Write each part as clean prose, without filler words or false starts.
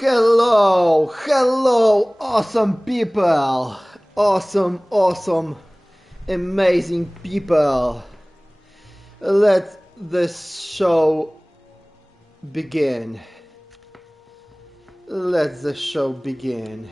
Hello, hello, awesome people, awesome, amazing people. Let the show begin. Let the show begin.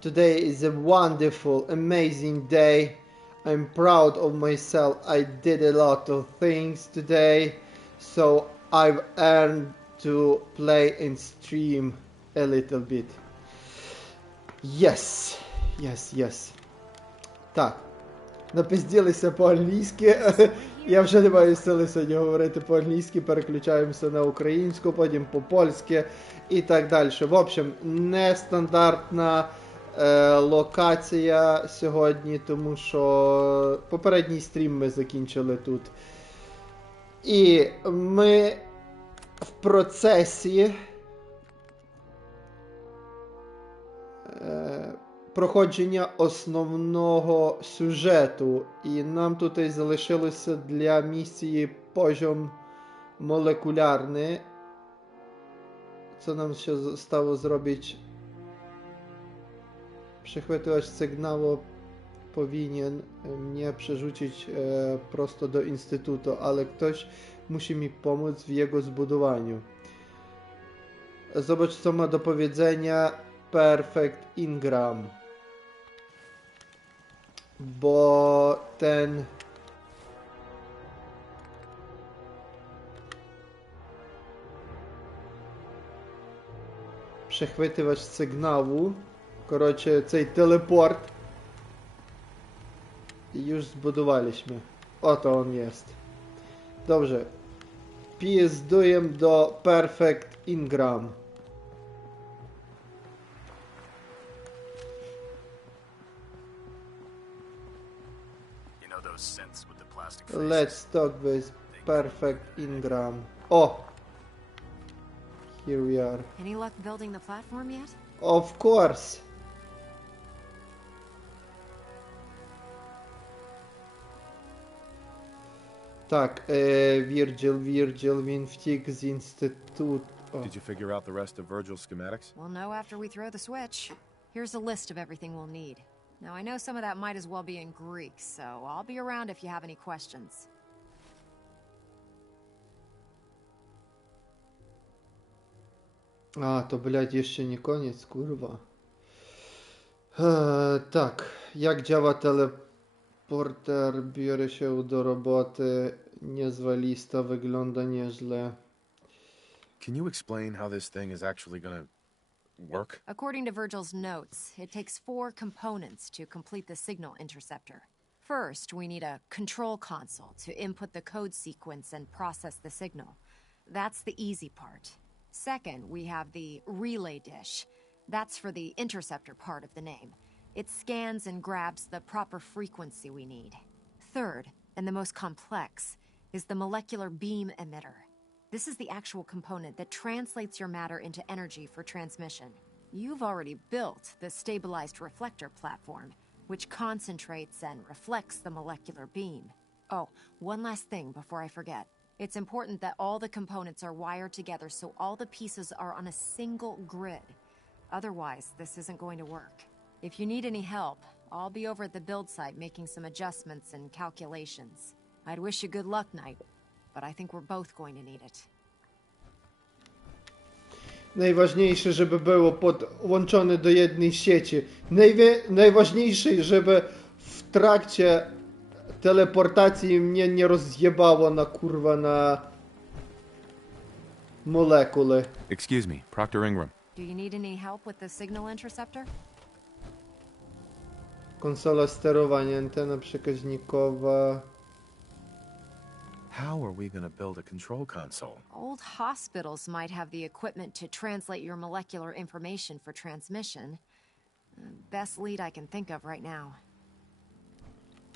Today is a wonderful, amazing day. I'm proud of myself. I did a lot of things today, so I've earned to play and stream a little bit. Yes. Так. Напизділися по-англійськи. Я вже не маю сили сьогодні говорити по-англійськи, переключаємося на українську, потім по-польськи і так далі. В общем, нестандартна локація сьогодні, тому що попередній стрім ми закінчили тут. І ми в процесі проходження основного сюжету. І нам тут і залишилося для місії poziom molecularny. Co nam się zostało zrobić? Przechwytywacz sygnału powinien mnie przerzucić prosto do instytutu, ale ktoś musi mi pomóc w jego zbudowaniu. Zobacz, co ma do powiedzenia Perfect Ingram. Bo ten przechwytywacz sygnału, коротше, цей телепорт już zbudowaliśmy. Oto on jest. Dobrze. Pizduję do Perfect Ingram. Let's talk with Perfect Ingram. Oh! Here we are. Any luck building the platform yet? Of course! Tak, Virgil, він втік з інституту. Did you figure out the rest of Virgil's schematics? We'll know after we throw the switch. Here's a list of everything we'll need. Now, I know some of that might as well be in Greek, so I'll be around if you have any questions. A, to blядь, jeszcze nie koniec, kurwa. Tak, jak działa teleporter? Biorę się do roboty. Niezła lista, wygląda nieźle. Can you explain how this thing is actually gonna work? According to Virgil's notes, it takes 4 components to complete the signal interceptor. First, we need a control console to input the code sequence and process the signal. That's the easy part. Second, we have the relay dish. That's for the interceptor part of the name. It scans and grabs the proper frequency we need. Third, and the most complex, is the molecular beam emitter. This is the actual component that translates your matter into energy for transmission. You've already built the stabilized reflector platform, which concentrates and reflects the molecular beam. Oh, one last thing before I forget. It's important that all the components are wired together so all the pieces are on a single grid. Otherwise, this isn't going to work. If you need any help, I'll be over at the build site making some adjustments and calculations. I'd wish you good luck, Knight, but I think we're both going to need it. Najważniejsze, żeby było podłączone do jednej sieci. Najważniejsze, żeby w trakcie teleportacji mnie nie rozjebało na kurwa na molekuły. Excuse me, Proctor Ingram. Do you need any help with the signal interceptor? Konsola sterowania, antena przekaźnikowa. How are we gonna build a control console? Old hospitals might have the equipment to translate your molecular information for transmission. Best lead I can think of right now.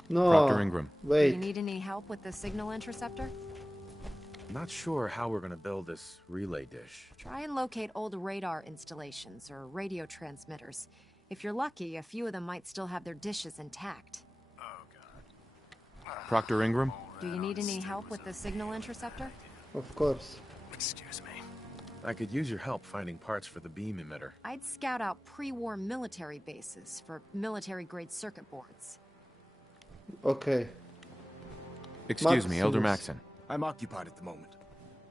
No, Proctor Ingram. Wait. Do you need any help with the signal interceptor? Not sure how we're gonna build this relay dish. Try and locate old radar installations or radio transmitters. If you're lucky, a few of them might still have their dishes intact. Proctor Ingram? Do you need any help with the signal interceptor? Of course. Excuse me. I could use your help finding parts for the beam emitter. I'd scout out pre-war military bases for military-grade circuit boards. Okay. Excuse me, Elder Maximus. Maxon. I'm occupied at the moment.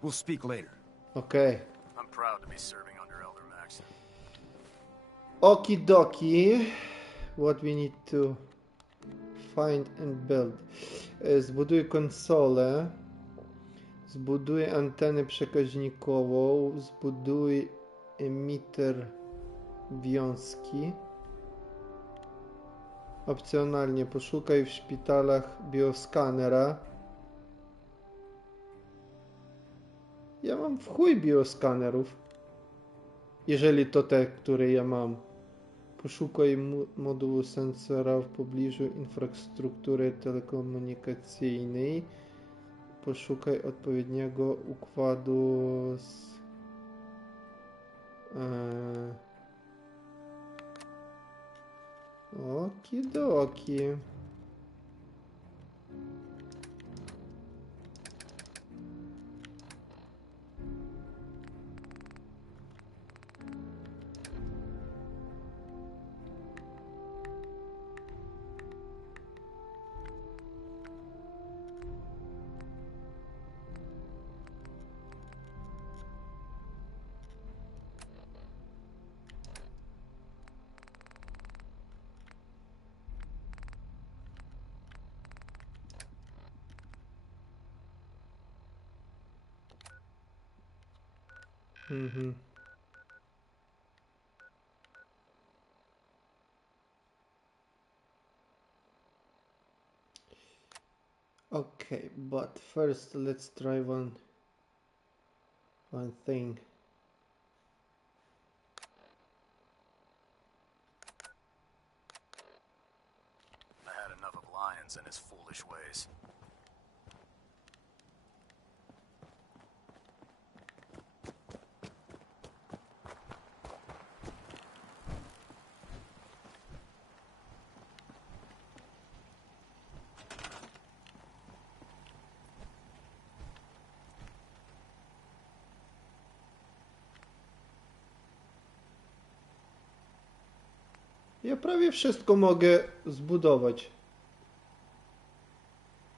We'll speak later. Okay. I'm proud to be serving under Elder Maxon. Okie dokie. What we need to find and build. Zbuduj konsolę. Zbuduj antenę przekaźnikową. Zbuduj emitter wiązki. Opcjonalnie poszukaj w szpitalach bioskanera. Ja mam w chuj bioskanerów. Jeżeli to te, które ja mam. Poszukaj modułu sensora w pobliżu infrastruktury telekomunikacyjnej. Poszukaj odpowiedniego układu z... Okidoki. Mhm. Okay, but first let's try one thing. I had enough of Lyons and his foolish ways. Ja prawie wszystko mogę zbudować.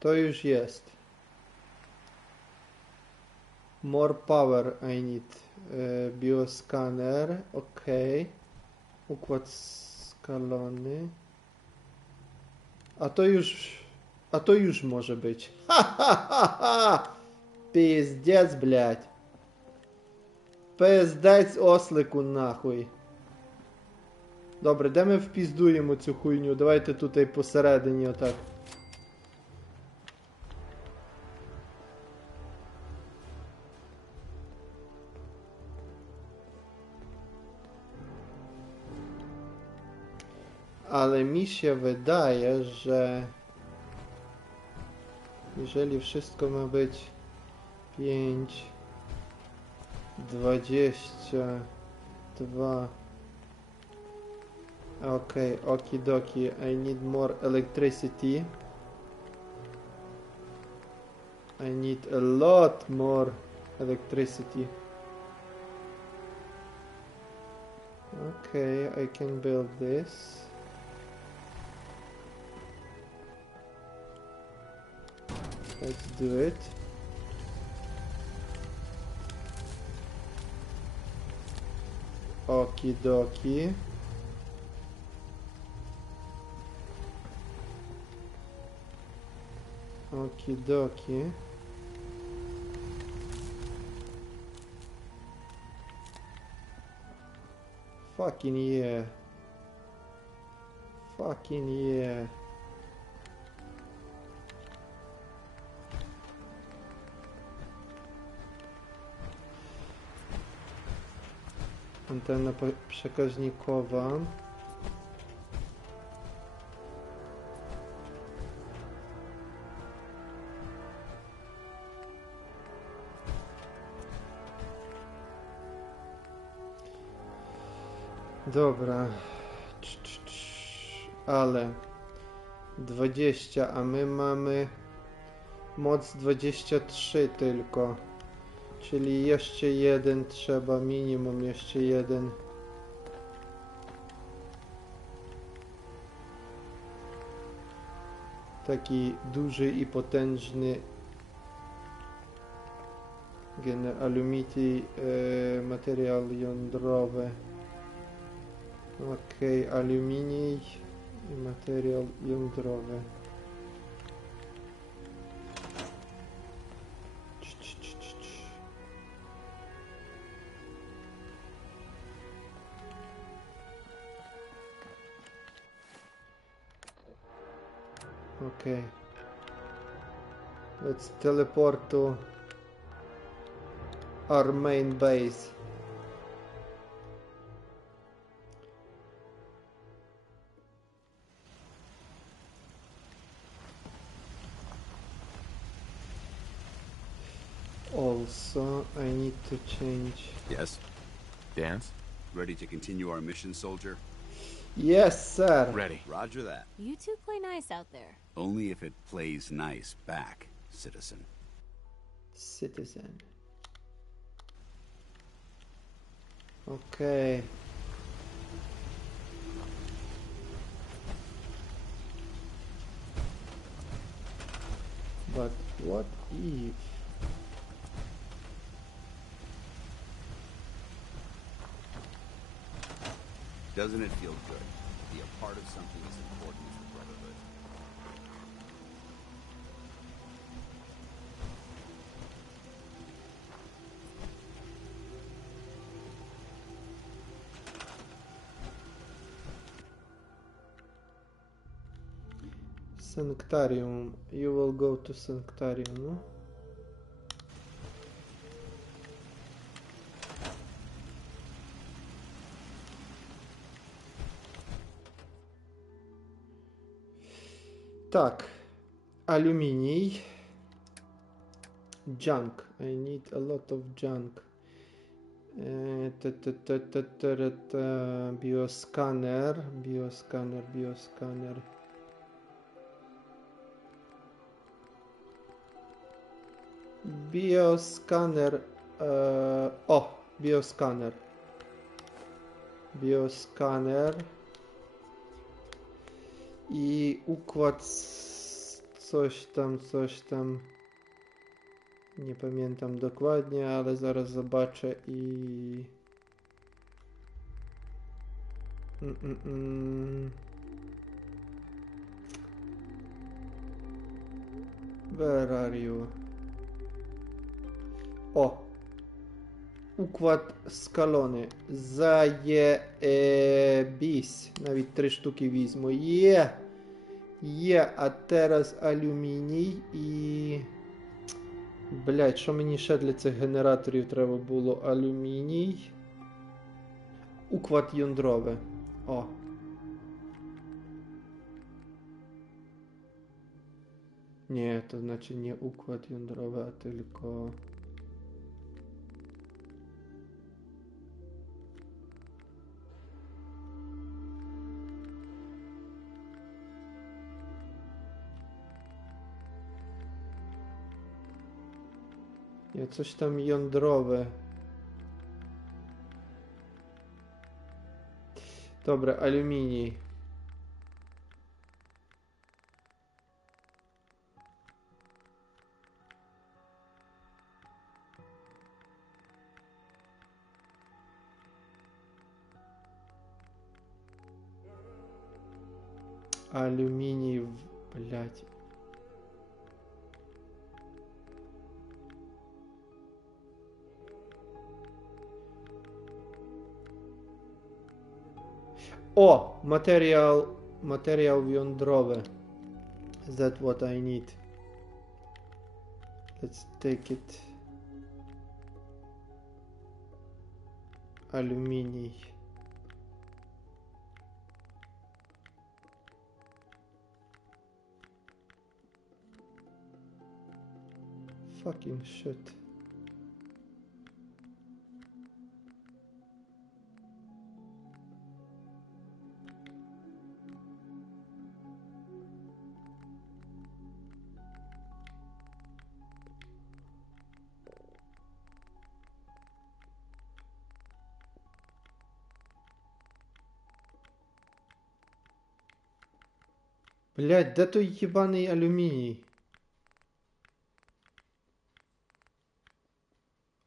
To już jest. More power I need. Bioscanner. Ok. Układ skalony. A to już może być. Ha ha ha ha! Пиздец, блядь. Пиздець ослику нахуй. Добре, де ми впіздуємо цю хуйню? Давайте тут посередині отак. Ale mi się wydaje, że jeżeli wszystko ma być 5, 22. Okay, okidoki. I need more electricity. I need a lot more electricity. Okay, I can build this. Let's do it. Okidoki. Okidoki. Fucking yeah. Fucking yeah. Antena przekaźnikowa. Dobra. Ale 20, a my mamy moc 23 tylko. Czyli jeszcze jeden trzeba, minimum jeszcze jeden. Taki duży i potężny aluminij, materiał jądrowy. Okej, aluminij i materiał jądrowy. Okay. Let's teleport to our main base. Also, I need to change. Yes? Dance? Ready to continue our mission, soldier? Yes, sir. Ready. Roger that. You two play nice out there. Only if it plays nice back, citizen. Citizen. Okay. But what if? Doesn't it feel good to be a part of something as important as the Brotherhood? Sanctarium. You will go to Sanctarium, no? Tak. Aluminij. Junk. I need a lot of junk. Bioscanner. Bioscanner. Bioscanner. Bioscanner. Bioscanner. I układ coś tam. Nie pamiętam dokładnie, ale zaraz zobaczę i... Where are you? O! Układ skalony. Bis. Nawet 3 штуки wizmu. A teraz aluminij і... Блять, що мені ще для цих генераторів треба було? Алюміній. Układ jądrowy. O. Nie, to znaczy nie układ jądrowy, a tylko... Nie, coś tam jądrowe. Dobra, aluminij. Алюминий, блядь. O! Materiał jądrowy. That's what I need. Let's take it. Aluminij. Fucking shit. Блядь, де той їбаний алюміній?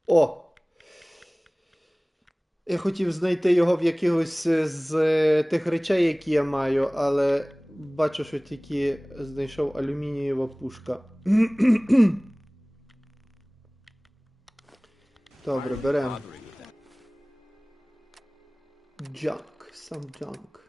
О! Я хотів знайти його в якихось з тих речей, які я маю, але бачу, що тільки знайшов алюмінієва пушка. Добре, беремо. Junk, some junk.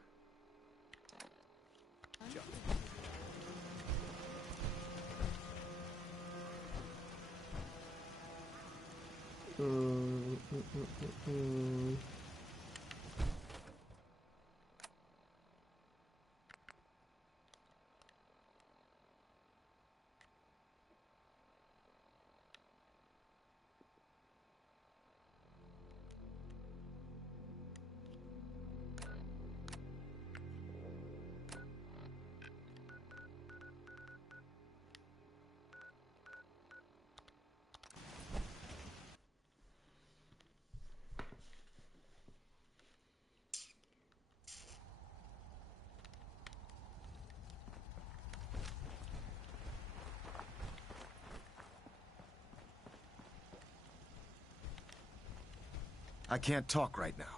I can't talk right now.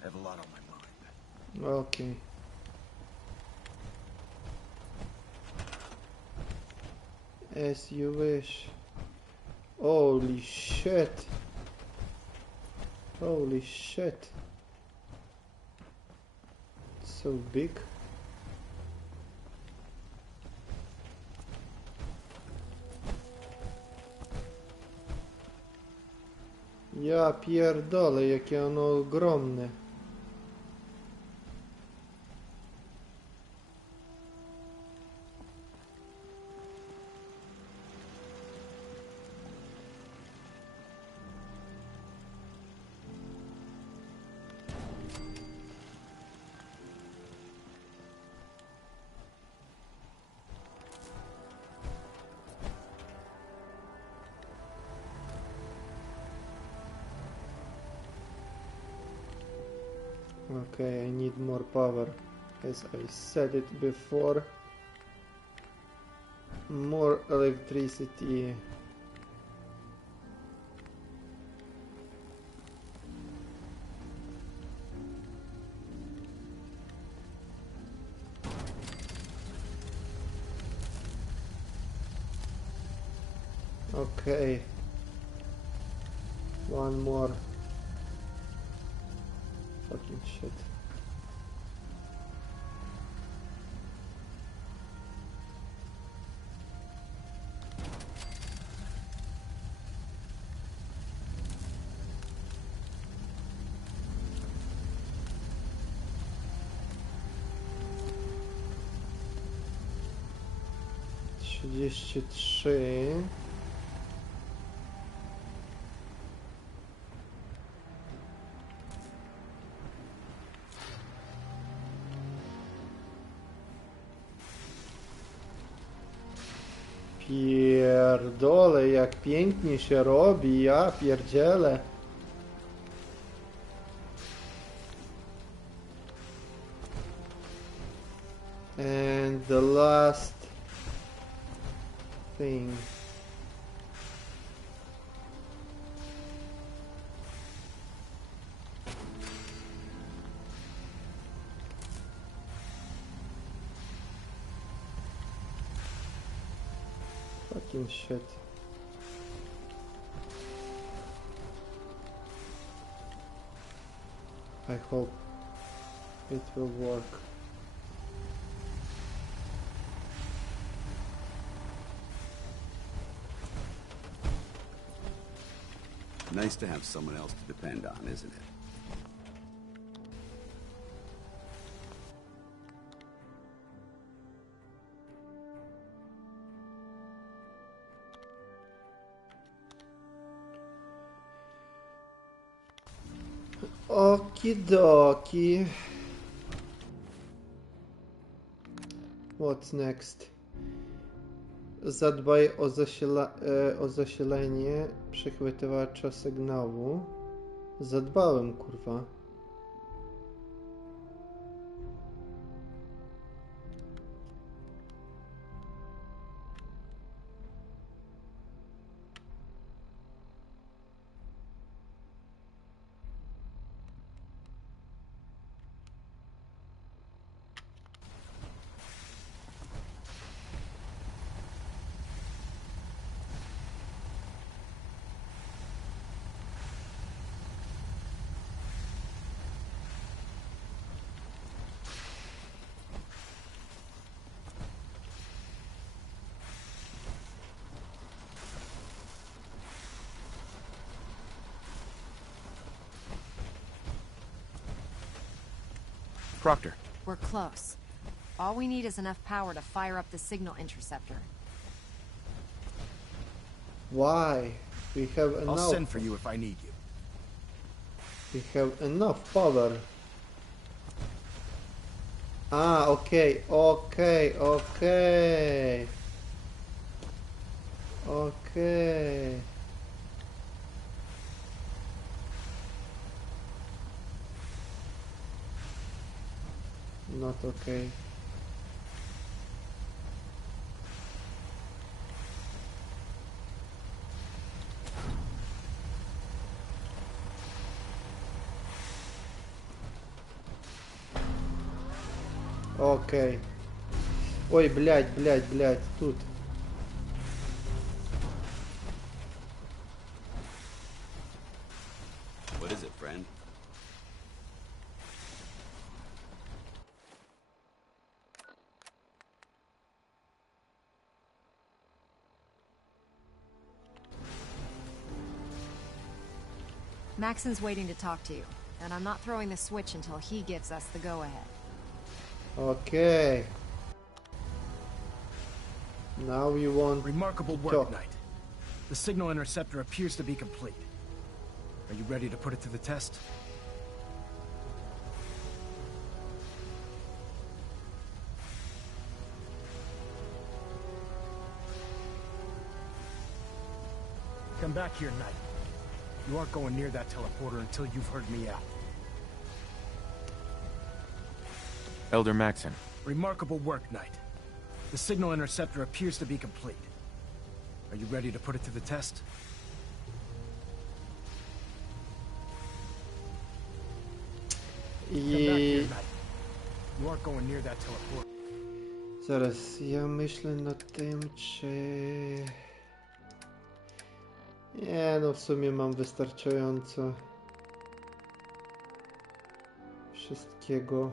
I have a lot on my mind. Okay. As you wish. Holy shit. Holy shit. So big. Ja pierdolę, jakie ono ogromne. Okay, I need more power, as I said it before. More electricity. Okay. One more. Fucking shit. Trzydzieści trzy. Pierdolę, jak pięknie się robi, ja pierdzielę. And the last thing. Fucking shit. I hope it will work. Nice to have someone else to depend on, isn't it? Okidoki. What's next? Zadbaj o zasilenie przechwytywacza sygnału. Zadbałem, kurwa. Proctor. We're close. All we need is enough power to fire up the signal interceptor. Why? We have I'll enough. send for you if I need you. We have enough power. Ah, okay, okay, okay. Okay. Not okay. Окей. Ой, блядь, тут. What is it, friend? Maxon's waiting to talk to you, and I'm not throwing the switch until he gives us the go-ahead. Okay. Now you want Remarkable to work, talk. Knight. The signal interceptor appears to be complete. Are you ready to put it to the test? Come back here, Knight. You aren't going near that teleporter until you've heard me out. Elder Maxon. Remarkable work, Knight. The signal interceptor appears to be complete. Are you ready to put it to the test? Come back here, Knight. You aren't going near that teleporter. Зараз я myślę nad tym, czy... Nie, no w sumie mam wystarczająco wszystkiego.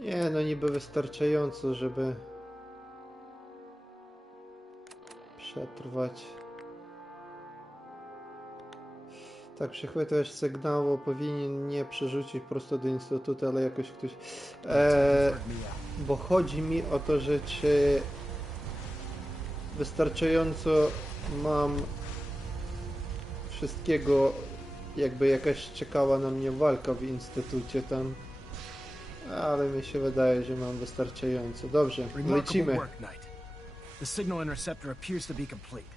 Nie, no niby wystarczająco, żeby przetrwać. Tak, przechwytujesz sygnału, powinien nie przerzucić prosto do instytutu, ale jakoś ktoś... bo chodzi mi o to, że czy wystarczająco mam wszystkiego, jakby jakaś czekała na mnie walka w instytucie tam, ale mi się wydaje, że mam wystarczająco. Dobrze, lecimy. The signal interceptor appears to be complete.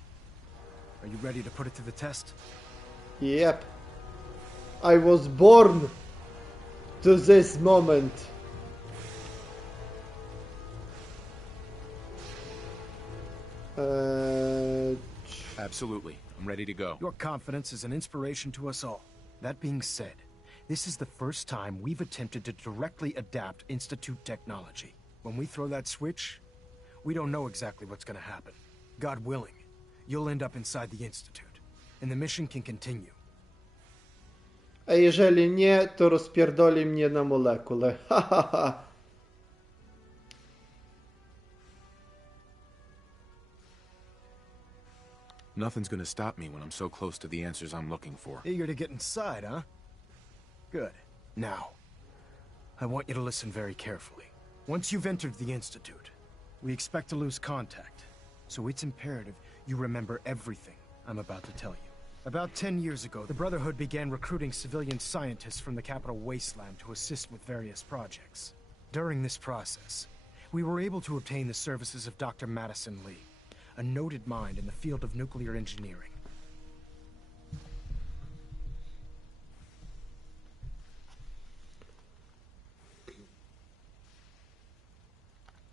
Are you ready to put it to the test? Yep. I was born to this moment. Absolutely. I'm ready to go. Your confidence is an inspiration to us all. That being said, this is the first time we've attempted to directly adapt Institute technology. When we throw that switch, we don't know exactly what's going to happen. God willing, you'll end up inside the Institute, and the mission can continue. A jeżeli nie, to rozpierdoli mnie na molekule. Ha ha ha. Nothing's gonna stop me when I'm so close to the answers I'm looking for. Eager to get inside, huh? Good. Now, I want you to listen very carefully. Once you've entered the Institute, we expect to lose contact, so it's imperative you remember everything I'm about to tell you. About 10 years ago, the Brotherhood began recruiting civilian scientists from the capital wasteland to assist with various projects. During this process, we were able to obtain the services of Dr. Madison Lee, a noted mind in the field of nuclear engineering.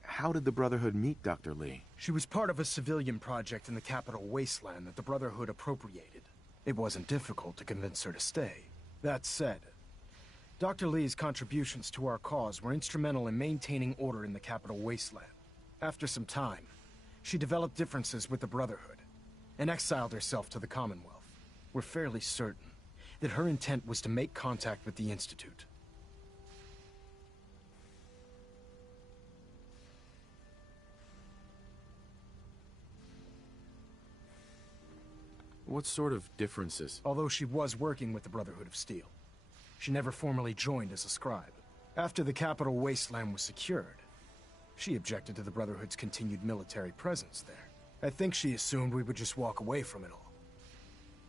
How did the Brotherhood meet Dr. Lee? She was part of a civilian project in the capital wasteland that the Brotherhood appropriated. It wasn't difficult to convince her to stay. That said, Dr. Lee's contributions to our cause were instrumental in maintaining order in the capital wasteland. After some time, she developed differences with the Brotherhood and exiled herself to the Commonwealth. We're fairly certain that her intent was to make contact with the Institute. What sort of differences? Although she was working with the Brotherhood of Steel, she never formally joined as a scribe. After the capital wasteland was secured, she objected to the Brotherhood's continued military presence there. I think she assumed we would just walk away from it all.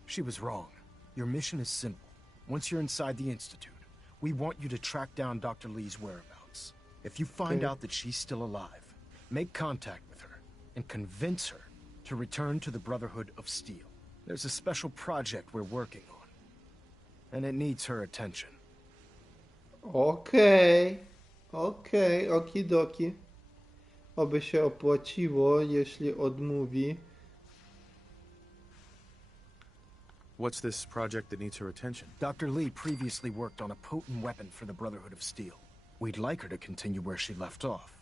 She was wrong. Your mission is simple. Once you're inside the Institute, we want you to track down Dr. Lee's whereabouts. If you find out that she's still alive, make contact with her and convince her to return to the Brotherhood of Steel. There's a special project we're working on, and it needs her attention. Okej, okidoki. Oby się opłaciło, jeśli odmówi. What's this project that needs her attention? Dr. Lee previously worked on a potent weapon for the Brotherhood of Steel. We'd like her to continue where she left off.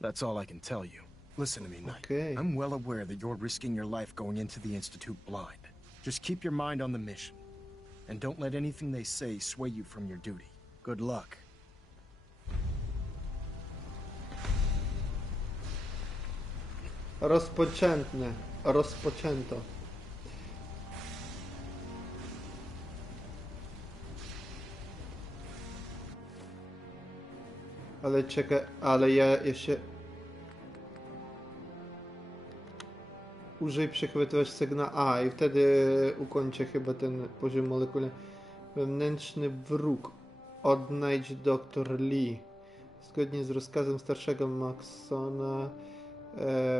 That's all I can tell you. Listen to me, Knight. Okay. I'm well aware that you're risking your life going into the Institute blind. Just keep your mind on the mission. And don't let anything they say sway you from your duty. Good luck. Rozpoczęto. Ale czekaj, ale ja jeszcze... Użyj przechwytywać sygnał A i wtedy ukończę chyba ten poziom molekularny. Wewnętrzny wróg. Odnajdź dr Lee. Zgodnie z rozkazem starszego Maxona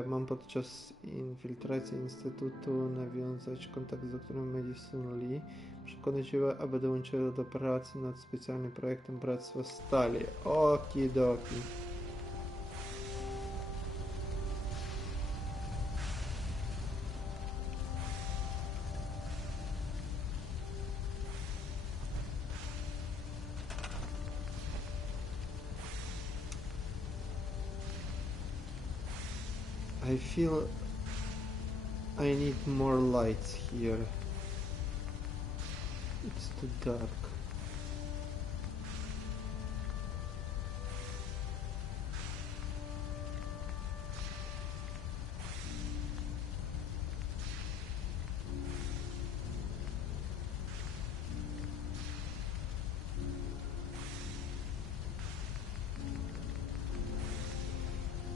mam podczas infiltracji Instytutu nawiązać kontakt z doktorem Madison Lee. Przekonać ją, aby dołączyła do pracy nad specjalnym projektem Bractwa Stali. Okidoki. I feel I need more lights here. It's too dark.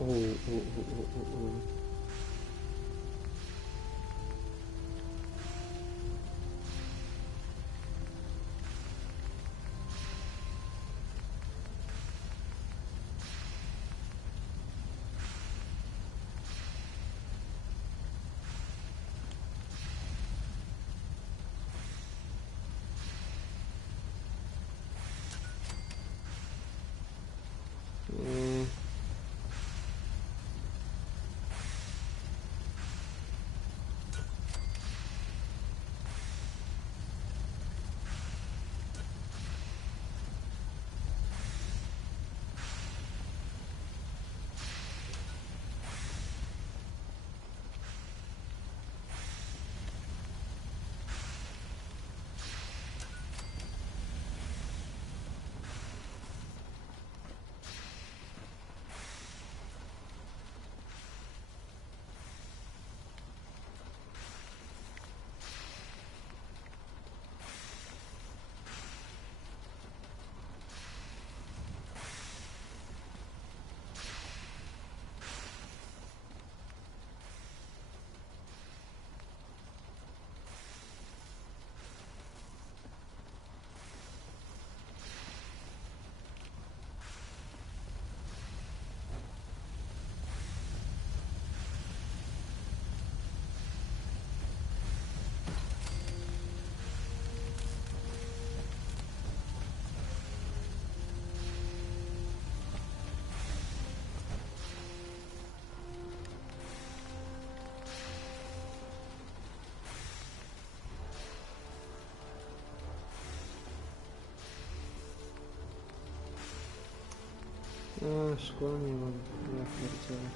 Oh. Szkło nie mam. Ja pierdzielę.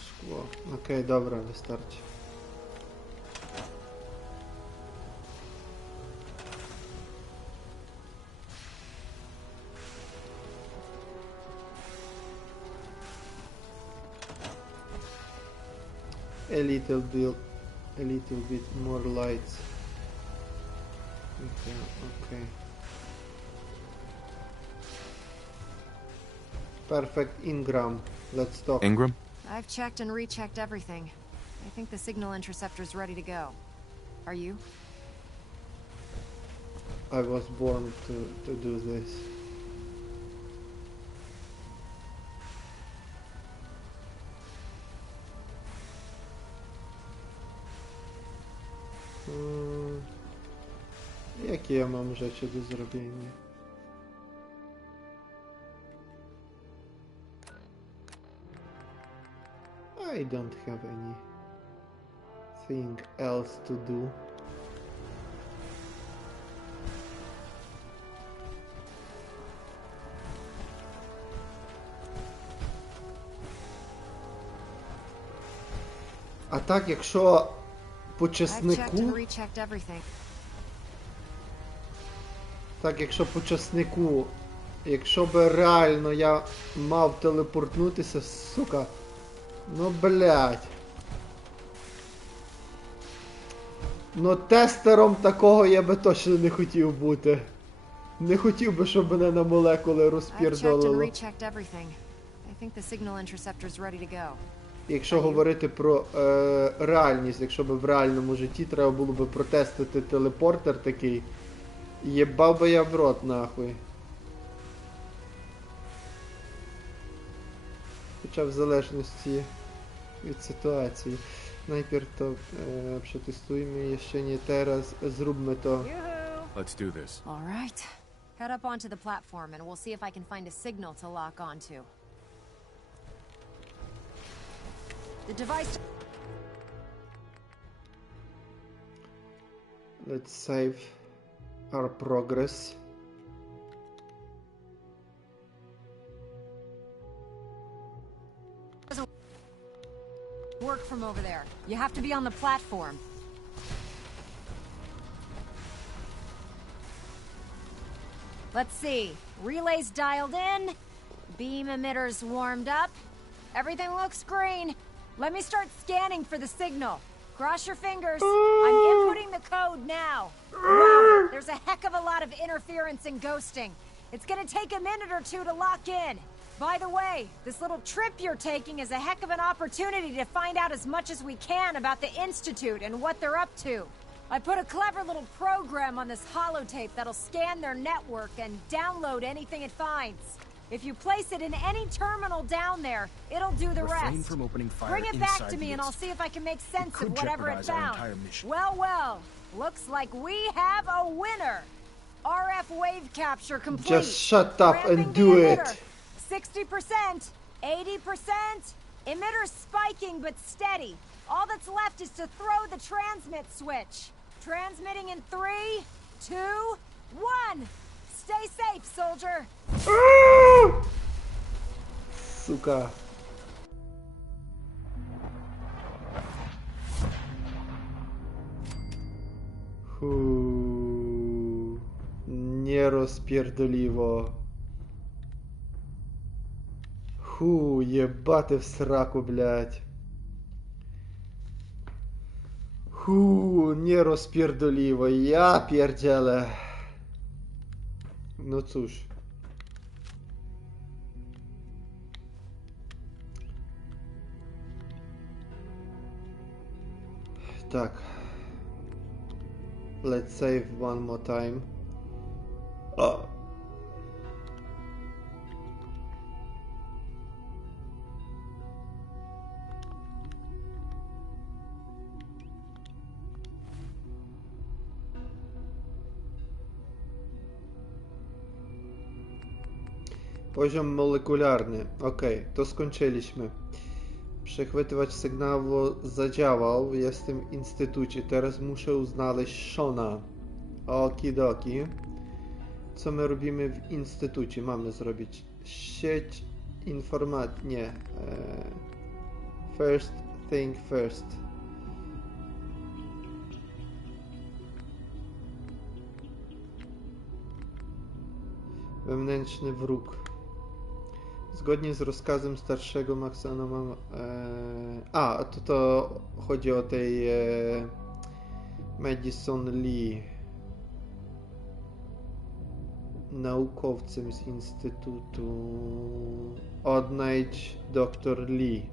Szkło. Okej, dobra, wystarczy. A little bit more lights. Okay. Perfect, Ingram. Let's talk. Ingram? I've checked and rechecked everything. I think the signal interceptor's ready to go. Are you? I was born to do this. Jakie ja mam rzeczy do zrobienia? I don't have anything else to do. А так, якщо по чеснику... Так, якщо по чеснику, якщо би реально я мав телепортнутися, сука, ну, блядь. Ну, тестером такого я би точно не хотів бути. Не хотів би, щоб мене на молекули розпірдолило. Якщо говорити про реальність, якщо б в реальному житті треба було б протестити телепортер такий, єбав би я в рот, нахуй. Хоча в залежності від ситуації. Najpierw to przetestujmy, jeszcze nie teraz, zróbmy to. Let's do this. All right. Head up onto the platform and we'll see if I can find a signal to lock onto. The device... Let's save our progress. Work from over there. You have to be on the platform. Let's see. Relays dialed in. Beam emitters warmed up. Everything looks green. Let me start scanning for the signal. Cross your fingers. I'm inputting the code now. Wow, there's a heck of a lot of interference and ghosting. It's gonna take a minute or two to lock in. By the way, this little trip you're taking is a heck of an opportunity to find out as much as we can about the Institute and what they're up to. I put a clever little program on this holotape that'll scan their network and download anything it finds. If you place it in any terminal down there, it'll do the Refrain rest. from opening fire. Bring it back to me and I'll see if I can make sense of whatever it found. Well, well, looks like we have a winner. RF wave capture complete. Just shut up and do it. 60%, 80%, emitter spiking but steady. All that's left is to throw the transmit switch. Transmitting in 3, 2, 1. Stay safe, soldier. Сука. Nie rozpierdoliło. Ебать в сраку, блядь. Nie rozpierdoliło, ja pierdzielę. No cóż. Tak. Let's save one more time. O. Poziom molekularny. Okej, to skończyliśmy. Przechwytywacz sygnału zadziałał. Jestem w instytucie. Teraz muszę znaleźć Shona. Okidoki. Co my robimy w instytucie? Mamy zrobić sieć informacji. Nie. First thing first. Wewnętrzny wróg. Zgodnie z rozkazem starszego Maxana mam... to chodzi o tej... Madison Lee. Naukowcem z Instytutu. Odnajdź dr Lee.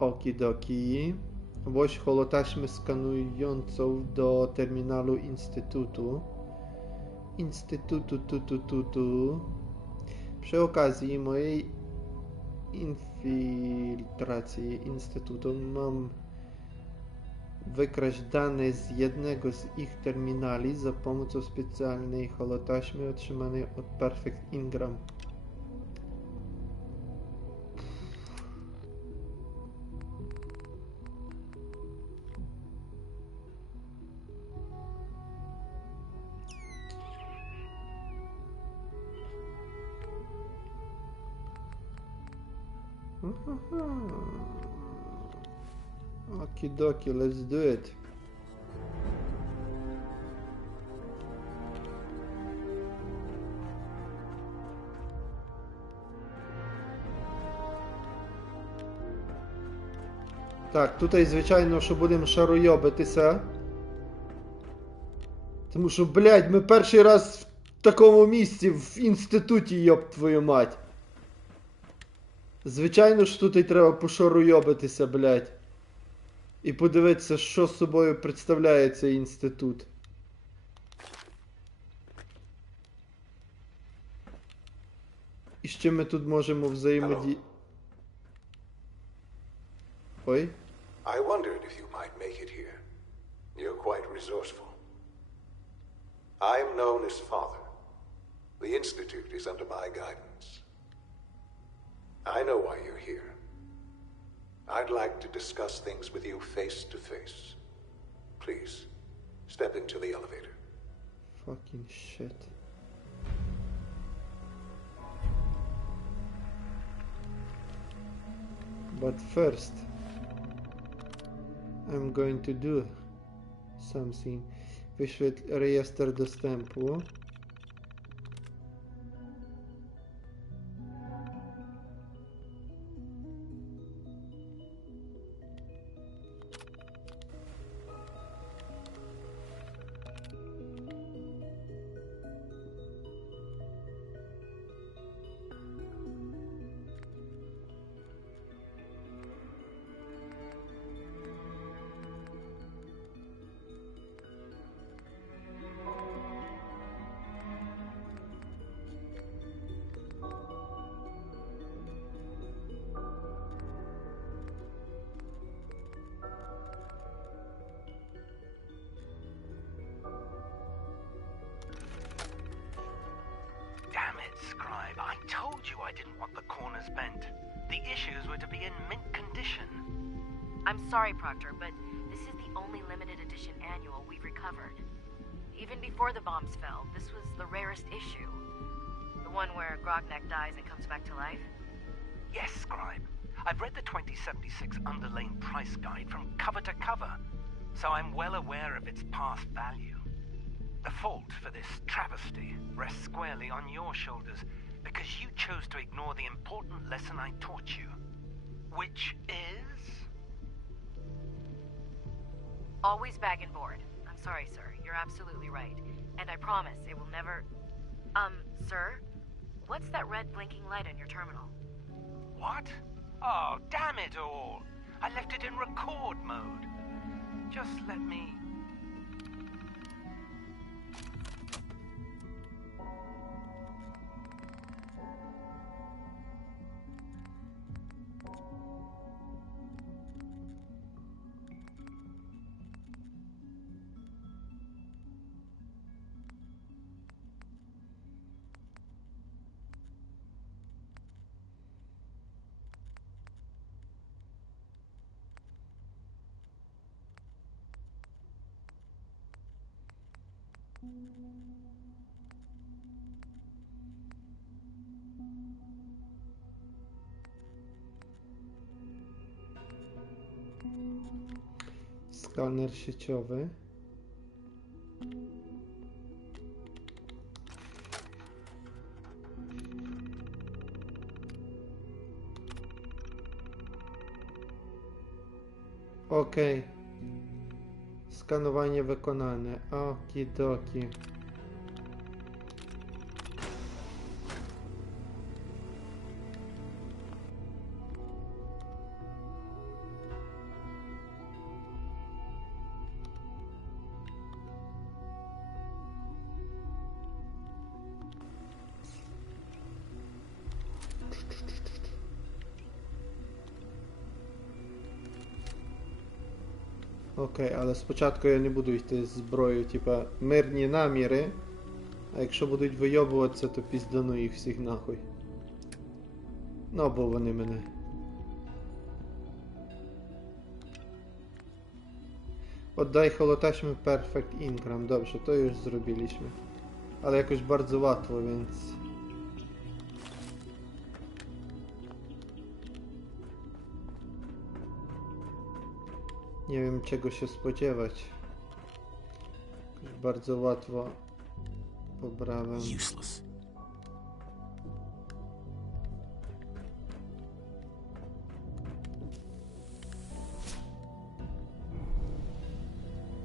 Okidoki. Włoś holotaśmę skanującą do terminalu Instytutu. Przy okazji mojej infiltracji Instytutu mam wykraść dane z jednego z ich terminali za pomocą specjalnej holotaśmy otrzymanej od Perfect Ingram. Okidoki, let's do it. Так, tutaj звичайно, що будемо шаройобитися. Тому що, блядь, ми перший раз в такому місці, в інституті, йоб твою мать. Звичайно, що тут і треба пошаруйобитися, блядь. І подивитися, що з собою представляє цей інститут. І з чим ми тут можемо взаємодіяти. Ой. I wondered if you might make it here. You're quite resourceful. I'm known as Father. The Institute is under my guidance. I know why you're here. I'd like to discuss things with you face to face. Please, step into the elevator. Fucking shit. But first, I'm going to do something. Wyświetl rejestr dostępu. I didn't want the corners bent. The issues were to be in mint condition. I'm sorry, Proctor, but this is the only limited edition annual we've recovered. Even before the bombs fell, this was the rarest issue. The one where Grognak dies and comes back to life? Yes, Scribe. I've read the 2076 underlain price guide from cover to cover, so I'm well aware of its past value. The fault for this travesty rests squarely on your shoulders, because you chose to ignore the important lesson I taught you. Which is? Always bag and board. I'm sorry, sir. You're absolutely right. And I promise it will never... sir? What's that red blinking light on your terminal? What? Oh, damn it all! I left it in record mode. Just let me... Skaner sieciowy. Okej. Skanowanie wykonane. Okidoki. Окей, але спочатку я не буду йти з зброєю, типа мирні наміри, а якщо будуть вийобуватися, то піздану їх всіх нахуй. Ну або вони мене. Oddaj holotaśmy Perfect Ingram. Dobrze, to już zrobiliśmy. Ale jakoś bardzo łatwo, więc... Nie wiem czego się spodziewać. Jakoś bardzo łatwo pobrałem. Useless.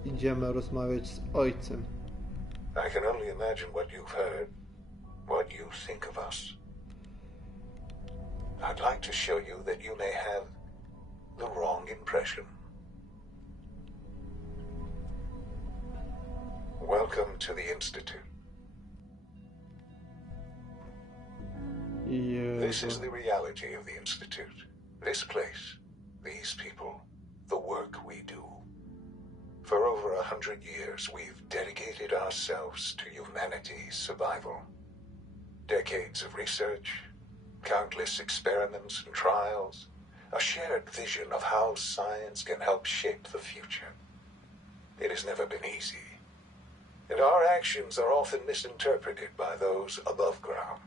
Idziemy rozmawiać z ojcem. I can only imagine what you've heard, what you think of us. I'd like to show you that you may have the wrong impression. Welcome to the Institute. This is the reality of the Institute. This place, these people, the work we do. For over 100 years, we've dedicated ourselves to humanity's survival. Decades of research, countless experiments and trials, a shared vision of how science can help shape the future. It has never been easy, and our actions are often misinterpreted by those above ground.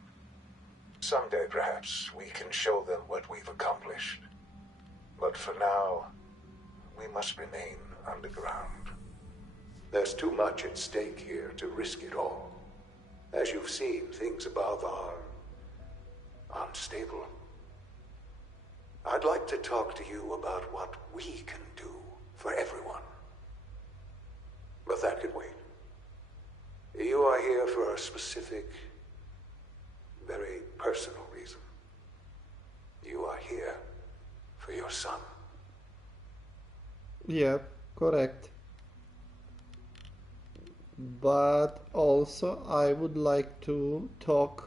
Someday, perhaps, we can show them what we've accomplished. But for now, we must remain underground. There's too much at stake here to risk it all. As you've seen, things above are unstable. I'd like to talk to you about what we can do for everyone. But that can wait. You are here for a specific, very personal reason. You are here for your son. Yeah, correct. But also I would like to talk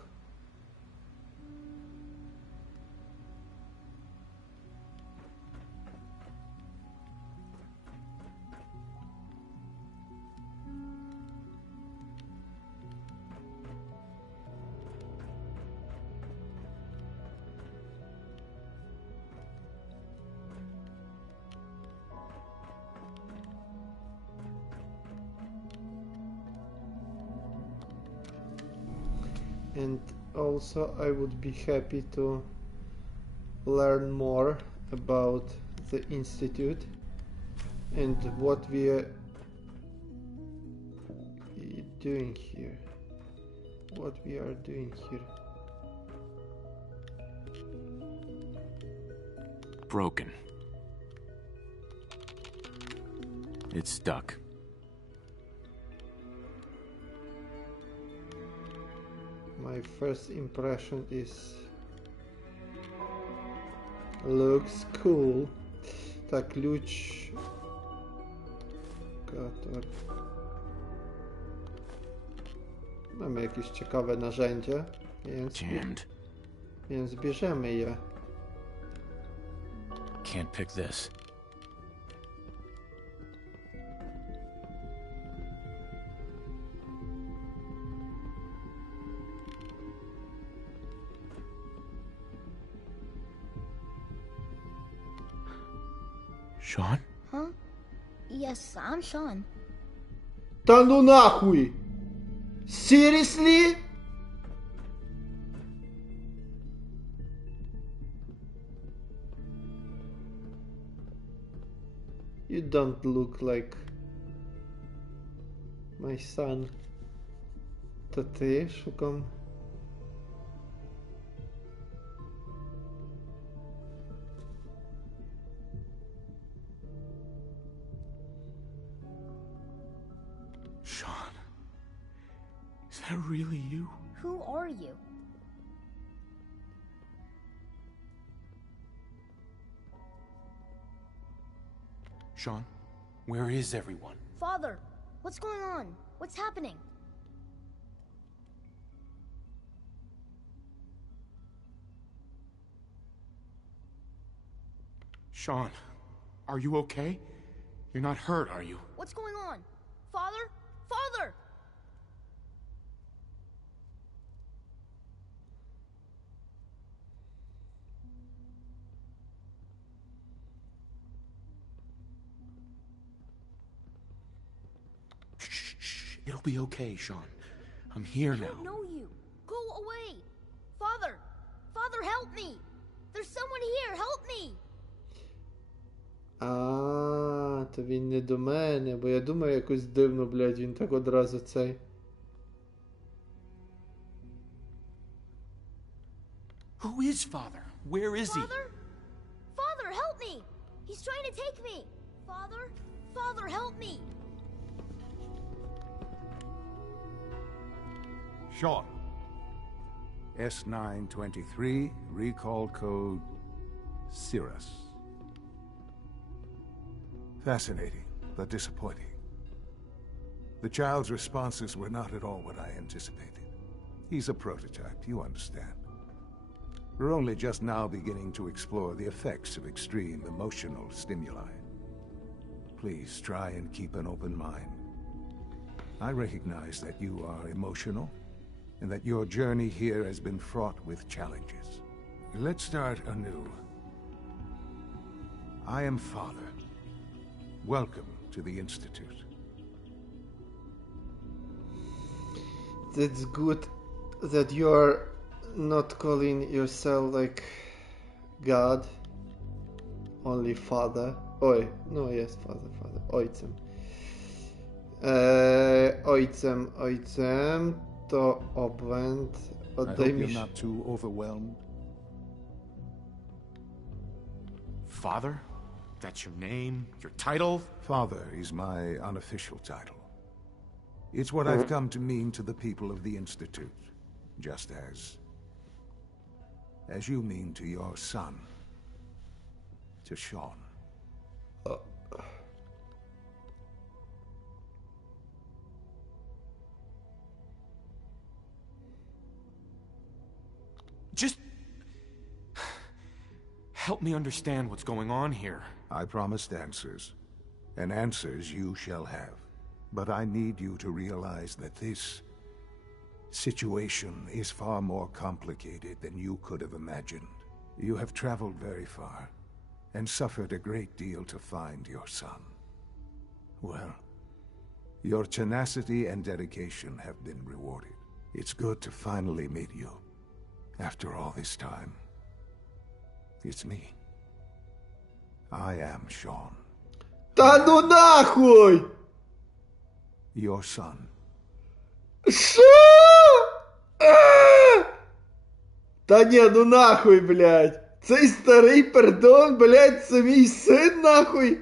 and also I would be happy to learn more about the Institute and what we are doing here. What we are doing here. Broken. It's stuck. My first impression is looks cool. Tak, klucz. Mamy jakieś ciekawe narzędzie, więc bierzemy je. Can't pick this. Sean? Huh? Yes, I'm Sean. Ta no nachuj! Seriously? You don't look like my son. To ty szukam. Sean. Is that really you? Who are you? Sean, where is everyone? Father, what's going on? What's happening? Sean, are you okay? You're not hurt, are you? What's going on? Father? Father! Shh. It'll be okay, Sean. I'm here now. I don't know you. Go away. Father! Father, help me! There's someone here, help me! А, то він не до мене, бо я думаю, якось дивно, блядь, він так одразу цей. Who is Father? Where is he? Father? Father, help me! He's trying to take me! Father? Father, help me! Sean. S923, recall code Cirrus. Fascinating, but disappointing. The child's responses were not at all what I anticipated. He's a prototype, you understand. We're only just now beginning to explore the effects of extreme emotional stimuli. Please try and keep an open mind. I recognize that you are emotional, and that your journey here has been fraught with challenges. Let's start anew. I am Father. Welcome to the Institute. That's good that you're not calling yourself like God, only Father. Oj, no jest Father, ojcem. Ojcem to obłęd. I hope Oddaj mi you're not too overwhelmed. Father? That's your name? Your title? Father is my unofficial title. It's what I've come to mean to the people of the Institute, just as you mean to your son, to Sean. Just help me understand what's going on here. I promised answers, and answers you shall have. But I need you to realize that this situation is far more complicated than you could have imagined. You have traveled very far, and suffered a great deal to find your son. Well, your tenacity and dedication have been rewarded. It's good to finally meet you. After all this time, it's me. I am Sean. Та ну нахуй! Your son. Шо? Та ні, ну нахуй, блядь. Цей старий пердон, блядь, це мій син, нахуй.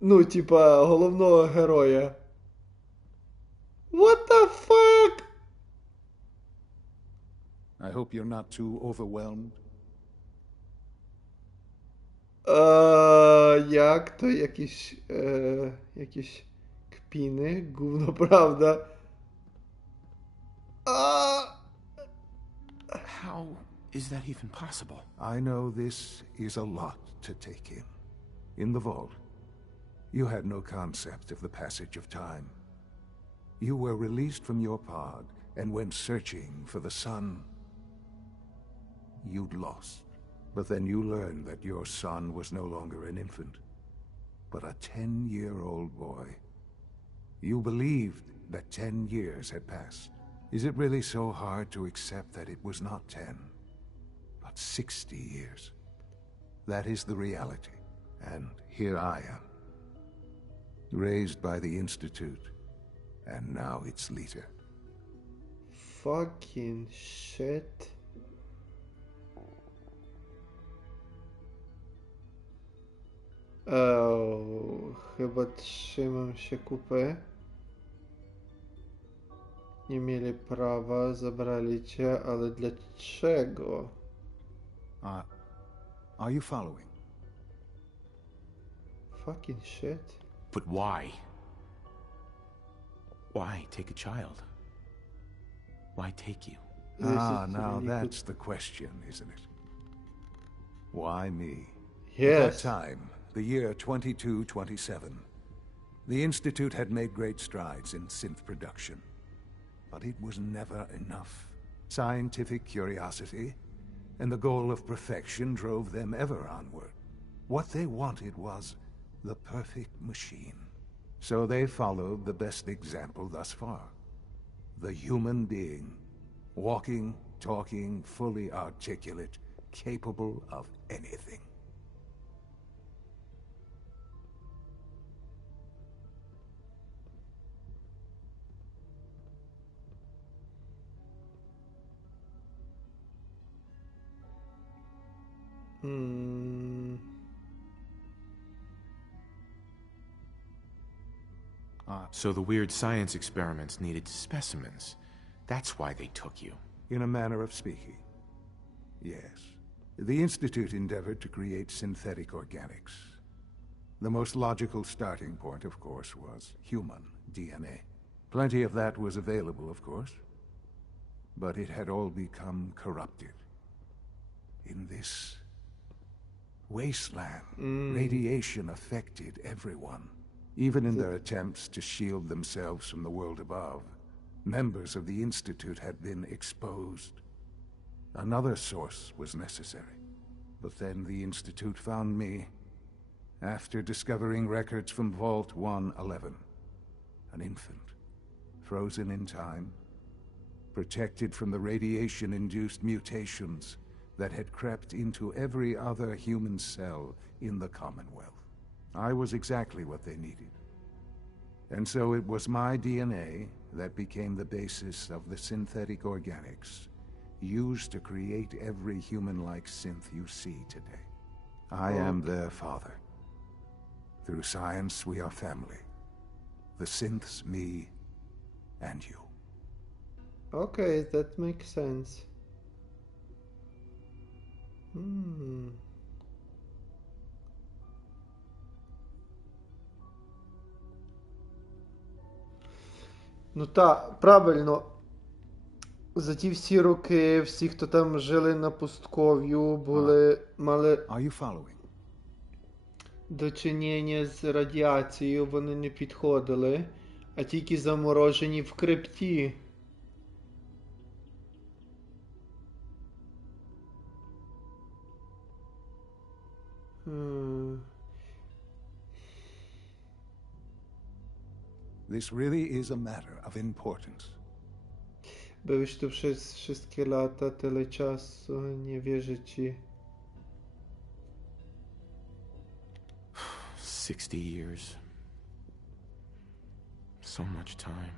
Ну, типа, головного героя. What the fuck? I hope you're not too overwhelmed. Як то якісь кпіни, гувно, правда. How is that even possible? I know this is a lot to take in. In the vault, you had no concept of the passage of time. You were released from your pod and went searching for the sun you'd lost. But then you learned that your son was no longer an infant, but a 10-year-old boy. You believed that 10 years had passed. Is it really so hard to accept that it was not 10, but 60 years? That is the reality. And here I am, raised by the Institute, and now its leader. Fucking shit. Chyba trzymam się kupy. Nie mieli prawa, zabrali cię, ale dlaczego? Are you following? Fucking shit. But why? Why take a child? Why take you? Now that's the question, isn't it? Why me? Yes. At that time, the year 2227, the Institute had made great strides in synth production. But it was never enough. Scientific curiosity and the goal of perfection drove them ever onward. What they wanted was the perfect machine. So they followed the best example thus far. The human being. Walking, talking, fully articulate, capable of anything. So the weird science experiments needed specimens. That's why they took you. In a manner of speaking. Yes. The Institute endeavored to create synthetic organics. The most logical starting point, of course, was human DNA. Plenty of that was available, of course. But it had all become corrupted. In this wasteland, radiation affected everyone. Even in their attempts to shield themselves from the world above, members of the Institute had been exposed. Another source was necessary. But then the Institute found me, after discovering records from Vault 111. An infant, frozen in time, protected from the radiation-induced mutations that had crept into every other human cell in the Commonwealth. I was exactly what they needed. And so it was my DNA that became the basis of the synthetic organics used to create every human-like synth you see today. I am their father. Through science, we are family. The synths, me, and you. Okay, that makes sense. Ну так, правильно. За ті всі роки, всі, хто там жили на пустков'ю, мали дочинення з радіацією, вони не підходили, а тільки заморожені в крипті. This really is a matter of importance. Byłeś tu przez wszystkie lata, tyle czasu, nie wierzę ci. 60 years. So much time.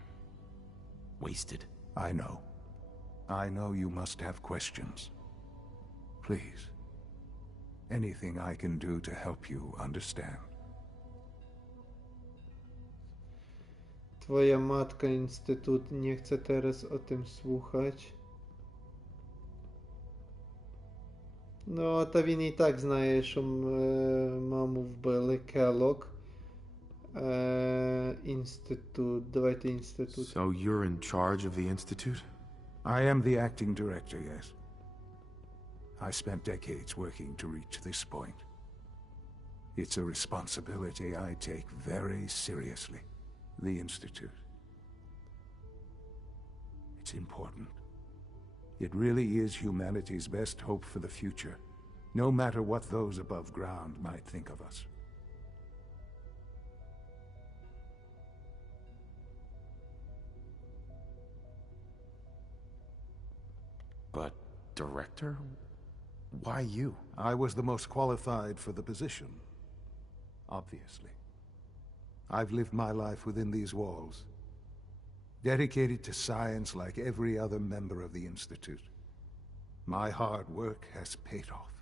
Wasted. I know. I know you must have questions. Please. Anything I can do to help you understand. Twoja matka Instytut nie chce teraz o tym słuchać. No, та він і так знає, що маму вбили. Келлог. Інститут. Давайте інститут. So you're in charge of the Institute? I am the acting director, yes. I spent decades working to reach this point. It's a responsibility I take very seriously. The Institute. It's important. It really is humanity's best hope for the future, no matter what those above ground might think of us. director? Why you? I was the most qualified for the position. Obviously. I've lived my life within these walls, dedicated to science like every other member of the Institute. My hard work has paid off.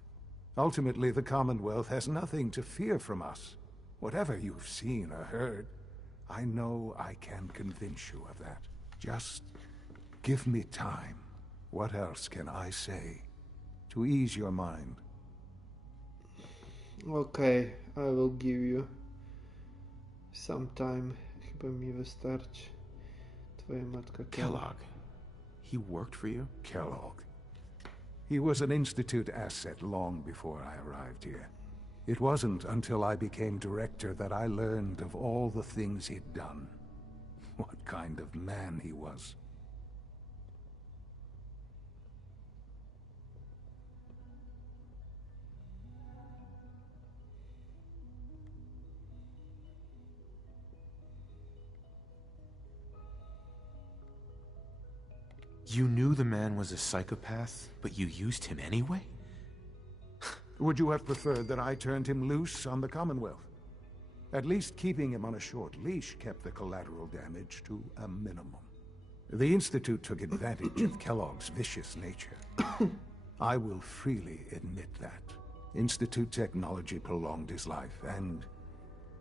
Ultimately, the Commonwealth has nothing to fear from us. Whatever you've seen or heard, I know I can convince you of that. Just give me time. What else can I say to ease your mind? Okay, I will give you some time. Chyba mi wystarczy. Twoja matka Kellogg. He worked for you? Kellogg. He was an Institute asset long before I arrived here. It wasn't until I became director that I learned of all the things he'd done. What kind of man he was. You knew the man was a psychopath, but you used him anyway? Would you have preferred that I turned him loose on the Commonwealth? At least keeping him on a short leash kept the collateral damage to a minimum. The Institute took advantage of Kellogg's vicious nature. I will freely admit that. Institute technology prolonged his life, and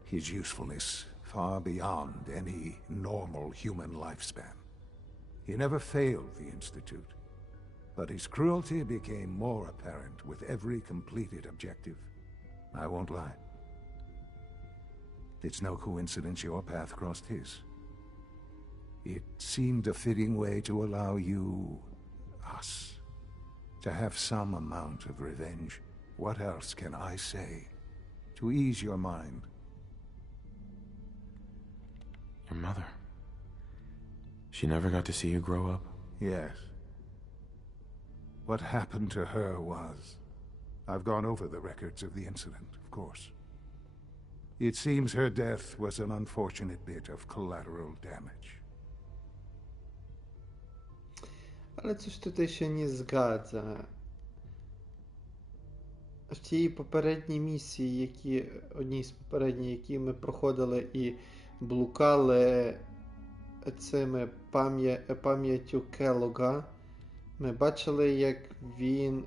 his usefulness far beyond any normal human lifespan. He never failed the Institute, but his cruelty became more apparent with every completed objective. I won't lie. It's no coincidence your path crossed his. It seemed a fitting way to allow you, us, to have some amount of revenge. What else can I say to ease your mind? Your mother. She never got to see you grow up? Yes. What happened to her was... I've gone over the records of the incident, of course. It seems her death was an unfortunate bit of collateral damage. Ale coś tutaj się nie zgadza. В тій попередній місії, одній з попередніх, які ми проходили і блукали цими пам'яттю Келлога, ми бачили, як він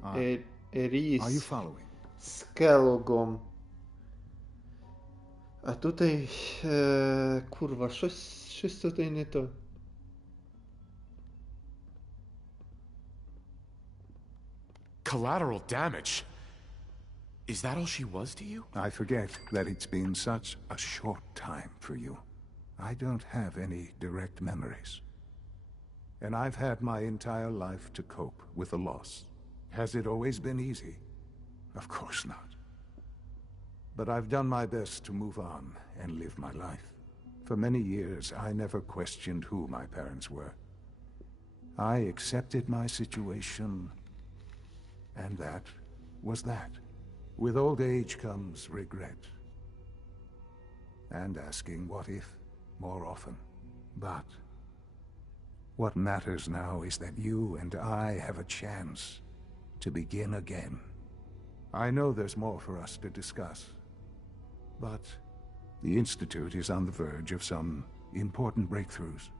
ріс з Келлогом. А тут, курва, щось тут і не то. Collateral damage? Is that all she was to you? I forget that it's been such a short time for you. I don't have any direct memories. And I've had my entire life to cope with the loss. Has it always been easy? Of course not. But I've done my best to move on and live my life. For many years, I never questioned who my parents were. I accepted my situation, and that was that. With old age comes regret. And asking what if more often. But what matters now is that you and I have a chance to begin again. I know there's more for us to discuss, but the Institute is on the verge of some important breakthroughs.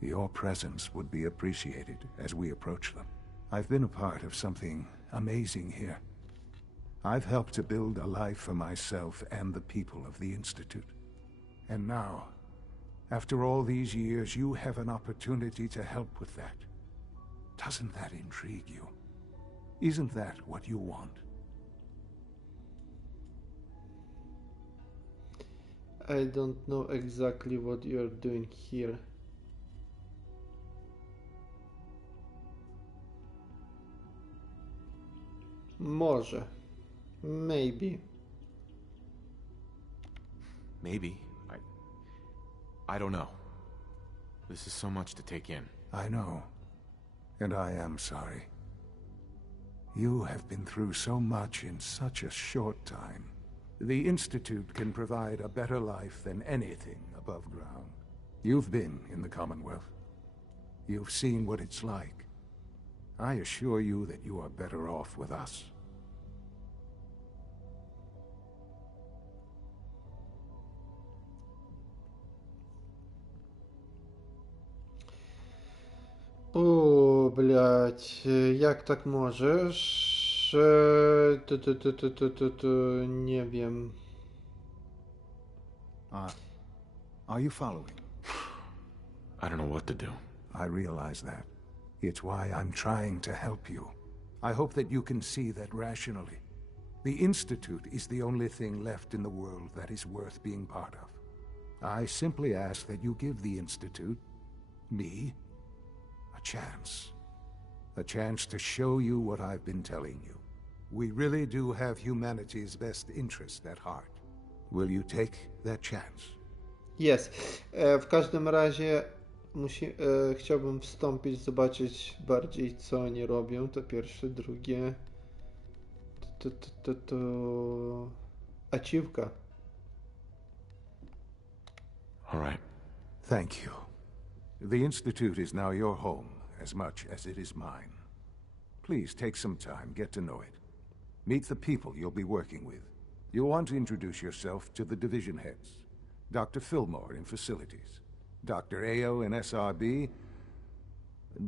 Your presence would be appreciated as we approach them. I've been a part of something amazing here. I've helped to build a life for myself and the people of the Institute. And now, after all these years, you have an opportunity to help with that. Doesn't that intrigue you? Isn't that what you want? I don't know exactly what you're doing here. Może. Maybe. Maybe. I don't know. This is so much to take in. I know. And I am sorry. You have been through so much in such a short time. The Institute can provide a better life than anything above ground. You've been in the Commonwealth. You've seen what it's like. I assure you that you are better off with us. О, блядь, jak tak możesz? Nie wiem. Are you following? I don't know what to do. I realize that. It's why I'm trying to help you. I hope that you can see that rationally. The Institute is the only thing left in the world that is worth being part of. I simply ask that you give the Institute, me, a chance. A chance to show you what I've been telling you. We really do have humanity's best interest at heart. Will you take that chance? Jest. W każdym razie chciałbym wstąpić, zobaczyć bardziej, co oni robią. To pierwsze, drugie. Achievka. All right. Thank you. The Institute is now your home as much as it is mine. Please take some time, get to know it. Meet the people you'll be working with. You'll want to introduce yourself to the division heads. Dr. Fillmore in Facilities, Dr. Ayo in SRB,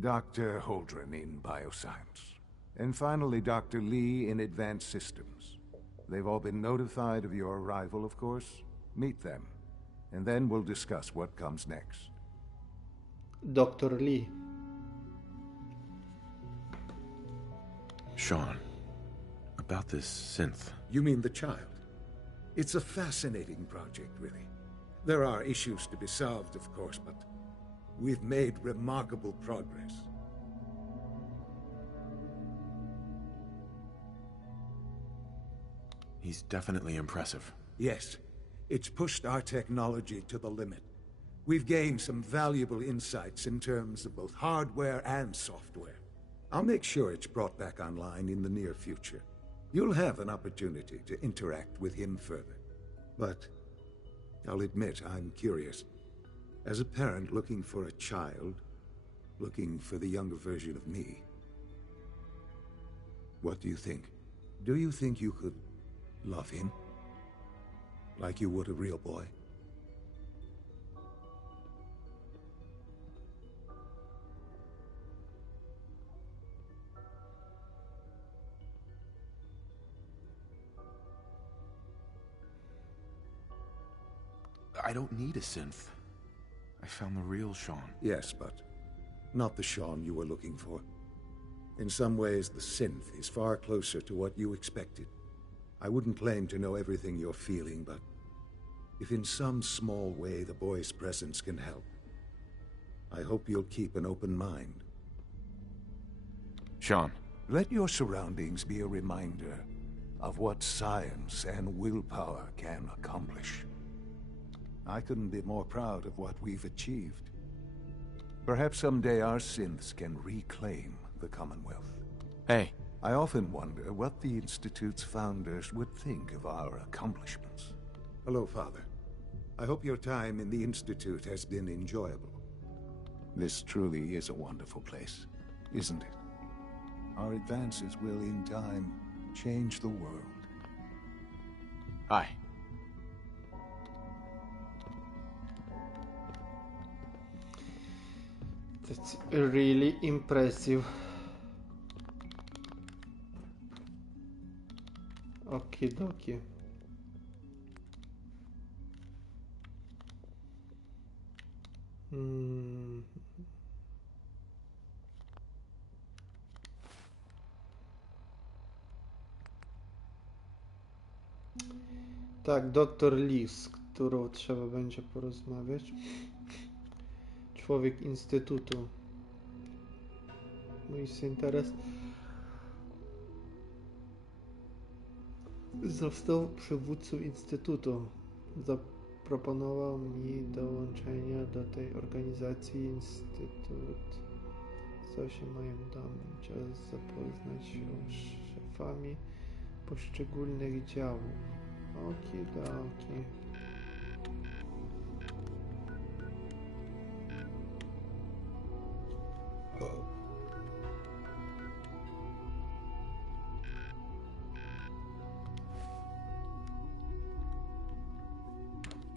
Dr. Holdren in Bioscience, and finally Dr. Lee in Advanced Systems. They've all been notified of your arrival, of course. Meet them, and then we'll discuss what comes next. Dr. Lee. Sean, about this synth. You mean the child? It's a fascinating project, really. There are issues to be solved, of course, but we've made remarkable progress. He's definitely impressive. Yes, it's pushed our technology to the limit. We've gained some valuable insights in terms of both hardware and software. I'll make sure it's brought back online in the near future. You'll have an opportunity to interact with him further. But I'll admit I'm curious. As a parent looking for a child, looking for the younger version of me, what do you think? Do you think you could love him? Like you would a real boy? I don't need a synth. I found the real Sean. Yes, but not the Sean you were looking for. In some ways, the synth is far closer to what you expected. I wouldn't claim to know everything you're feeling, but if in some small way the boy's presence can help, I hope you'll keep an open mind. Sean. Let your surroundings be a reminder of what science and willpower can accomplish. I couldn't be more proud of what we've achieved. Perhaps someday our synths can reclaim the Commonwealth. Hey. I often wonder what the Institute's founders would think of our accomplishments. Hello, Father. I hope your time in the Institute has been enjoyable. This truly is a wonderful place, isn't it? Our advances will, in time, change the world. Hi. That's really impressive. Okidoki. Tak, doktor Lee, z którą trzeba będzie porozmawiać. Człowiek Instytutu. Mój syn teraz został przywódcą Instytutu. Zaproponował mi dołączenie do tej organizacji Instytut. Co się moim domem. Czas zapoznać się z szefami poszczególnych działów. Okidoki.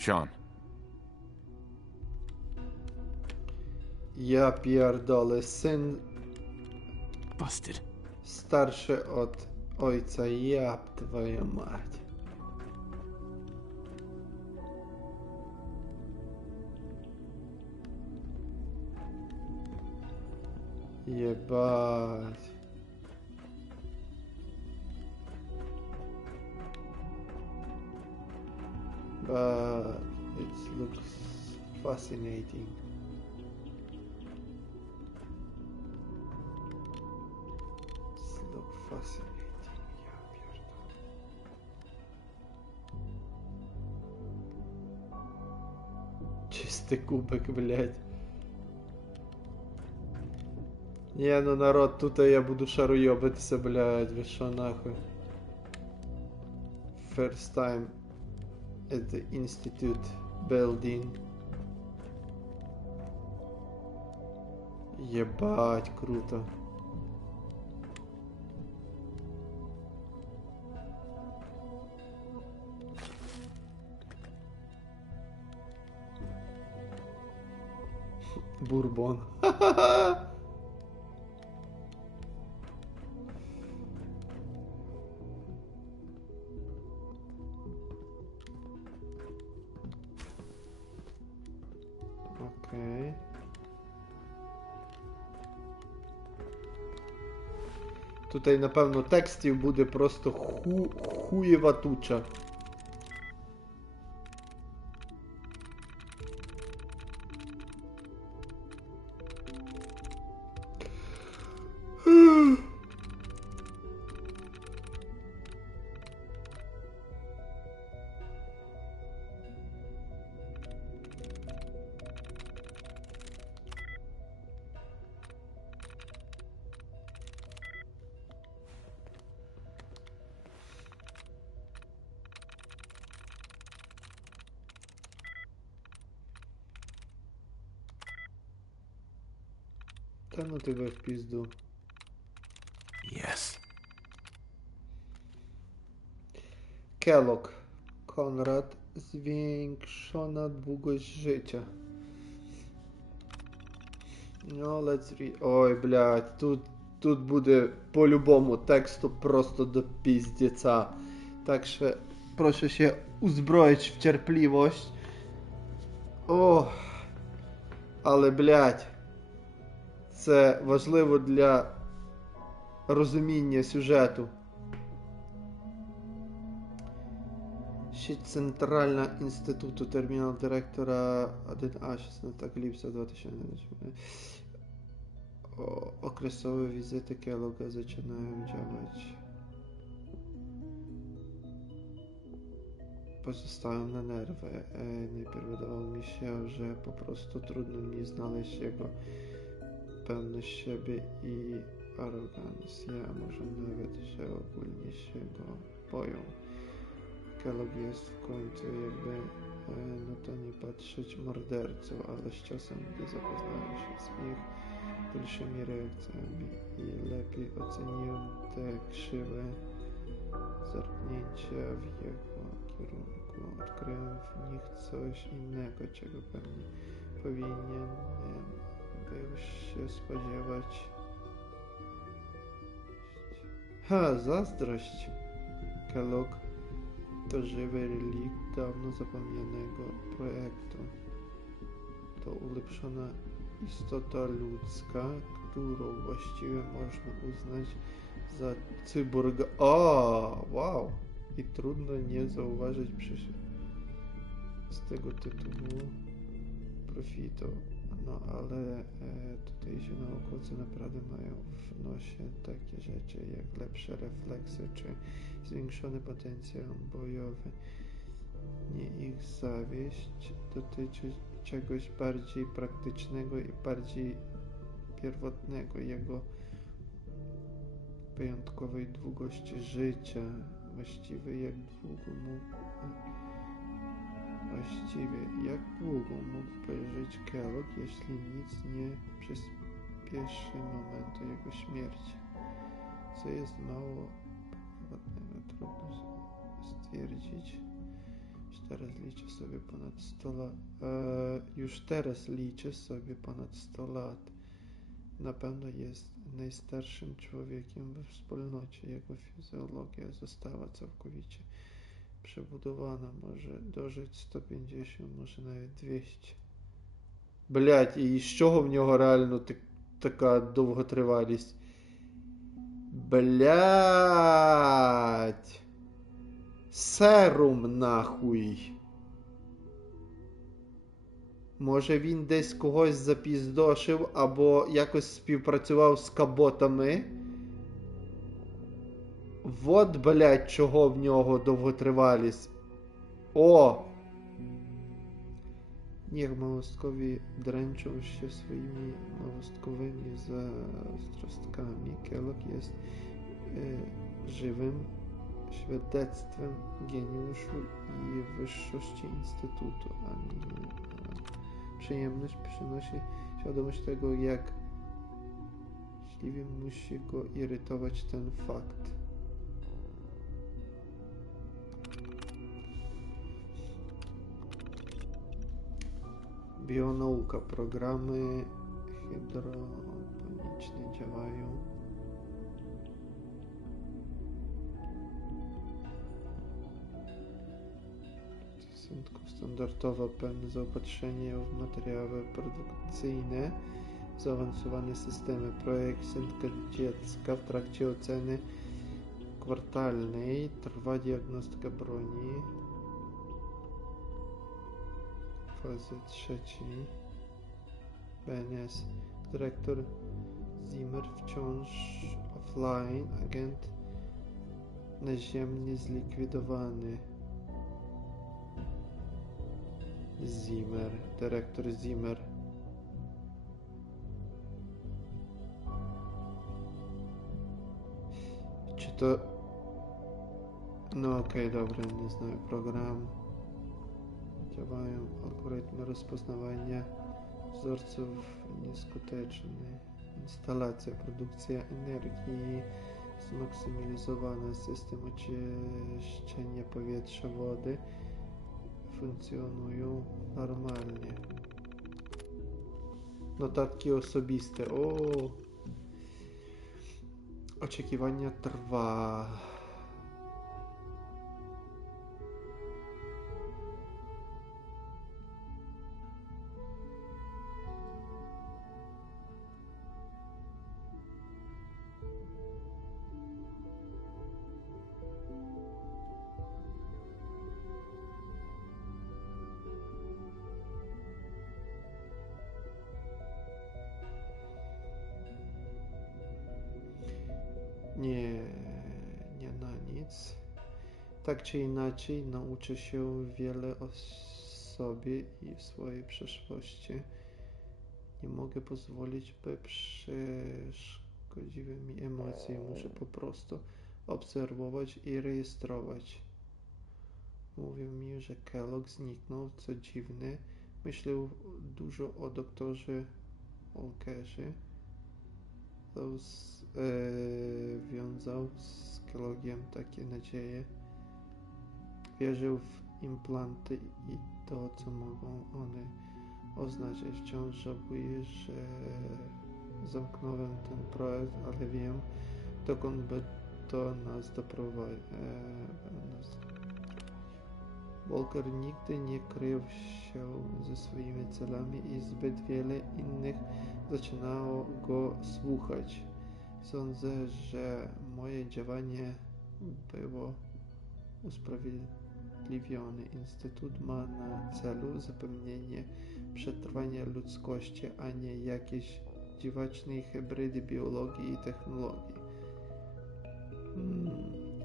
Sean. Ja pierdolę, syn Busted. starszy od ojca, ja twoja mać. Jebać. But it looks fascinating. Fascinating, ja pierdolę. Czysty kubek, блядь. Nie no, народ, tutaj я буду шаруёбаться, блядь, вы шо нахуй. First time at the Institute building. Ебать, круто. Бурбон. Окей. Tutaj na pewno tekstів буде просто хуєва туча. Та ну тебе в пізду. Yes. Kellogg. Konrad. Zwiększona długość życia. No, let's read. Oj, блядь, тут буде по-любому тексту просто до піздеця. Так що прошу się uzbroić w cierpliwość. О, але, блядь, це важливо для розуміння сюжету. Sieć centralna Instytutu Terminal Dyrektora 1A 16 lipca 2000. Okresowe wizyty Kellogga zaczynają działać. Pozostałem na nerwy. Najpierw wydawało mi się, że po prostu trudno mi znaleźć jego pewność siebie i arogancję, a może nawet, że ogólnie się go boją. Kellogg jest w końcu jakby, no to nie patrzeć, mordercą, ale z czasem, gdy zapoznałem się z ich dalszymi reakcjami i lepiej oceniłem te krzywe zerknięcia w jego kierunku, odkryłem w nich coś innego, czego pewnie powinienem był się spodziewać. Zazdrość. Kellogg to żywy relikt dawno zapomnianego projektu. To ulepszona istota ludzka, którą właściwie można uznać za cyborga. O, wow! I trudno nie zauważyć z tego tytułu profitu. No ale tutejsi naukowcy naprawdę mają w nosie takie rzeczy jak lepsze refleksy czy zwiększony potencjał bojowy. Nie ich zawieść dotyczy czegoś bardziej praktycznego i bardziej pierwotnego, jego wyjątkowej długości życia. Właściwie jak długo mógłby żyć Kellogg, jeśli nic nie przyspieszy momentu jego śmierci? Co jest mało prywatnego, trudno stwierdzić. Z Już teraz liczę sobie ponad 100 lat. Na pewno jest najstarszym człowiekiem we wspólnocie. Jego fizjologia została całkowicie przebudowana. Może dożyć 150, może nawet 200. Блять, і з чого в нього реально така довготривалість? Блять. Серум нахуй. Може він десь когось запіздошив або якось співпрацював з каботами? Вот, блять, чого в нього довготривалість. О! Niech małostkowie dręczą się swoimi małostkowymi zazdrostkami. Kellogg jest żywym świadectwem geniuszu i wyższości Instytutu. A mi przyjemność przynosi świadomość tego, jak źliwie musi go irytować ten fakt. Bionauka. Programy hydroponiczne działają. Standardowa, pełne zaopatrzenie w materiały produkcyjne, zaawansowane systemy. Projekt Synka dziecka w trakcie oceny kwartalnej. Trwa diagnostyka broni. Fazy trzeciej. BNS. Dyrektor Zimmer wciąż offline. Agent naziemnie zlikwidowany. Zimmer. Dyrektor Zimmer. Czy to... No okej, dobra, nie znam programu. Działają algorytmy rozpoznawania wzorców nieskuteczne. Instalacja, produkcja energii zmaksymalizowana. System oczyszczenia powietrza, wody funkcjonują normalnie. Notatki osobiste. O! Oczekiwania trwa. Nie na nic. Tak czy inaczej nauczę się wiele o sobie i swojej przeszłości. Nie mogę pozwolić, by przeszkodziły mi emocje. Muszę po prostu obserwować i rejestrować. Mówią mi, że Kellogg zniknął, co dziwne. Myślę dużo o doktorze Walkerze. Wiązał z Kelloggiem takie nadzieje. Wierzył w implanty i to, co mogą one oznaczać. Wciąż żałuję, że zamknąłem ten projekt, ale wiem, dokąd by to nas doprowadziło. Walker nigdy nie krył się ze swoimi celami i zbyt wiele innych zaczynało go słuchać. Sądzę, że moje działanie było usprawiedliwione. Instytut ma na celu zapewnienie przetrwania ludzkości, a nie jakieś dziwacznej hybrydy biologii i technologii.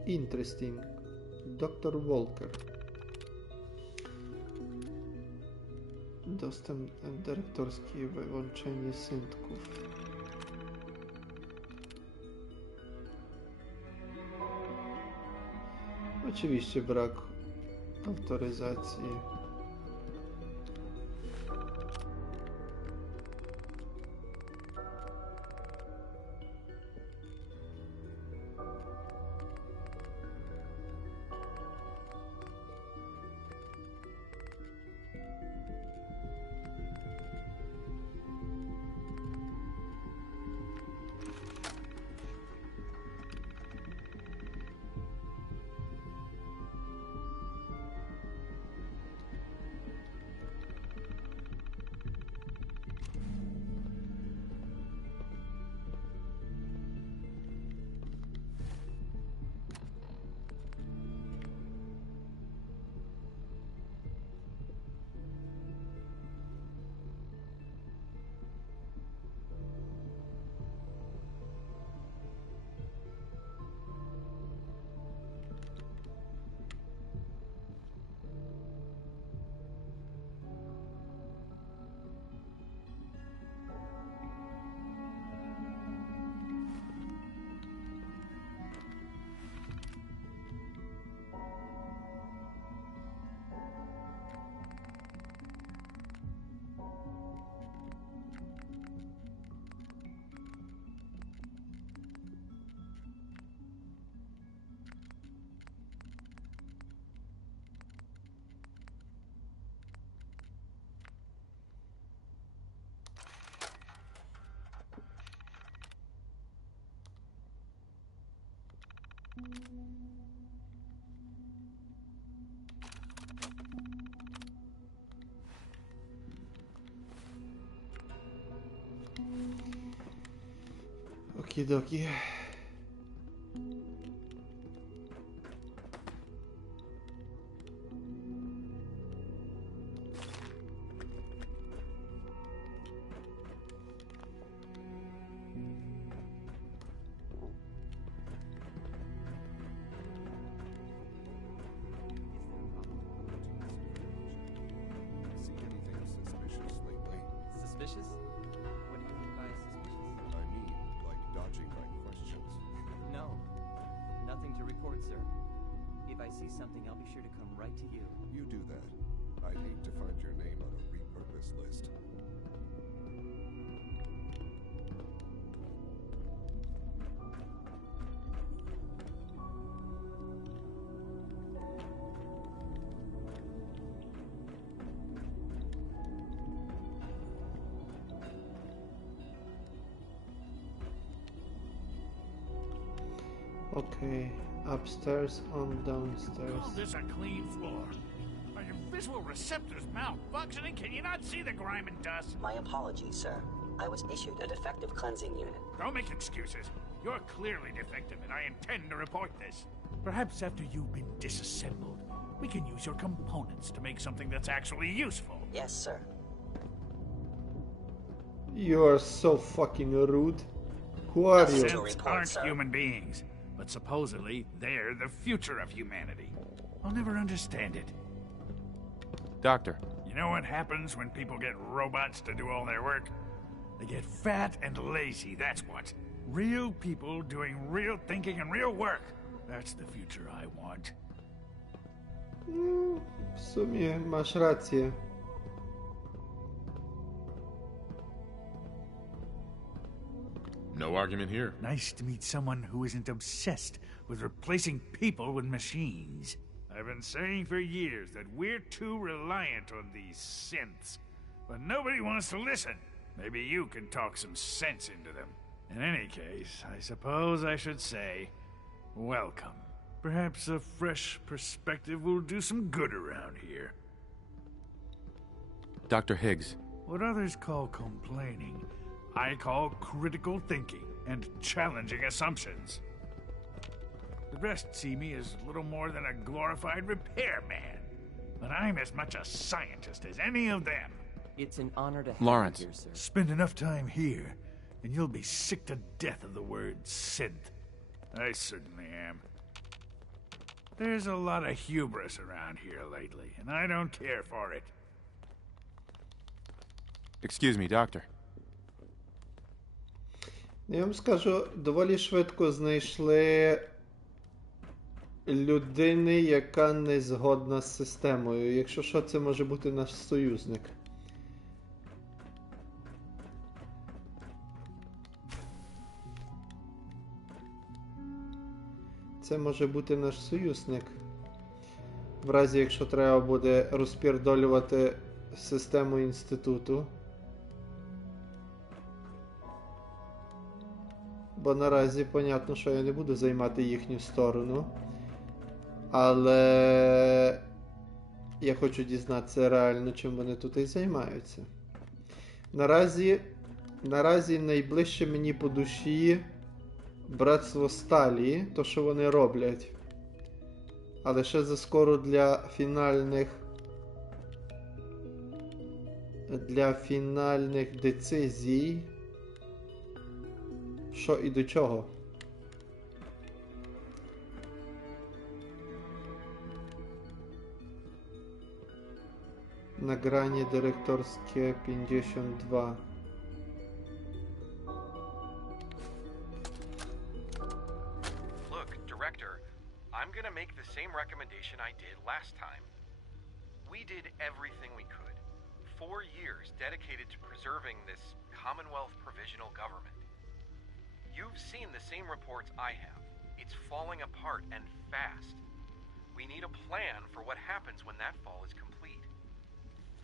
Interesting. Dr. Walker. Dostęp dyrektorski, wyłączenie syntków. Oczywiście brak autoryzacji. Okidoki. See anything suspicious lately? Suspicious? What do you mean by suspicious? I mean, like dodging my questions. No. Nothing to report, sir. If I see something, I'll be sure to come right to you. You do that. I'd hate to find your name on a repurposed list. Okay, upstairs and downstairs. Call this a clean floor? Are your visual receptors malfunctioning? Can you not see the grime and dust? My apologies, sir. I was issued a defective cleansing unit. Don't make excuses. You're clearly defective, and I intend to report this. Perhaps after you've been disassembled, we can use your components to make something that's actually useful. Yes, sir. You are so fucking rude. Who are you? Synths aren't human beings, but supposedly they're the future of humanity. I'll never understand it. Doctor. You know what happens when people get robots to do all their work? They get fat and lazy, that's what. Real people doing real thinking and real work. That's the future I want. W sumie masz rację. No argument here. Nice to meet someone who isn't obsessed with replacing people with machines. I've been saying for years that we're too reliant on these synths, but nobody wants to listen. Maybe you can talk some sense into them. In any case, I suppose I should say, welcome. Perhaps a fresh perspective will do some good around here. Dr. Higgs. What others call complaining, I call critical thinking and challenging assumptions. The rest see me as little more than a glorified repairman, but I'm as much a scientist as any of them. It's an honor to have Lawrence. you here, sir. Spend enough time here, and you'll be sick to death of the word synth. I certainly am. There's a lot of hubris around here lately, and I don't care for it. Excuse me, doctor. Я вам скажу, доволі швидко знайшли людини, яка не згодна з системою. Якщо що, це може бути наш союзник. Це може бути наш союзник. В разі, якщо треба буде розпірдолювати систему інституту. Бо наразі, понятно, що я не буду займати їхню сторону. Але я хочу дізнатися реально, чим вони тут і займаються. Наразі найближче мені по душі братство сталі, то що вони роблять. Але ще заскоро для фінальних децизій. Що і до чого? Nagranie dyrektorskie 52. Look, Director, I'm gonna make the same recommendation I did last time. We did everything we could. 4 years dedicated to preserving this Commonwealth provisional government. You've seen the same reports I have. It's falling apart and fast. We need a plan for what happens when that fall is complete.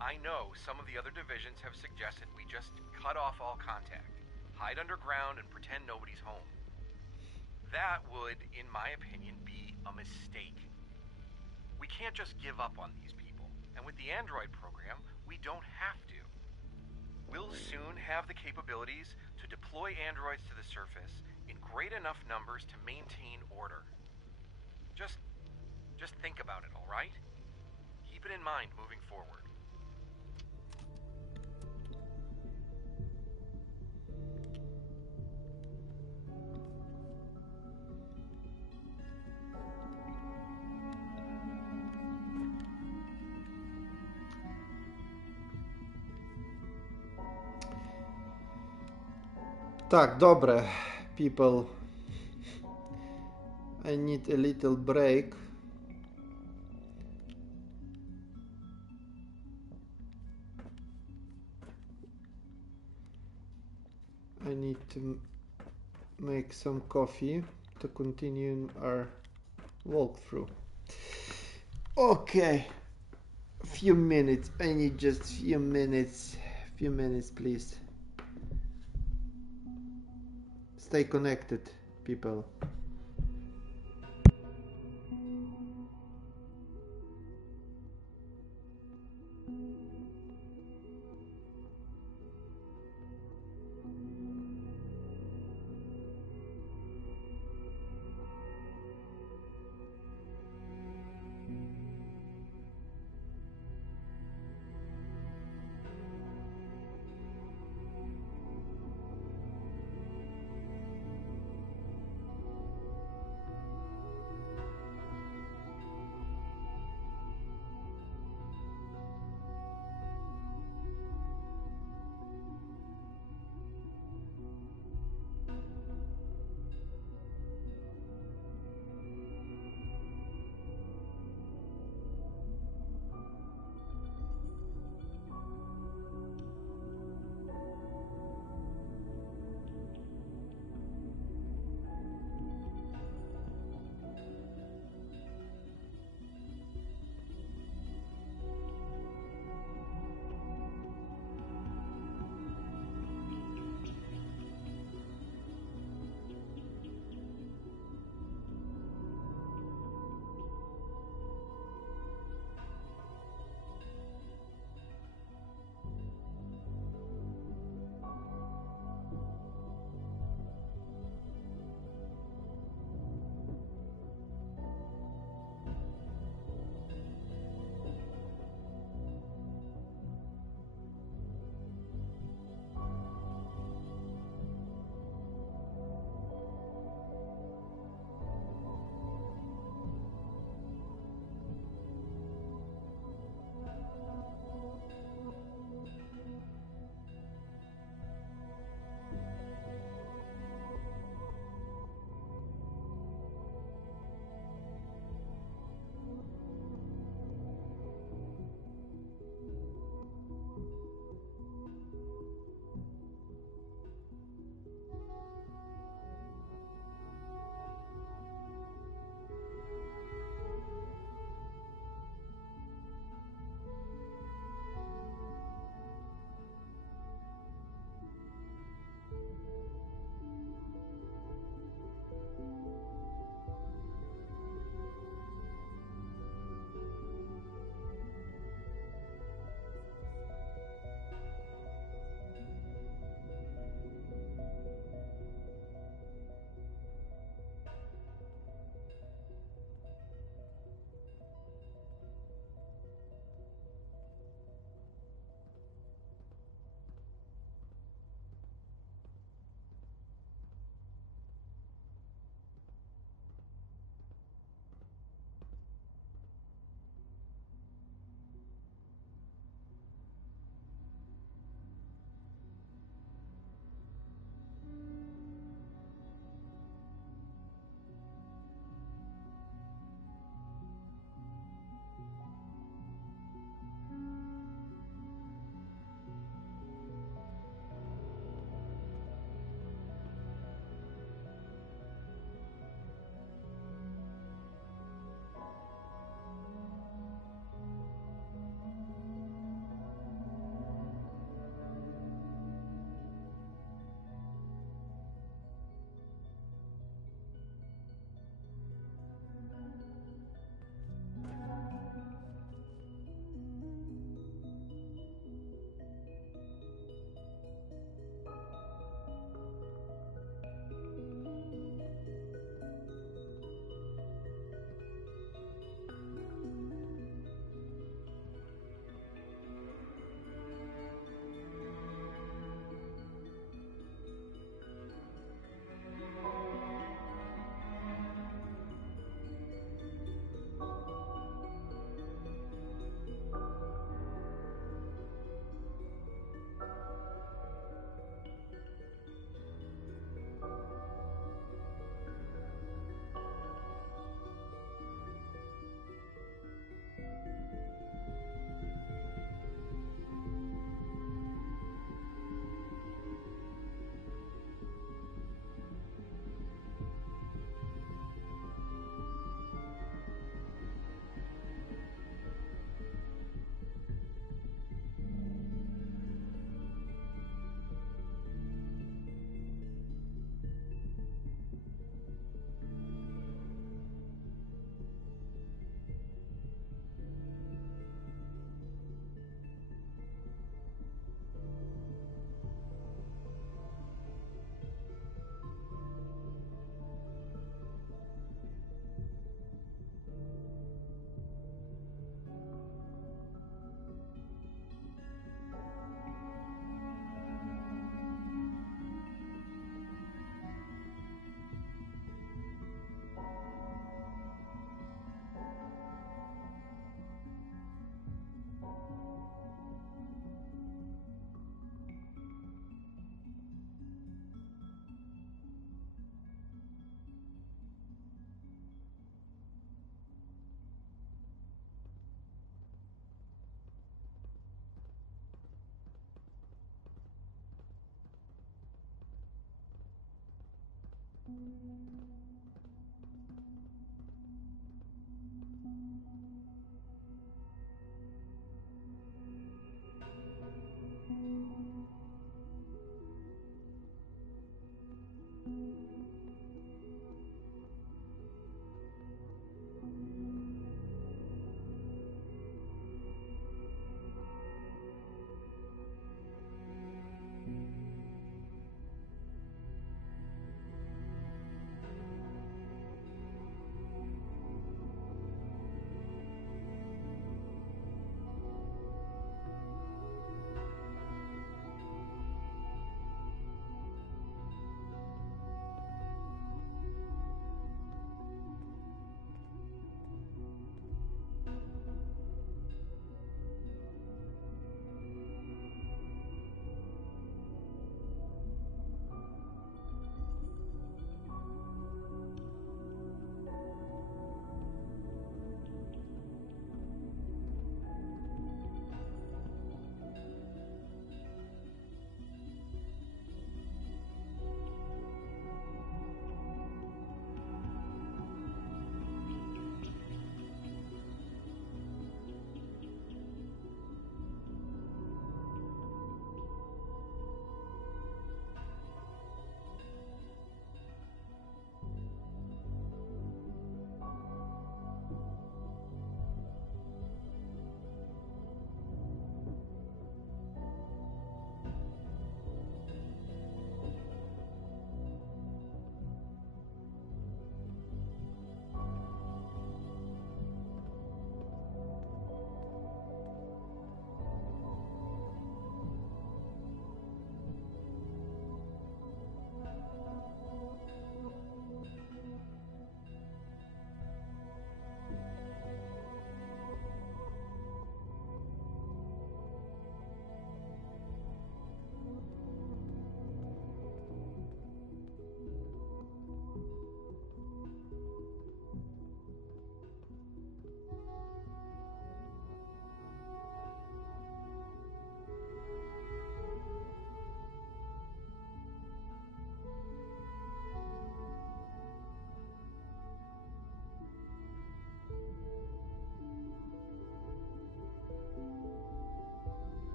I know some of the other divisions have suggested we just cut off all contact, hide underground and pretend nobody's home. That would, in my opinion, be a mistake. We can't just give up on these people, and with the Android program, we don't have to. We'll soon have the capabilities to deploy androids to the surface in great enough numbers to maintain order. Just think about it, all right? Keep it in mind moving forward. Tak, dobre, people. I need a little break. I need to make some coffee to continue our walkthrough. Okay, few minutes. I need just few minutes. Few minutes, please. Stay connected, people.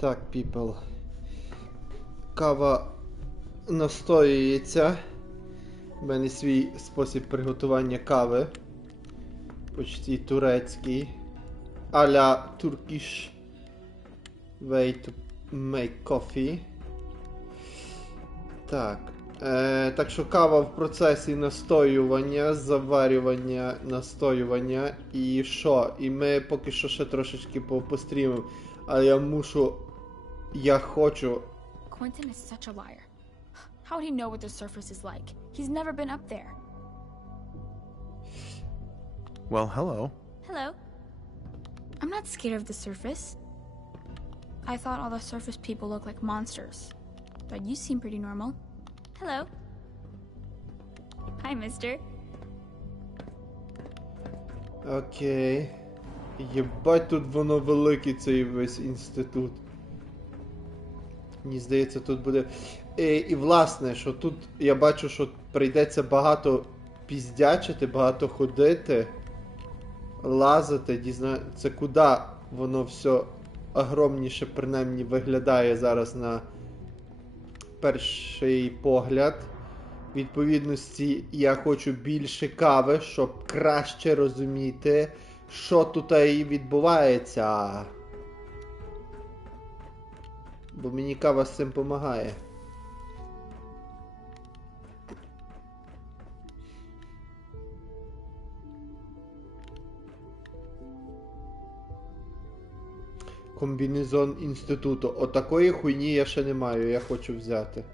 Так, people. Кава настоюється. У мене свій спосіб приготування кави. Почти турецький. А-ля Turkish way to make coffee. Так. Так що кава в процесі настоювання, заварювання, настоювання. І що? І ми поки що ще трошечки пострімимо. Але я хочу... Quentin is such a liar. How would he know what the surface is like? He's never been up there. Well, hello. Hello. I'm not scared of the surface. I thought all the surface people look like monsters. But you seem pretty normal. Hello. Hi, mister. Окей. Єбать, тут воно великий, цей весь інститут. Мені здається, тут буде... І власне, що тут я бачу, що прийдеться багато піздячити, багато ходити, лазити, дізнатися, куди воно все огромніше, принаймні, виглядає зараз на перший погляд. В відповідності я хочу більше кави, щоб краще розуміти, що тут відбувається. Бо мені кава з цим допомагає. Комбінезон інституту. Отакої хуйні я ще не маю, я хочу взяти.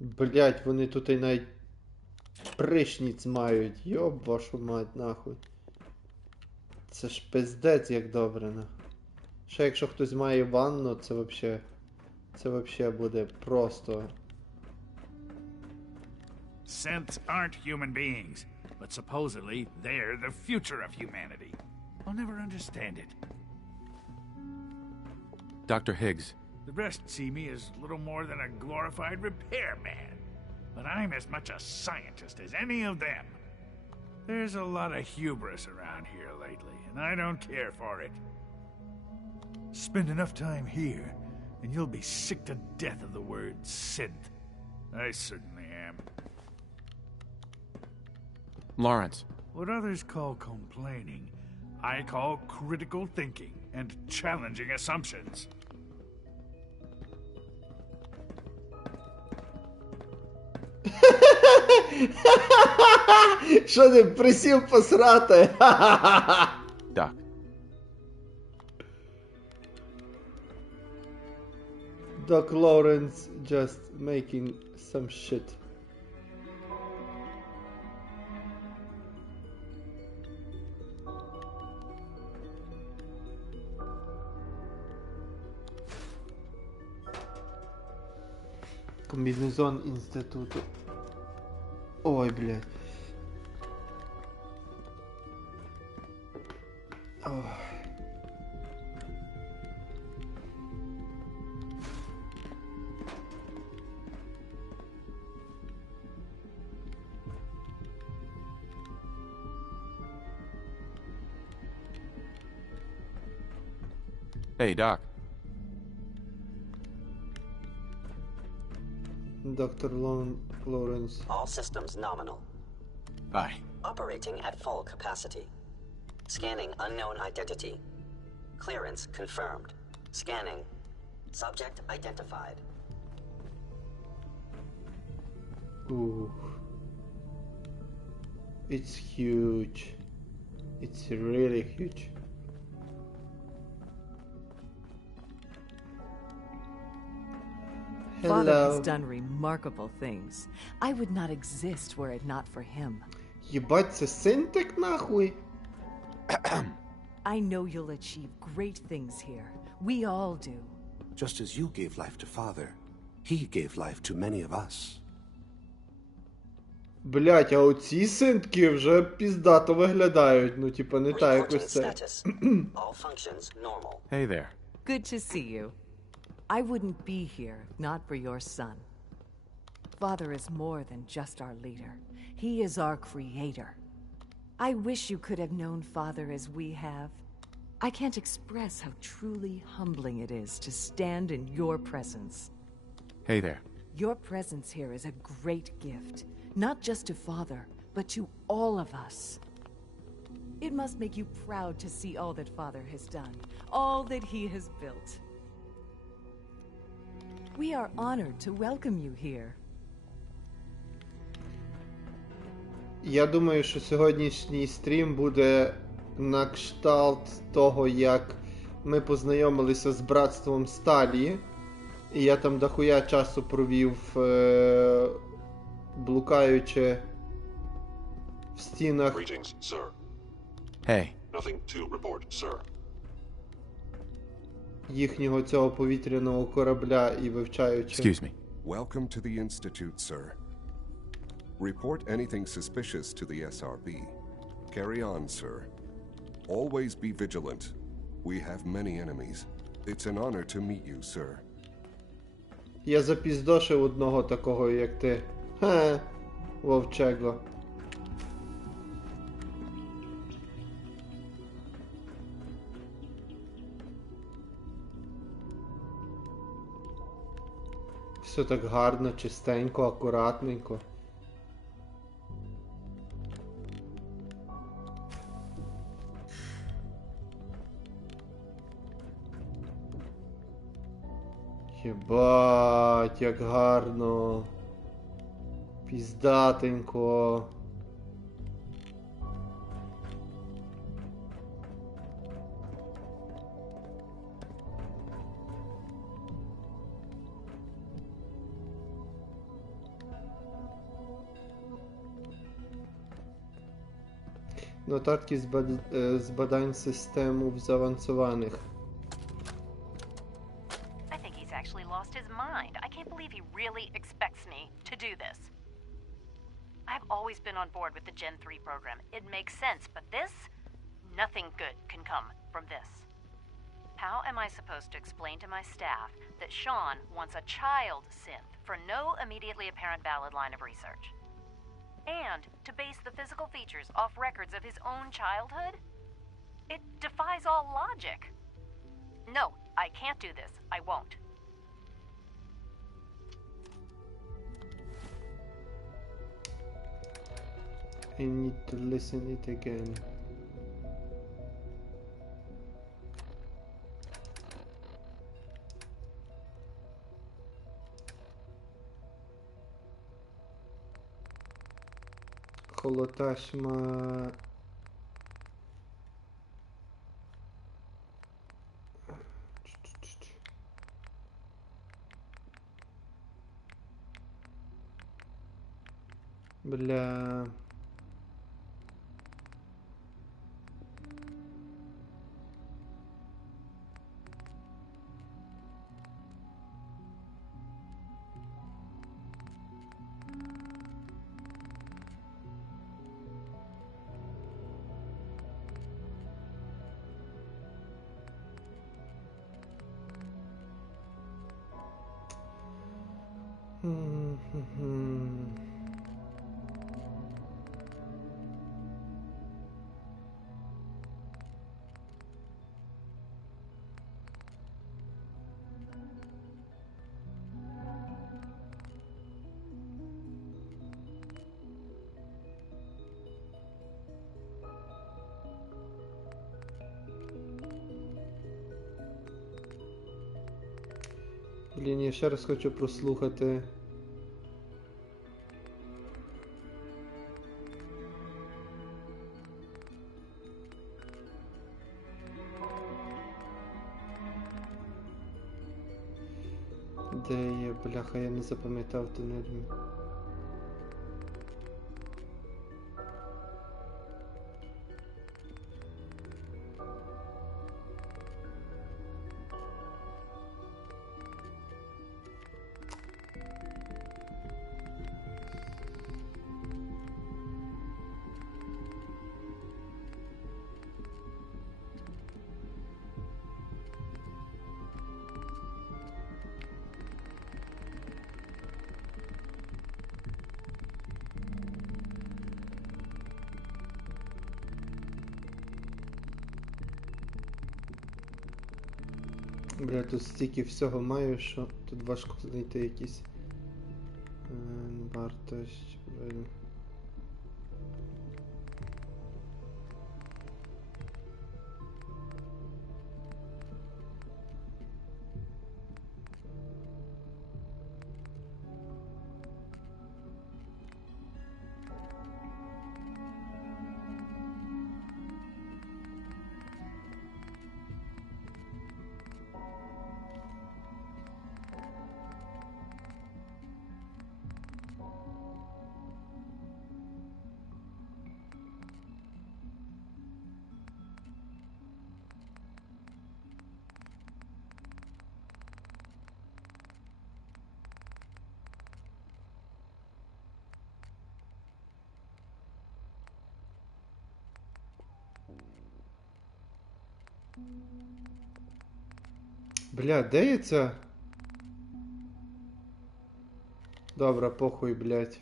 Блять, вони тут і навіть пришніць мають. Йоб вашу мать, нахуй. Це ж пиздець як добре, на. Ще якщо хтось має ванну, це вообще буде просто. Synths aren't human beings, but supposedly they're the future of humanity. I'll never understand it. Dr. Higgs. The rest see me as little more than a glorified repairman. But I'm as much a scientist as any of them. There's a lot of hubris around here lately, and I don't care for it. Spend enough time here, and you'll be sick to death of the word synth. I certainly am. Lawrence. What others call complaining, I call critical thinking and challenging assumptions. Що ти присів посрати? Doc. Doc Lawrence just making some shit. Комбінезон інституту. Ой, блядь. Ой. Hey, Doc. Dr. Lawrence. All systems nominal. Aye. Operating at full capacity. Scanning unknown identity. Clearance confirmed. Scanning. Subject identified. Ooh. It's huge. It's really huge. Father has Hello. done remarkable things. I would not exist were it not for him. Ебать, це син так нахуй? I know you'll achieve great things here. We all do. Just as you gave life to Father, he gave life to many of us. Блять, а оці синтки вже піздато виглядають. Ну, типа, не так якось це. All functions normal. Hey there. Good to see you. I wouldn't be here if not for your son. Father is more than just our leader. He is our creator. I wish you could have known Father as we have. I can't express how truly humbling it is to stand in your presence. Hey there. Your presence here is a great gift, not just to Father, but to all of us. It must make you proud to see all that Father has done, all that he has built. We are honored to welcome you here. Я думаю, що сьогоднішній стрім буде на кшталт того, як ми познайомилися з братством Сталі. І я там дохуя часу провів, блукаючи в стінах. Greetings, sir. Hey. Nothing to report, sir. Їхнього цього повітряного корабля і вивчаючи. Excuse me. Welcome to the Institute, sir. Report anything suspicious to the SRB. Carry on, sir. Always be vigilant. We have many enemies. It's an honor to meet you, sir. Я запіздошив одного такого, як ти. Ха, вовчего. Все так гарно, чистенько, акуратненько. Єбать, як гарно. Піздатенько. Нотатки з бадань систем завансованих. I think he's actually lost his mind. I can't believe he really expects me to do this. I've always been on board with the Gen 3 program. It makes sense, but this? Nothing good can come from this. How am I supposed to explain to my staff that Sean wants a child synth for no immediately apparent valid line of research? And to base the physical features off records of his own childhood? It defies all logic. No, I can't do this. I won't. I need to listen it again. Холоташма. Бля. Блін, я ще раз хочу прослухати. Де є, бляха, я не запам'ятав тунель. Бля, тут стільки всього маю, що тут важко знайти якісь вартості. Бля, де є ця? Добре, похуй, блядь.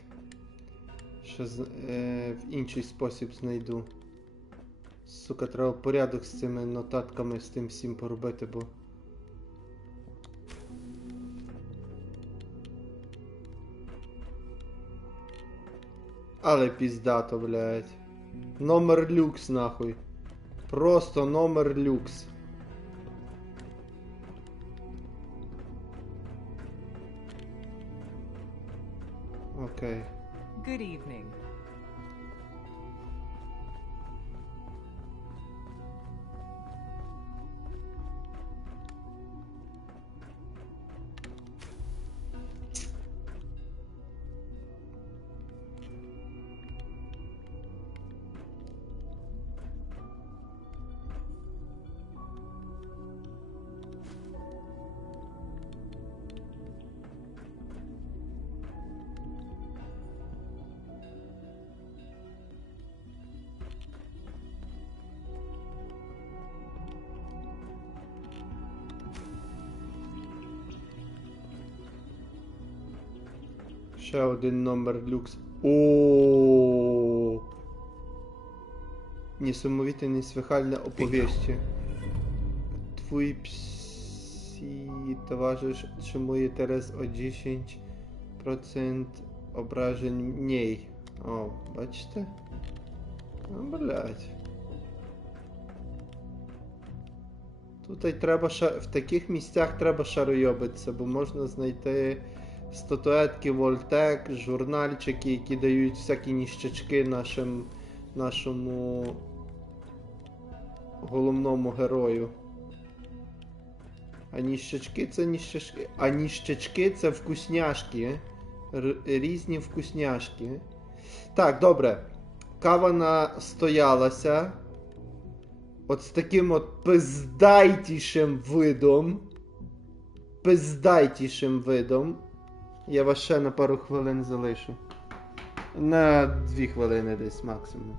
Що в інший спосіб знайду. Сука, треба порядок з цими нотатками, з тим всім поробити, бо... Але піздато, блядь. Номер люкс, нахуй. Просто номер люкс. Окей. Good evening. Ще один номер люкс. О. Niesamowite, niesłychane opowieści. Twój psi towarzysz otrzymuje teraz o 10% obrażeń mniej. O, бачите? Ну, блядь. Тут треба в таких місцях треба шаройобитися, бо можна знайти статуетки, вольтек, журнальчики, які дають всякі ніщачки нашому головному герою. А ніщачки це ніщачки. А ніщачки це вкусняшки. Різні вкусняшки. Так, добре. Кава настоялася. От з таким от пиздайтішим видом. Пиздайтішим видом. Я вас ще на пару хвилин залишу. На 2 хвилини десь максимум.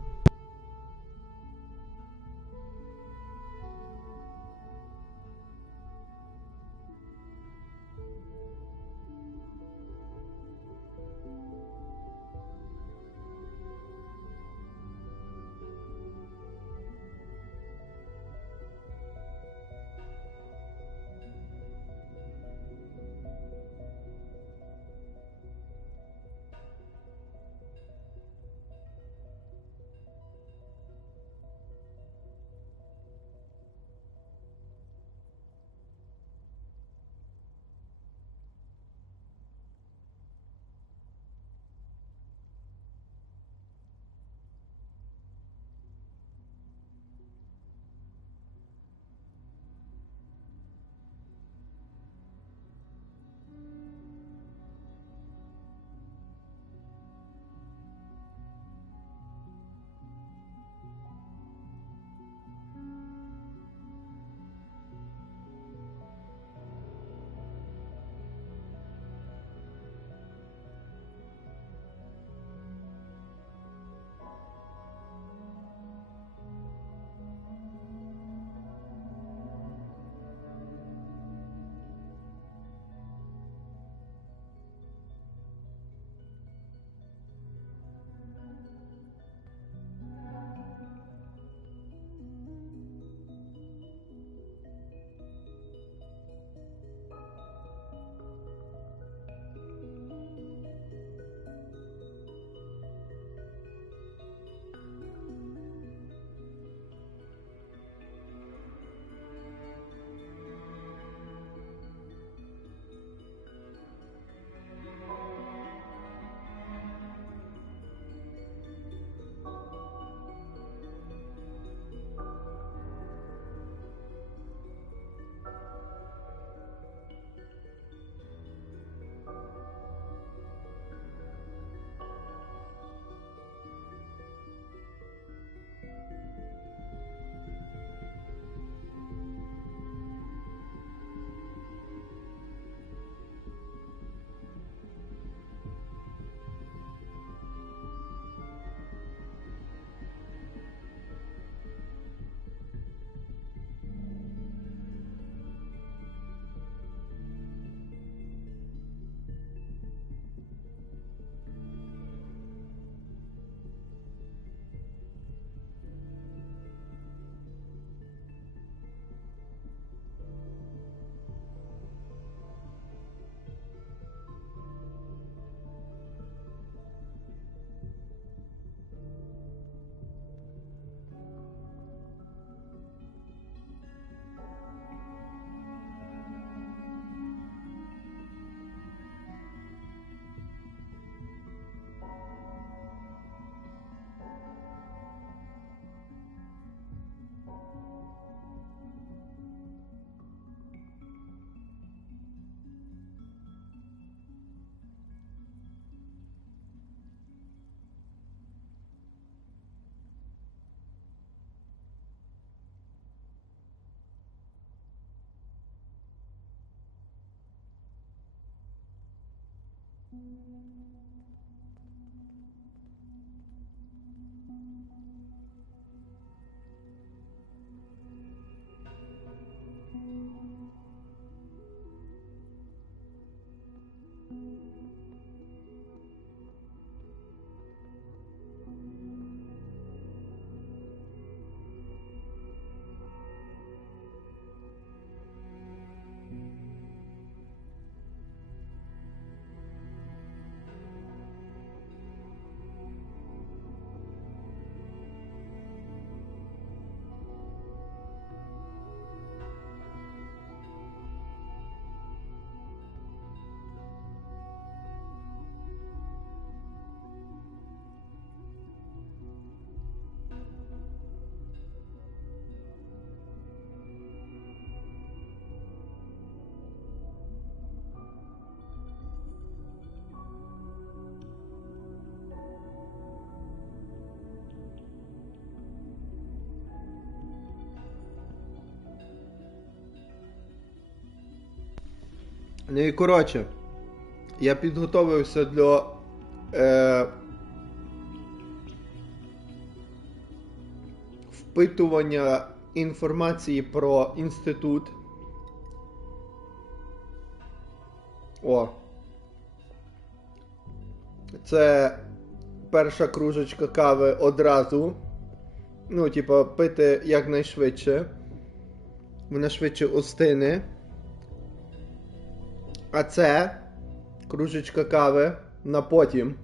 Ну і коротше, я підготовився до впитування інформації про інститут. О. Це перша кружечка кави одразу. Ну, типа, пити якнайшвидше. Вона швидше остине. А це кружечка кави на потім.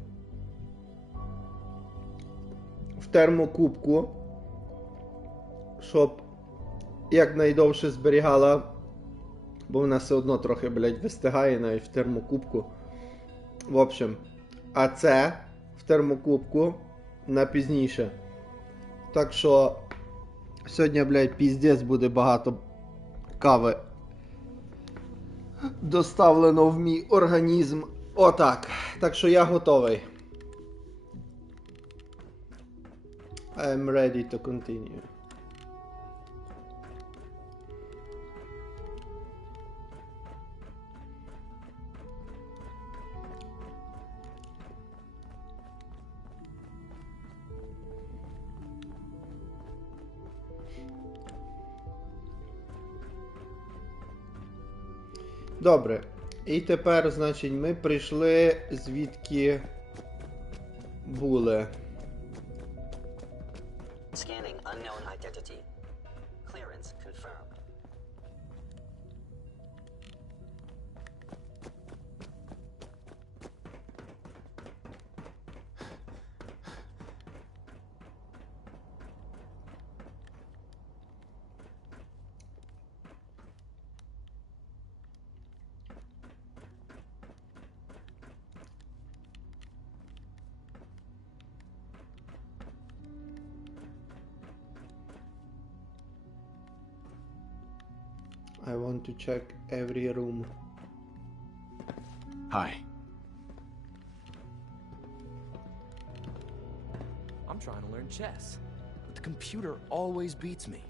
В термокубку. Щоб якнайдовше зберігала. Бо вона все одно трохи, блядь, вистигає навіть в термокубку. В общем. А це в термокубку на пізніше. Так що сьогодні, блядь, піздець буде багато кави доставлено в мій організм. Отак. Так що я готовий. I'm ready to continue. Добре. І тепер, значить, ми прийшли звідки були. Scanning unknown identity. Clearance confirmed. I want to check every room. Hi. I'm trying to learn chess, but the computer always beats me.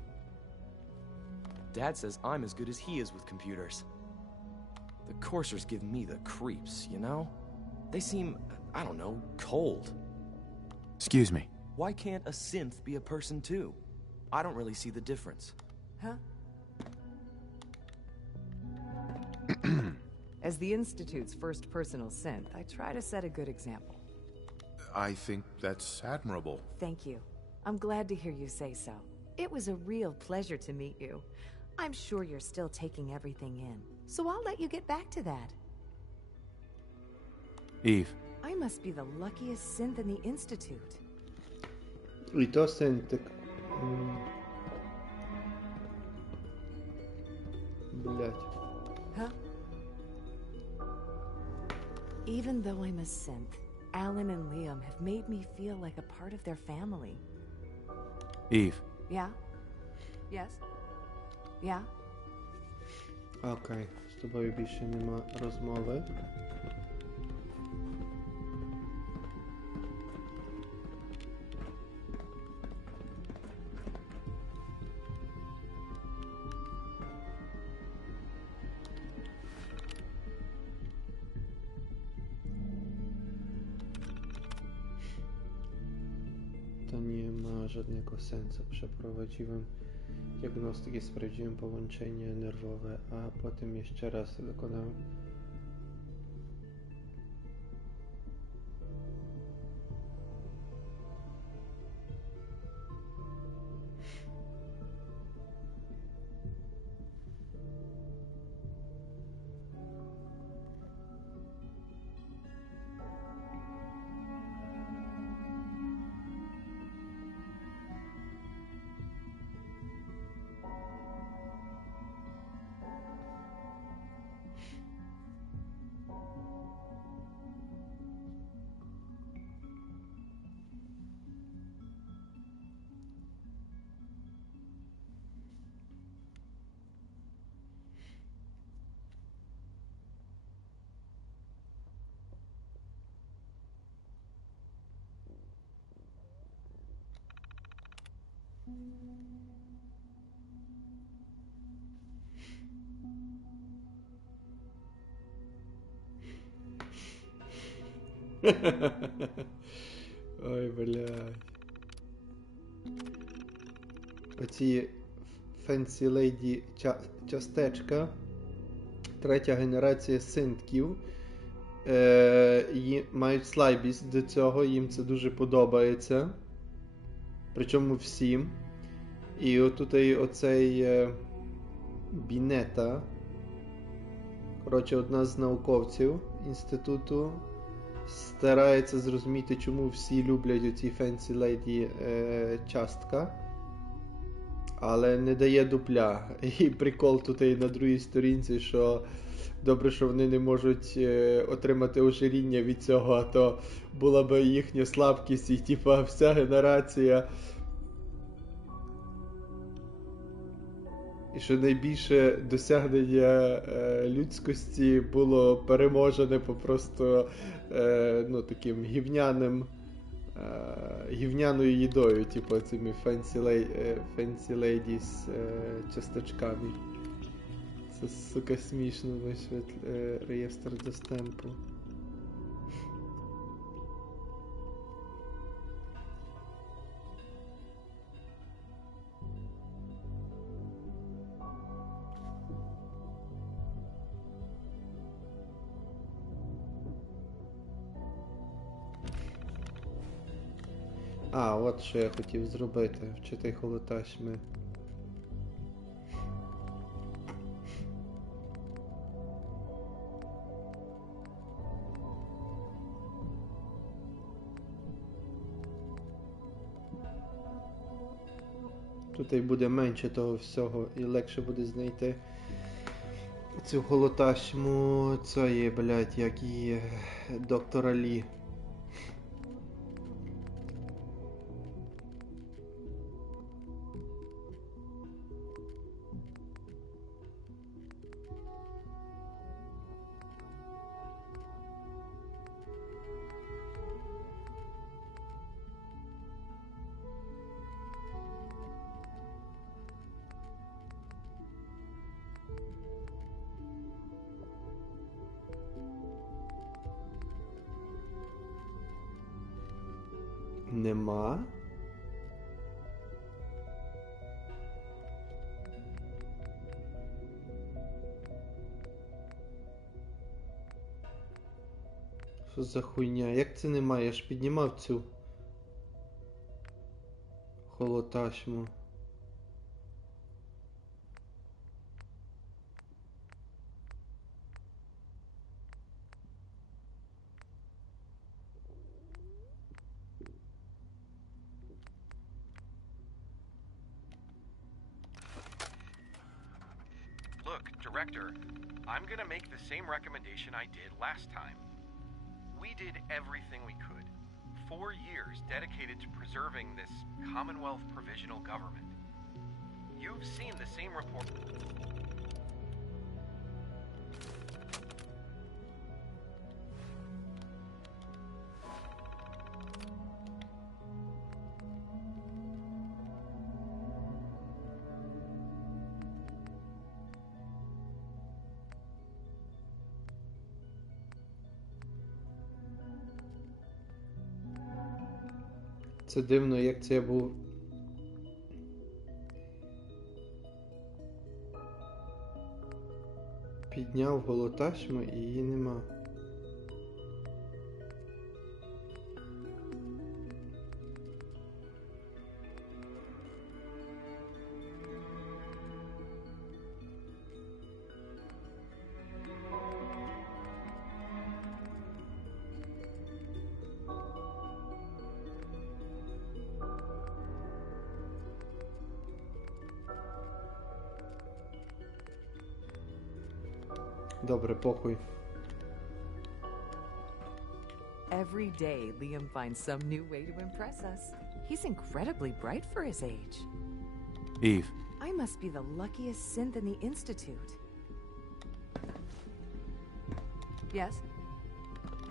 Dad says I'm as good as he is with computers. The coursers give me the creeps, you know? They seem, I don't know, cold. Excuse me. Why can't a synth be a person too? I don't really see the difference. Huh? As the Institute's first personal synth, I try to set a good example. I think that's admirable. Thank you. I'm glad to hear you say so. It was a real pleasure to meet you. I'm sure you're still taking everything in, so I'll let you get back to that. Eve. I must be the luckiest synth in the Institute. І то синтик. Блять. Huh? Even though I'm a synth, Alan and Liam have made me feel like a part of their family. Eve. Yeah? Yes? Yeah? Окей, з тобою більше нема розмови. To nie ma żadnego sensu. Przeprowadziłem diagnostykę, sprawdziłem połączenie nerwowe, a potem jeszcze raz dokonałem. Ой, блядь. Оці Fancy Lady частечка, третя генерація синтків, мають слабість до цього, їм це дуже подобається. Причому всім. І отут оцей Бінета, коротше, одна з науковців інституту, старається зрозуміти, чому всі люблять оці Fancy Lady частка, але не дає дупля. І прикол тут і на другій сторінці, що добре, що вони не можуть отримати ожиріння від цього, а то була б їхня слабкість, і типа вся генерація. І що найбільше досягнення людськості було переможене просто таким гівняною їдою, типу цими Fancy Lady з часточками. Це, сука, смішно, реєстр до стемпу. А, от що я хотів зробити. Вчити холоташми. Тут і буде менше того всього, і легше буде знайти цю холоташму цієї, блядь, як її, доктора Лі. Нема? Що за хуйня? Як це немає? Я ж піднімав цю холоташму. Director, I'm gonna make the same recommendation I did last time. We did everything we could. 4 years dedicated to preserving this Commonwealth provisional government. You've seen the same report. Це дивно, як це я був. Підняв голоташму і її нема. Добре, похуй. Every day, Liam finds some new way to impress us. He's incredibly bright for his age. Eve. I must be the luckiest synth in the Institute. Yes?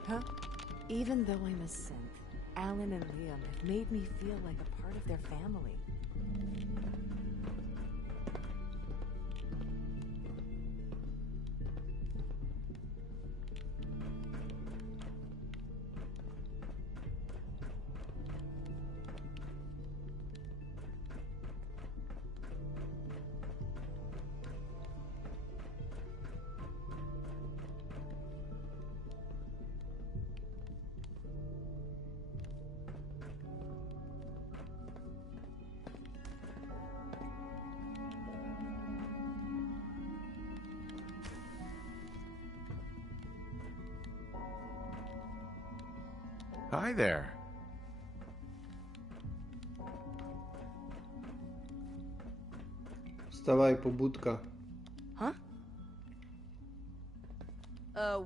Huh? Even though I'm a synth, Alan and Liam have made me feel like a part of their family. Hi there. Вставай, побудка. Huh?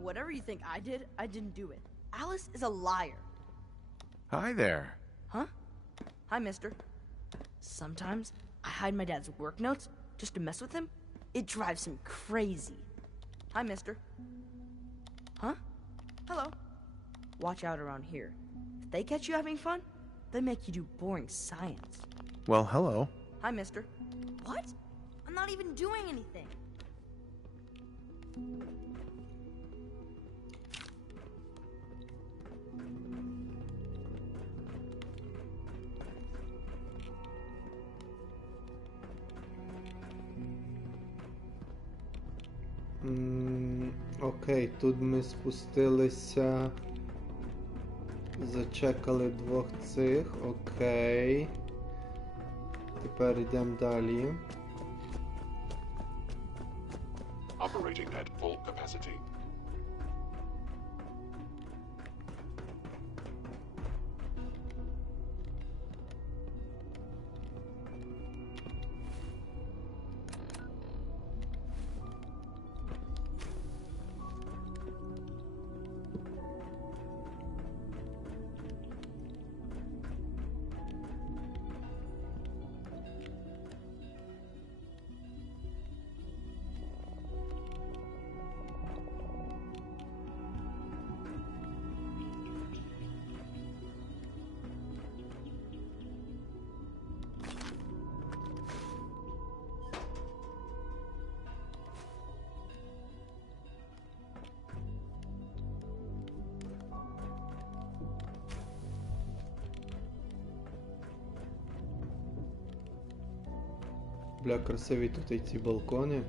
Whatever you think I did, I didn't do it. Alice is a liar. Hi there. Huh? Hi, mister. Sometimes I hide my dad's work notes just to mess with him. It drives him crazy. Hi, mister. Huh? Hello. Watch out around here. If they catch you having fun, they make you do boring science. Well, hello. Hi, mister. What? I'm not even doing anything. Окей, тут ми спустилися. Зачекали двох цих. Окей. Тепер йдемо далі. Operating at full capacity. Бля, красиві тут і ці балкони.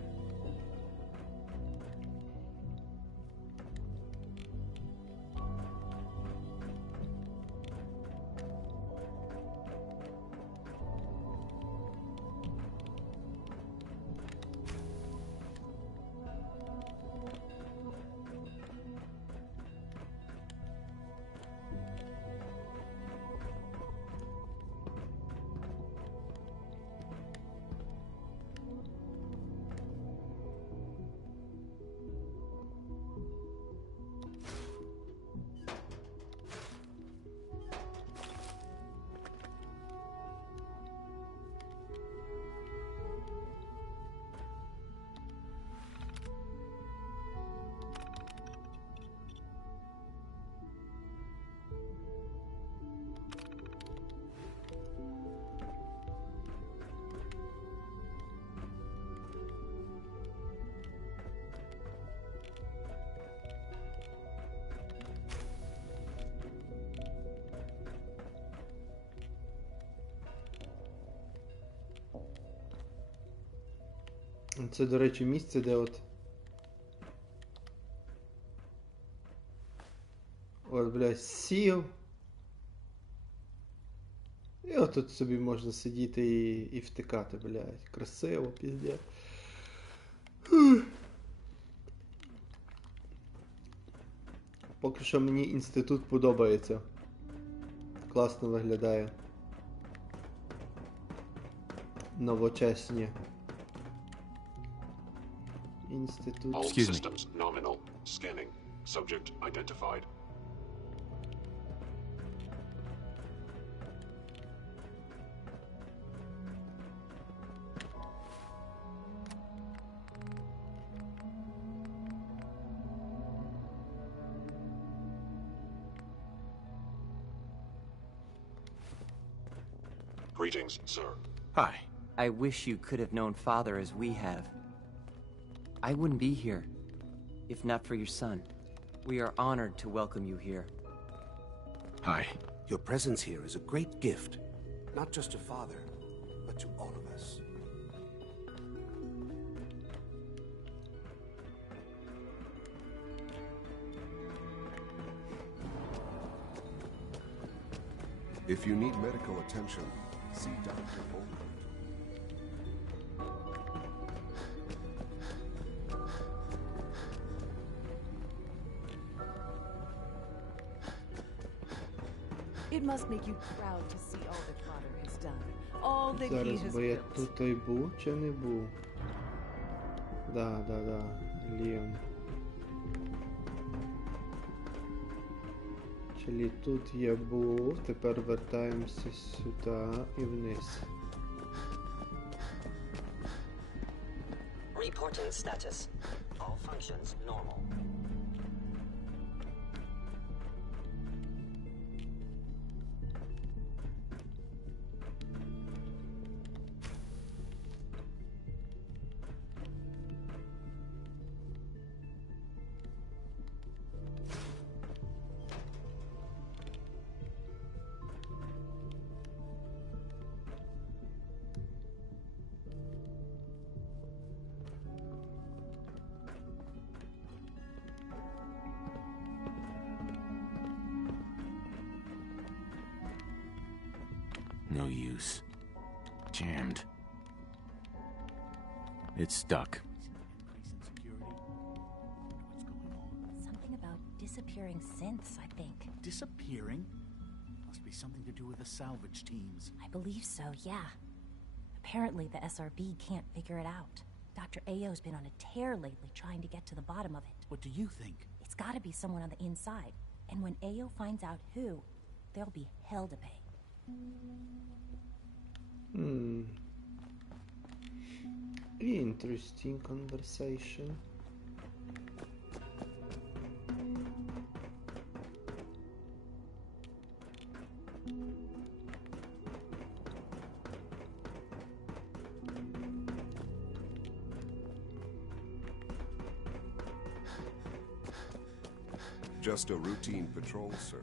Це, до речі, місце, де от... От, блядь, сів. І от тут собі можна сидіти і втикати, блядь. Красиво, піздець. Поки що мені інститут подобається. Класно виглядає. Новочесні. Інститут. All systems nominal. Scanning. Subject identified. Greetings, sir. Hi. I wish you could have known Father as we have. I wouldn't be here, if not for your son. We are honored to welcome you here. Hi. Your presence here is a great gift, not just to Father, but to all of us. If you need medical attention, see Dr. Bolton. It must make you proud to see all that Father has done. All that he Зараз, has бо я built. тут і був чи не був? Да, Ліон. Чилі тут я був, тепер вертаємося сюди і вниз. Reporting status. All functions normal. No use. Jammed. It's stuck. Something about disappearing synths, I think. Disappearing? Must be something to do with the salvage teams. I believe so, yeah. Apparently the SRB can't figure it out. Dr. Ao's been on a tear lately trying to get to the bottom of it. What do you think? It's gotta be someone on the inside. And when Ao finds out who, there'll be hell to pay. Interesting conversation. Just a routine patrol, sir.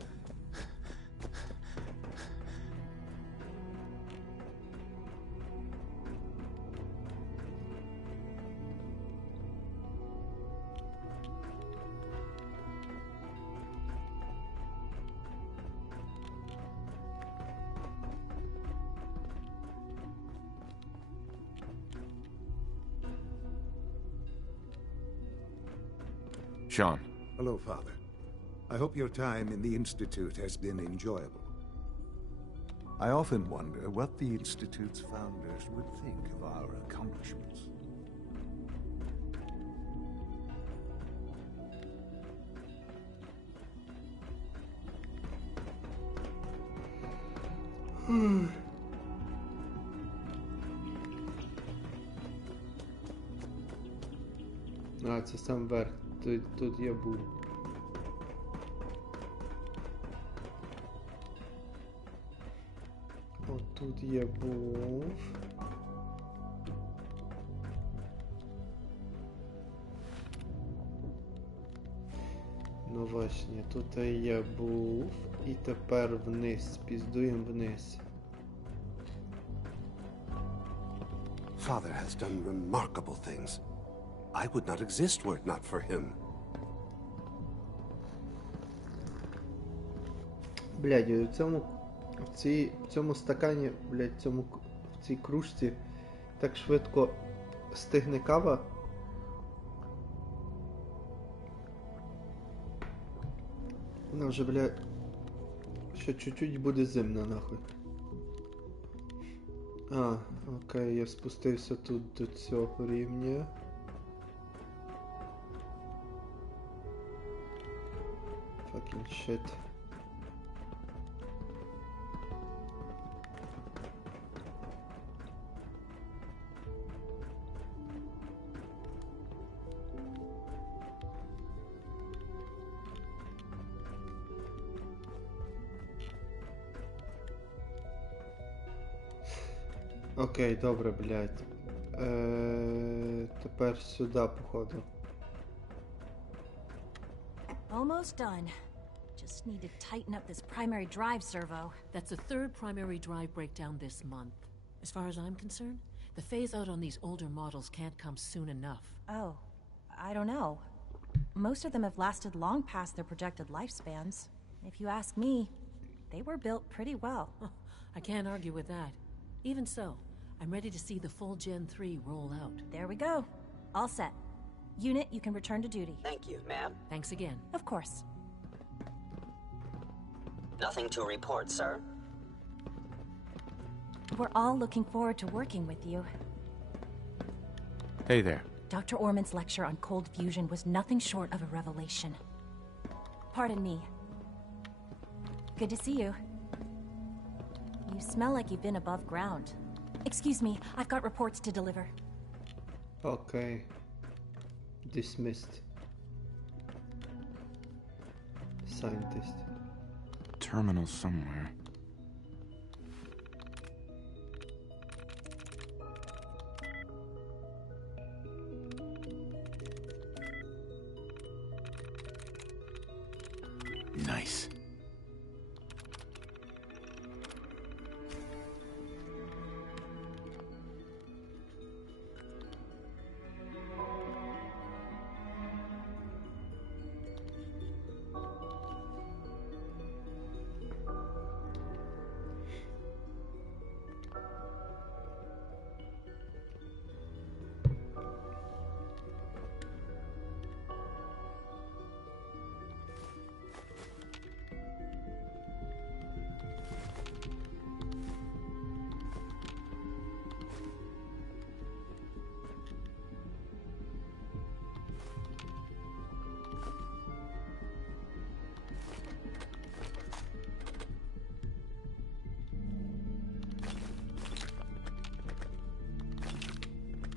Sean. Hello, Father. I hope your time in the Institute has been enjoyable. I often wonder what the Institute's founders would think of our accomplishments. А, це сам верх. Тут я був. От тут я був. Ну właśnie, tutaj я був. І тепер вниз. Піздуємо вниз. Father has done remarkable things. I would not exist were it not for him. Блядь, в цьому стакані, блядь, в цій кружці так швидко стигне кава. Вона вже, блядь, ще чуть-чуть буде зимна, нахуй. А, окей, я спустився тут до цього рівня. Fucking shit. Окей, добре, блядь. Тепер сюди, походу. Almost done. Just need to tighten up this primary drive servo. That's the third primary drive breakdown this month. As far as I'm concerned, the phase-out on these older models can't come soon enough. Oh, I don't know. Most of them have lasted long past their projected lifespans. If you ask me, they were built pretty well. I can't argue with that. Even so, I'm ready to see the full Gen 3 roll out. There we go. All set. Unit, you can return to duty. Thank you, ma'am. Thanks again. Of course. Nothing to report, sir. We're all looking forward to working with you. Hey there. Dr. Orman's lecture on cold fusion was nothing short of a revelation. Pardon me. Good to see you. You smell like you've been above ground. Excuse me, I've got reports to deliver. Okay. Dismissed. Scientist. Terminal somewhere. Nice.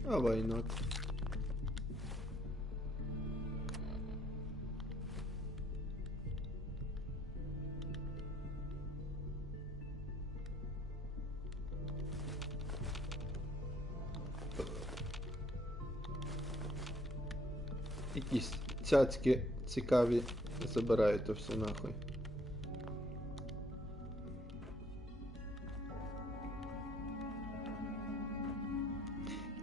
Oh, why not? Якісь цяцьки цікаві, забираю то все нахуй.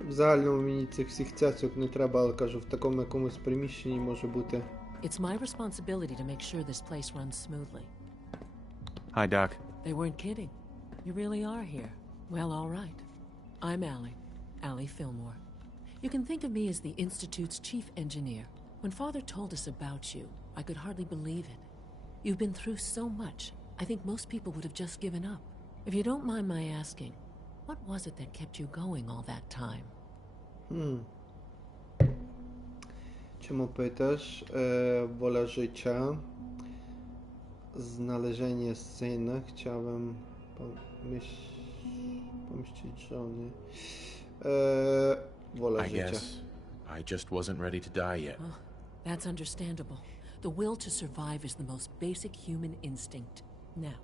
В загальному мені цих всіх цяцьок не треба, але кажу, в такому якомусь приміщенні може бути. It's my responsibility to make sure this place runs smoothly. Hi, Doc. They weren't kidding. You really are here. Well, all right. I'm Allie Fillmore. You can think of me as the Institute's chief engineer. When Father told us about you, I could hardly believe it. You've been through so much, I think most people would have just given up. If you don't mind my asking, what was it that kept you going all that time? Czemu pytasz? Wola życia, znalezienie syna, chciałem pomścić żony. Wola życia. Guess I just wasn't ready to die yet. Well, that's understandable. The will to survive is the most basic human instinct. Now,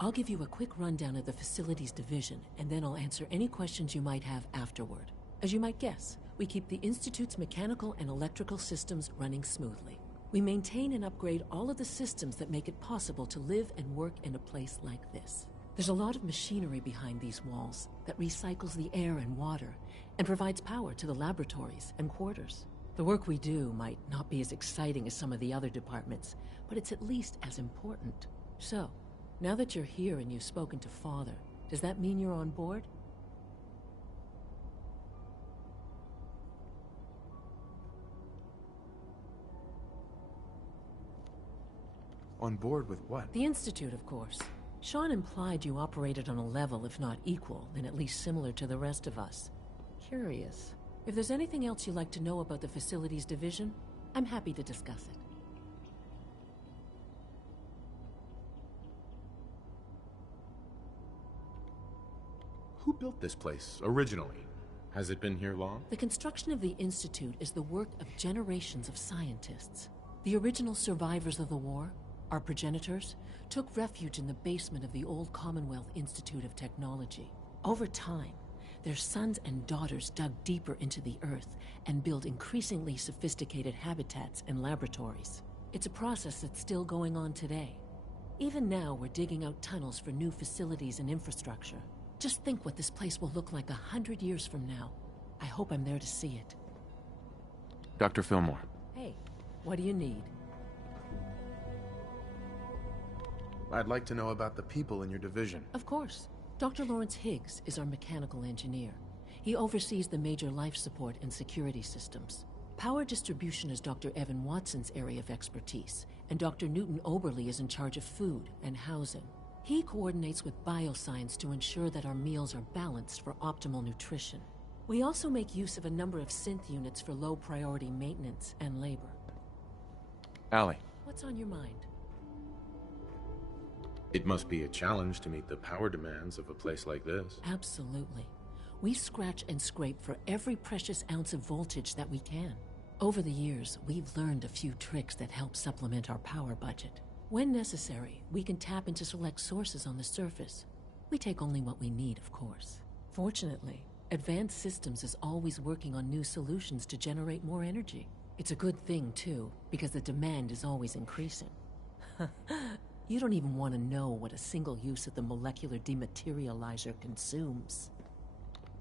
I'll give you a quick rundown of the facilities division, and then I'll answer any questions you might have afterward. As you might guess, we keep the Institute's mechanical and electrical systems running smoothly. We maintain and upgrade all of the systems that make it possible to live and work in a place like this. There's a lot of machinery behind these walls that recycles the air and water and provides power to the laboratories and quarters. The work we do might not be as exciting as some of the other departments, but it's at least as important. So, now that you're here and you've spoken to Father, does that mean you're on board? On board with what? The Institute, of course. Sean implied you operated on a level, if not equal, then at least similar to the rest of us. Curious. If there's anything else you'd like to know about the facilities division, I'm happy to discuss it. Who built this place, originally? Has it been here long? The construction of the Institute is the work of generations of scientists. The original survivors of the war, our progenitors, took refuge in the basement of the old Commonwealth Institute of Technology. Over time, their sons and daughters dug deeper into the earth and built increasingly sophisticated habitats and laboratories. It's a process that's still going on today. Even now, we're digging out tunnels for new facilities and infrastructure. Just think what this place will look like 100 years from now. I hope I'm there to see it. Dr. Fillmore. Hey, what do you need? I'd like to know about the people in your division. Of course. Dr. Lawrence Higgs is our mechanical engineer. He oversees the major life support and security systems. Power distribution is Dr. Evan Watson's area of expertise, and Dr. Newton Oberly is in charge of food and housing. He coordinates with bioscience to ensure that our meals are balanced for optimal nutrition. We also make use of a number of synth units for low-priority maintenance and labor. Allie. What's on your mind? It must be a challenge to meet the power demands of a place like this. Absolutely. We scratch and scrape for every precious ounce of voltage that we can. Over the years, we've learned a few tricks that help supplement our power budget. When necessary, we can tap into select sources on the surface. We take only what we need, of course. Fortunately, Advanced Systems is always working on new solutions to generate more energy. It's a good thing, too, because the demand is always increasing. You don't even want to know what a single use of the molecular dematerializer consumes.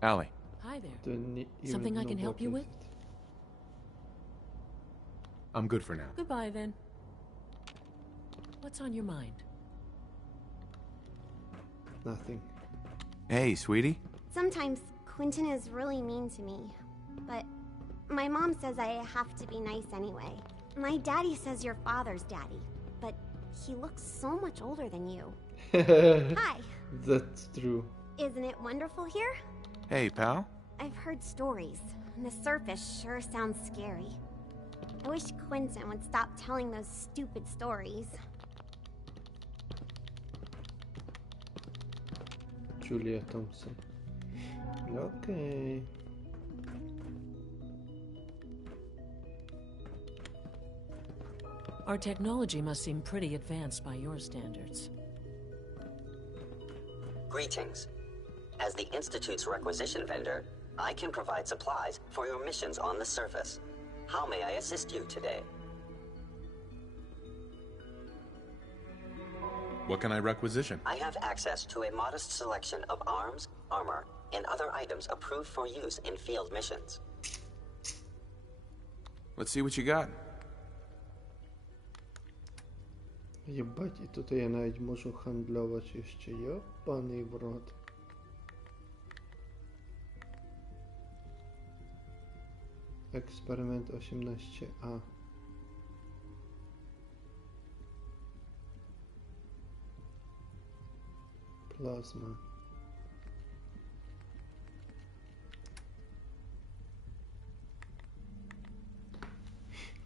Allie. Hi there. Something I can help you with? I'm good for now. Goodbye, then. What's on your mind? Nothing. Hey, sweetie. Sometimes Quentin is really mean to me, but my mom says I have to be nice anyway. My daddy says your father's daddy, but he looks so much older than you. Hi. That's true. Isn't it wonderful here? Hey, pal. I've heard stories, and the surface sure sounds scary. I wish Quentin would stop telling those stupid stories. Julia Thompson. Okay. Our technology must seem pretty advanced by your standards. Greetings. As the Institute's requisition vendor, I can provide supplies for your missions on the surface. How may I assist you today? What can I requisition? I have access to a modest selection of arms, armor, and other items approved for use in field missions. Let's see what you got. Єбать, і тут я навіть можу хандлювати ще, йопаний в рот. Eksperyment 18A. Plazma.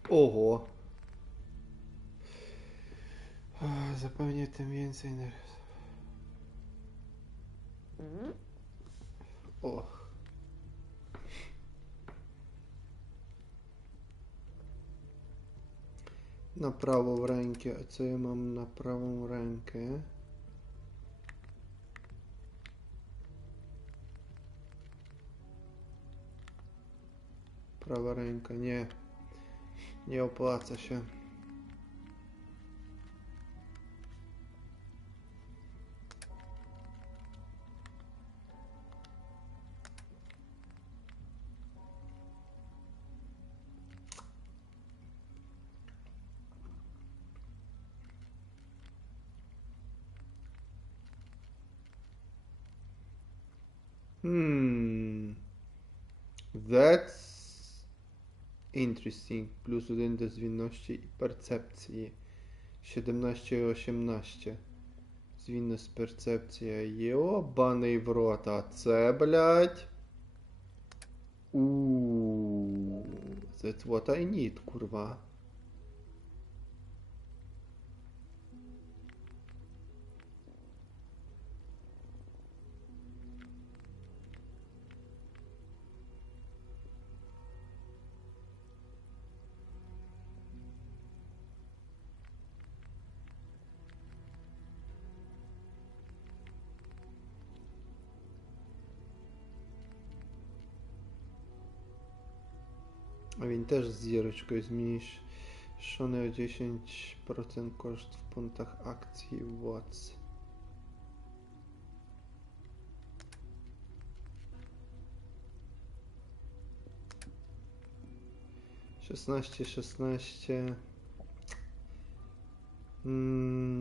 Oho. Zapewnie tym więcej nerwów. Och. Na prawą rękę. A co ja mam na prawą rękę? Prawa ręka, nie. Nie opłaca się. That's interesting. Plus 1 do zwinności i percepcji. 17 i 18. Звінність, перцепція. Йобаний в рот. А це, блядь. That's what I need, kurwa. А він теж з зірочкою зміщений о 10% кошт в пунктах акції ВОЦ. Шістнасті.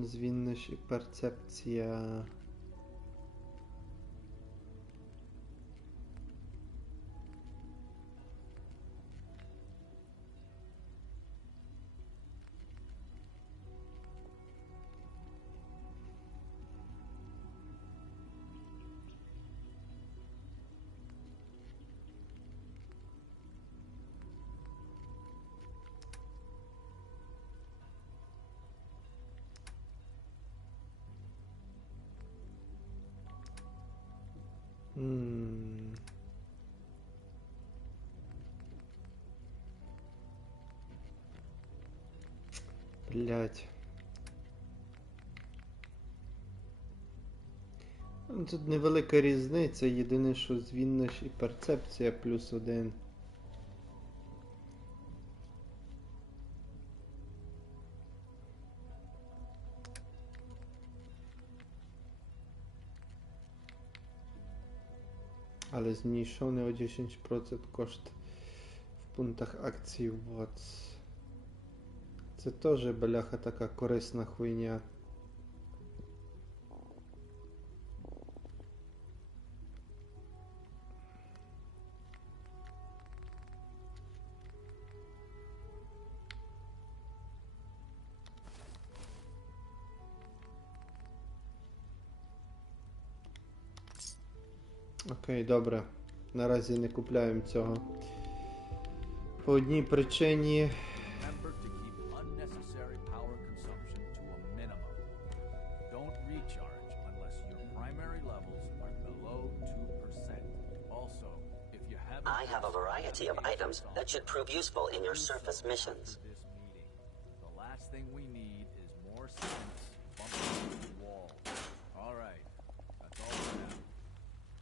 Звінność і перцепція. Блять. Тут невелика різниця, єдине, що звінność і перцепція плюс 1. Але змniejszony o 10% кошт в пунктах акції ВОЦ. Це теж, бляха, така корисна хуйня. Окей, добре. Наразі не купляємо цього. По одній причині. I have a variety of items that should prove useful in your surface missions. The last thing we need is more synths bumping into the wall. All right, that's all for now.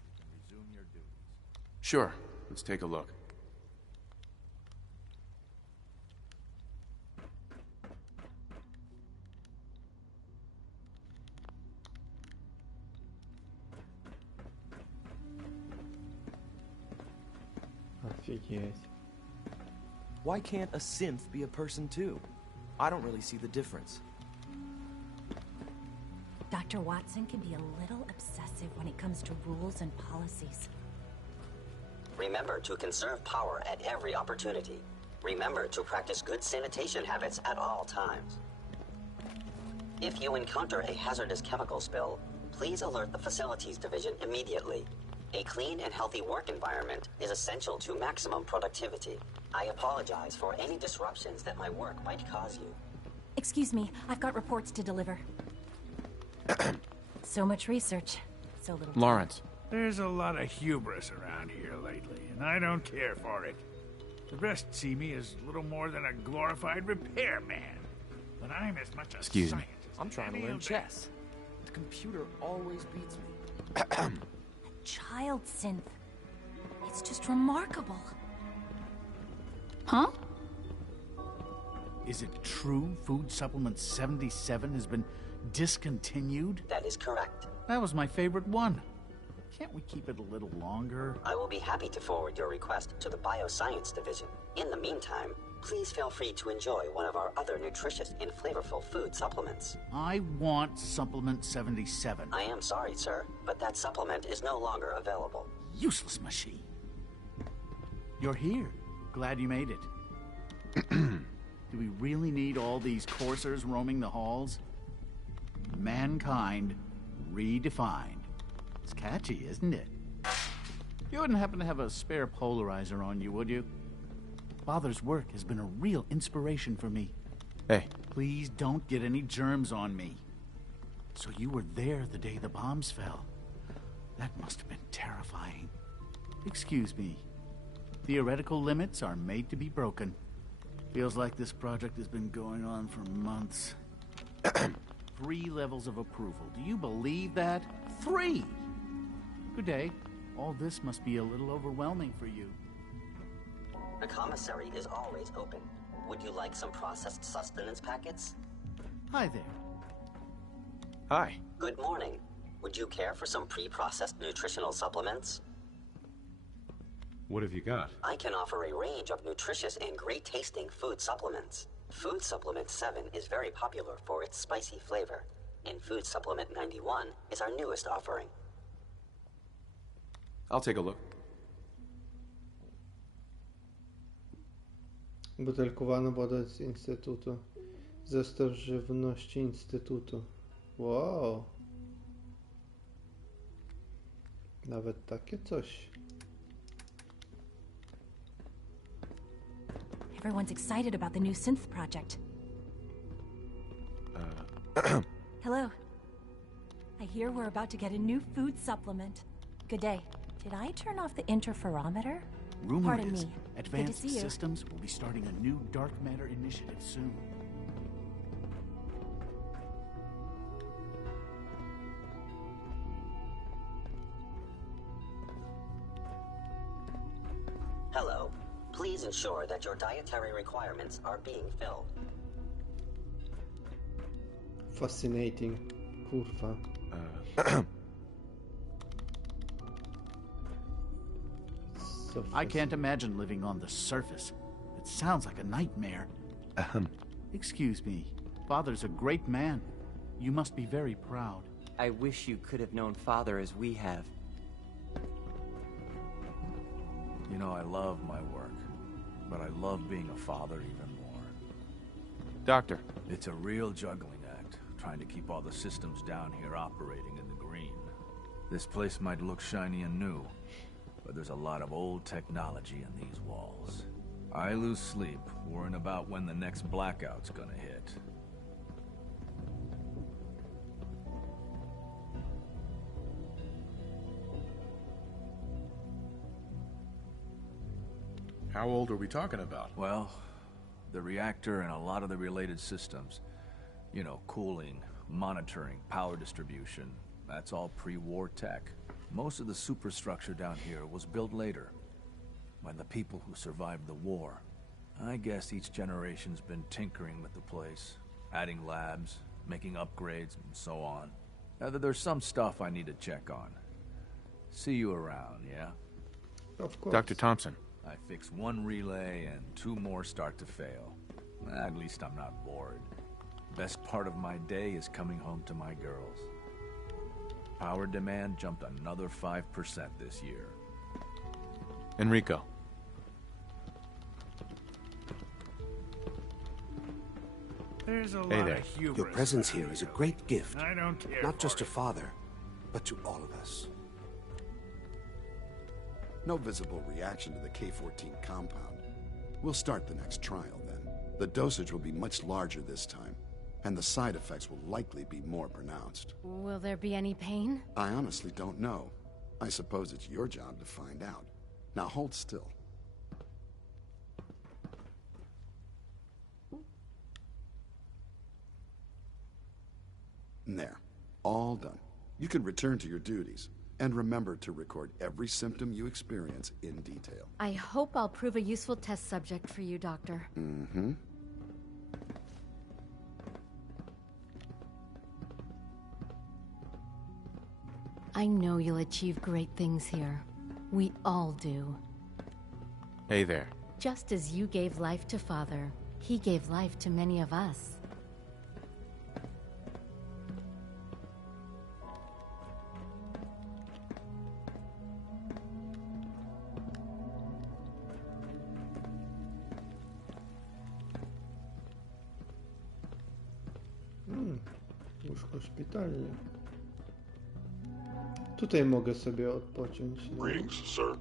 You can resume your duties. Sure, let's take a look. Why can't a synth be a person too? I don't really see the difference. Dr. Watson can be a little obsessive when it comes to rules and policies. Remember to conserve power at every opportunity. Remember to practice good sanitation habits at all times. If you encounter a hazardous chemical spill, please alert the Facilities Division immediately. A clean and healthy work environment is essential to maximum productivity. I apologize for any disruptions that my work might cause you. Excuse me, I've got reports to deliver. So much research, so little time. Lawrence. There's a lot of hubris around here lately, and I don't care for it. The rest see me as little more than a glorified repairman. But I'm as much a Excuse me. scientist. I'm trying to learn chess. The computer always beats me. Child synth. It's just remarkable. Huh? Is it true Food Supplement 77 has been discontinued? That is correct. That was my favorite one. Can't we keep it a little longer? I will be happy to forward your request to the Bioscience Division. In the meantime, please feel free to enjoy one of our other nutritious and flavorful food supplements. I want Supplement 77. I am sorry, sir, but that supplement is no longer available. useless machine. You're here. Glad you made it. Do we really need all these coursers roaming the halls? Mankind redefined. It's catchy, isn't it? You wouldn't happen to have a spare polarizer on you, would you? Father's work has been a real inspiration for me. Hey. Please don't get any germs on me. So you were there the day the bombs fell. That must have been terrifying. Excuse me. Theoretical limits are made to be broken. Feels like this project has been going on for months. 3 levels of approval. Do you believe that? 3! Good day. All this must be a little overwhelming for you. The commissary is always open. Would you like some processed sustenance packets? Hi there. Hi. Good morning. Would you care for some pre-processed nutritional supplements? What have you got? I can offer a range of nutritious and great-tasting food supplements. Food Supplement 7 is very popular for its spicy flavor, and Food Supplement 91 is our newest offering. I'll take a look. Butelkowana woda z Instytutu. Zestaw żywności Instytutu. Wow. Nawet takie coś. Everyone's excited about the new synth project. Hello. I hear we're about to get a new food supplement. Good day. Did I turn off the interferometer? Rumor Pardon is, me. Advanced Good to see you. Systems will be starting a new dark matter initiative soon. Hello. Please ensure that your dietary requirements are being filled. Fascinating. Kurwa. So I can't imagine living on the surface. It sounds like a nightmare. Excuse me. Father's a great man. You must be very proud. I wish you could have known Father as we have. You know, I love my work, but I love being a father even more. Doctor. It's a real juggling act, trying to keep all the systems down here operating in the green. This place might look shiny and new, but there's a lot of old technology in these walls. I lose sleep worrying about when the next blackout's gonna hit. How old are we talking about? Well, the reactor and a lot of the related systems. You know, cooling, monitoring, power distribution. That's all pre-war tech. Most of the superstructure down here was built later, by the people who survived the war. I guess each generation's been tinkering with the place, adding labs, making upgrades, and so on. Now, there's some stuff I need to check on. See you around, yeah? Of course. Dr. Thompson. I fix 1 relay and 2 more start to fail. At least I'm not bored. Best part of my day is coming home to my girls. Power demand jumped another 5% this year. Enrico. There's a Hey lot there. of hubris. Your presence here is a great gift. I don't care. Not just for to Father, but to all of us. No visible reaction to the K-14 compound. We'll start the next trial then. The dosage will be much larger this time, and the side effects will likely be more pronounced. Will there be any pain? I honestly don't know. I suppose it's your job to find out. Now hold still. There. All done. You can return to your duties. And remember to record every symptom you experience in detail. I hope I'll prove a useful test subject for you, Doctor. Mm-hmm. I know you'll achieve great things here. We all do. Hey there. Just as you gave life to Father, he gave life to many of us. Szpitalnie. Tutaj mogę sobie odpocząć. No. Greetings, sir.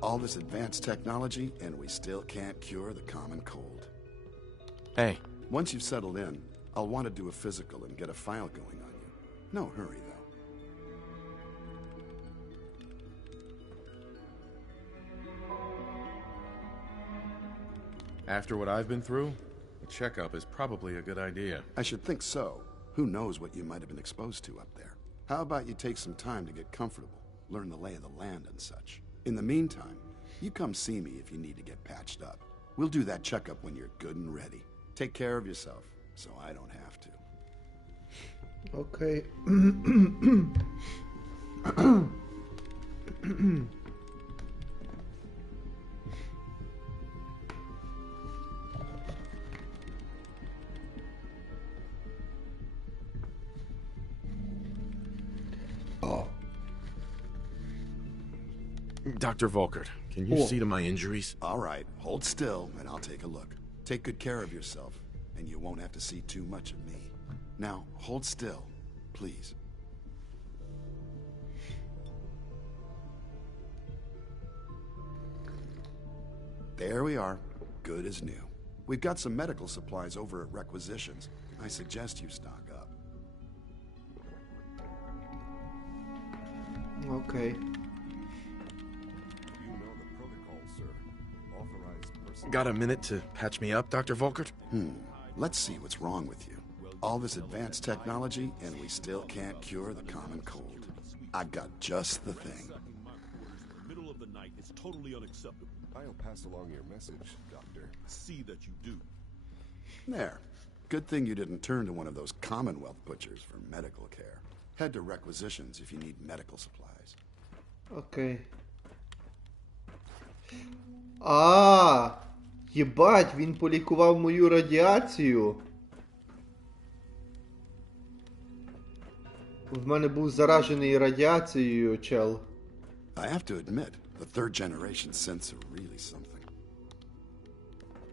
All this advanced technology, and we still can't cure the common cold. Hey. Once you've settled in, I'll want to do a physical and get a file going on you. No hurry, though. After what I've been through, a checkup is probably a good idea. I should think so. Who knows what you might have been exposed to up there? How about you take some time to get comfortable, learn the lay of the land and such. In the meantime, you come see me if you need to get patched up. We'll do that checkup when you're good and ready. Take care of yourself, so I don't have to. Okay. Dr. Volkert, can you see to my injuries? All right, hold still and I'll take a look. Take good care of yourself, and you won't have to see too much of me. Now, hold still, please. There we are, good as new. We've got some medical supplies over at Requisitions. I suggest you stock up. Okay. Got a minute to patch me up, Dr. Volkert? Let's see what's wrong with you. All this advanced technology, and we still can't cure the common cold. I got just the thing. Middle of the night is totally unacceptable. I'll pass along your message, Doctor. See that you do. There. Good thing you didn't turn to one of those Commonwealth butchers for medical care. Head to Requisitions if you need medical supplies. Okay. Єбать, він полікував мою радіацію. В мене був заражений радіацією, чел. I have to admit, the third generation synths are really something.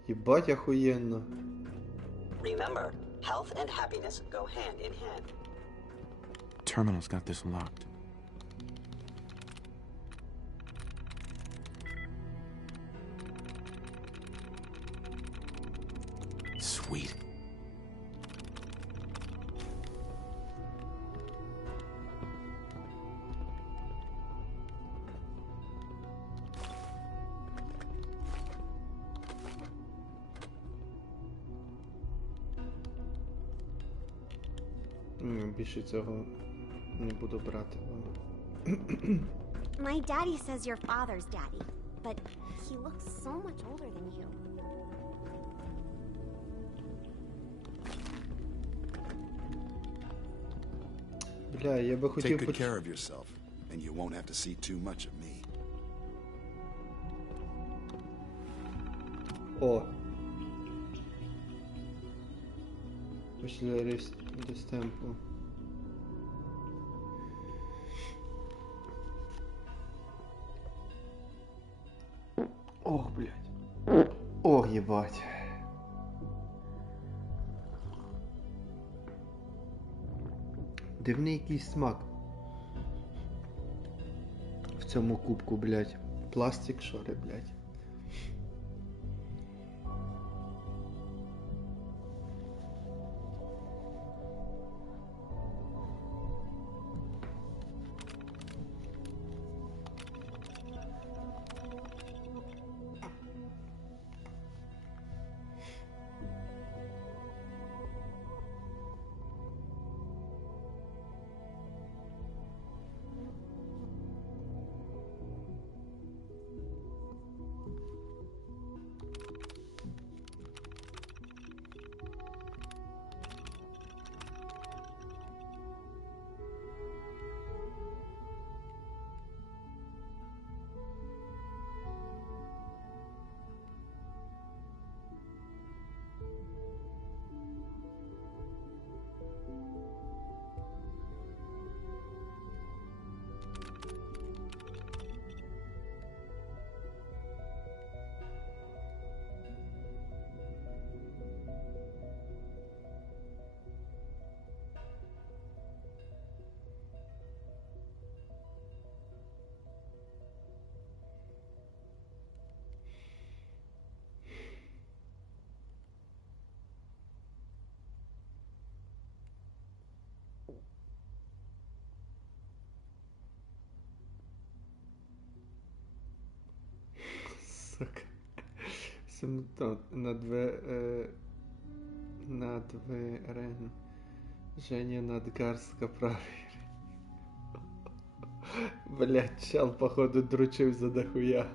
Єбать, охуєнно. Remember, health and happiness go hand in hand. Terminal's got this locked. Sweet. Більше цього не буду брати. My daddy says your father's daddy, but he looks so much older than you. Бля, я би хотів... Take good care of yourself, and you won't have to see too much of me. О. Пішли рестемпу. Ох, блядь. Ох, ебать. Дивний якийсь смак. В цьому кубку, блядь. Пластик, шори, блядь. Jestem nadwyrężenie nadgarstka prawie. Блять, чел, походу, дручився дохуя.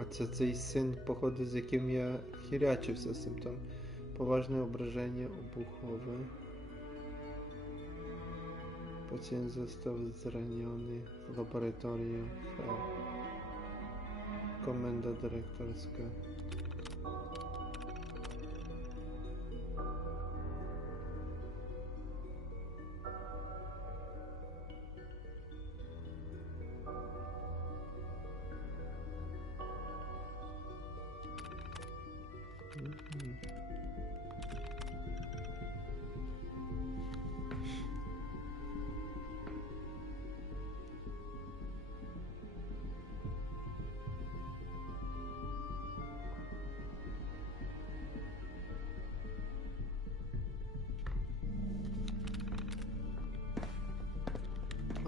А це цей син, походу, з яким я хірячився, з цим там поважне ображення обухове. Пацієнт został zraniony, лабораторія, команда директорська.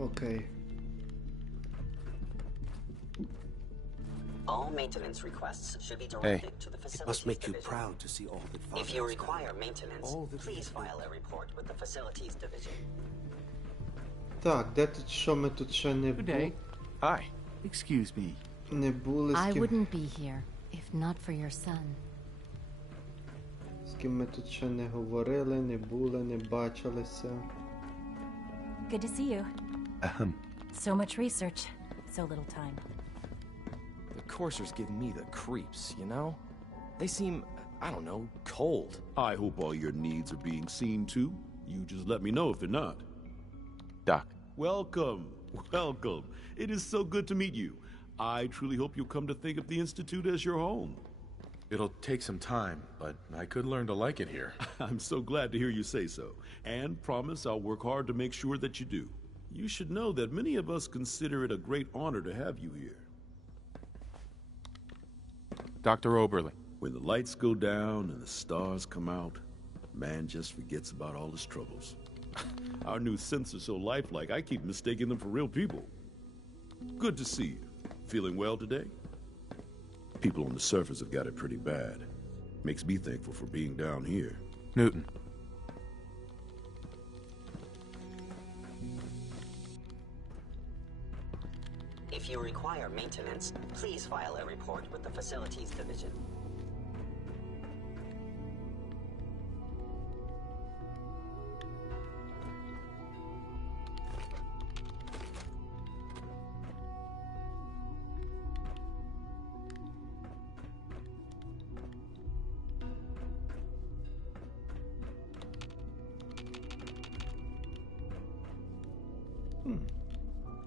Okay. All maintenance requests should be directed to the facilities It must make you division. proud to see all that Father If you has require done. maintenance, All that please he has file a report with the facilities division. Так, де тут що ми тут ще не були? Hi. Excuse me. Не були, I з ким... wouldn't be here if not for your son. З ким ми тут ще не говорили, не були, не бачилися. Good to see you. So much research, so little time. The coursers give me the creeps, you know? They seem, I don't know, cold. I hope all your needs are being seen to. You just let me know if they're not. Doc. Welcome. Welcome. It is so good to meet you. I truly hope you'll come to think of the Institute as your home. It'll take some time, but I could learn to like it here. I'm so glad to hear you say so. And promise I'll work hard to make sure that you do. You should know that many of us consider it a great honor to have you here. Dr. Oberly. When the lights go down and the stars come out, man just forgets about all his troubles. Our new synths are so lifelike, I keep mistaking them for real people. Good to see you. Feeling well today? People on the surface have got it pretty bad. Makes me thankful for being down here. Newton. If you require maintenance, please file a report with the facilities division.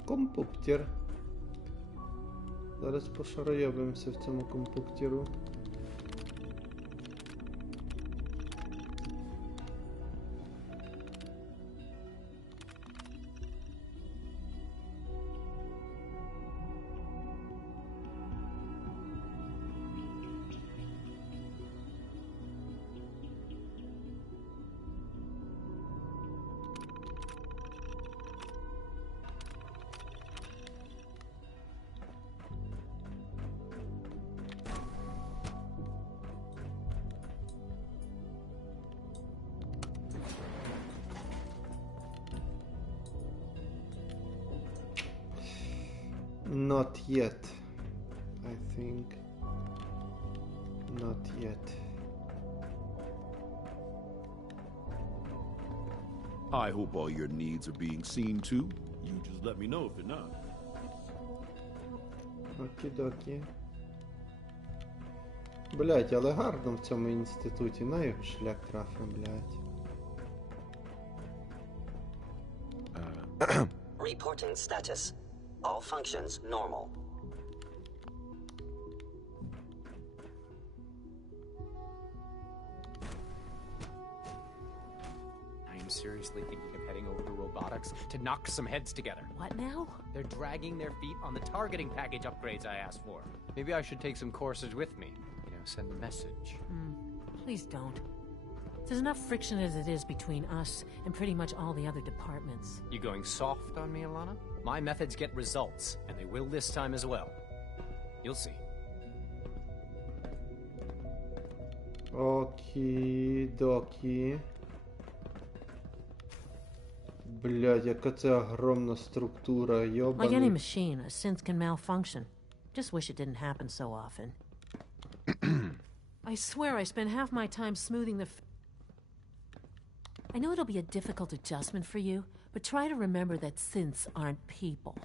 Компуктер. Зараз пошаройобимося в цьому компуктеру. Not yet, I think. Not yet. I hope all your needs are being seen to. You just let me know if they're not. Окі-докі. Блять, але гарно в цьому інституті. На його шлях трафим, блять. Reporting status. All functions normal. I am seriously thinking of heading over to robotics to knock some heads together. What now? They're dragging their feet on the targeting package upgrades I asked for. Maybe I should take some courses with me. You know, send a message. Please don't. There's enough friction as it is between us and pretty much all the other departments. You going soft on me, Alana? My methods get results, and they will this time as well. You'll see. Окі-докі. Блядь, яка це огромна структура, йобаний. Like any machine, a synth can malfunction. Just wish it didn't happen so often. I swear I spend half my time smoothing the I know it'll be a difficult adjustment for you, but try to remember that synths aren't people.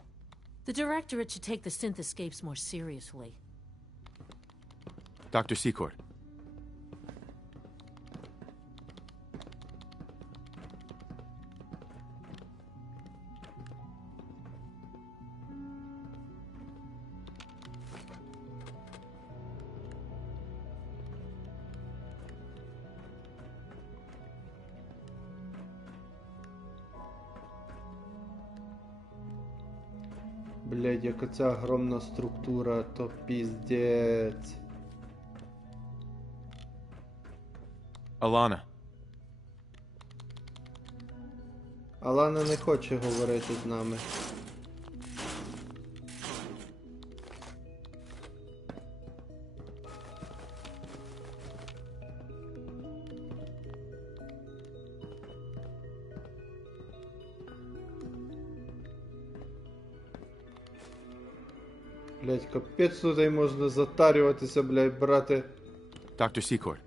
The Directorate should take the synth escapes more seriously. Dr. Secord. Блядь, яка ця огромна структура, то піздець. Alana. Алана не хоче говорити з нами. Блять, капець туди можна затарюватися, блять, брати. Dr. Secord.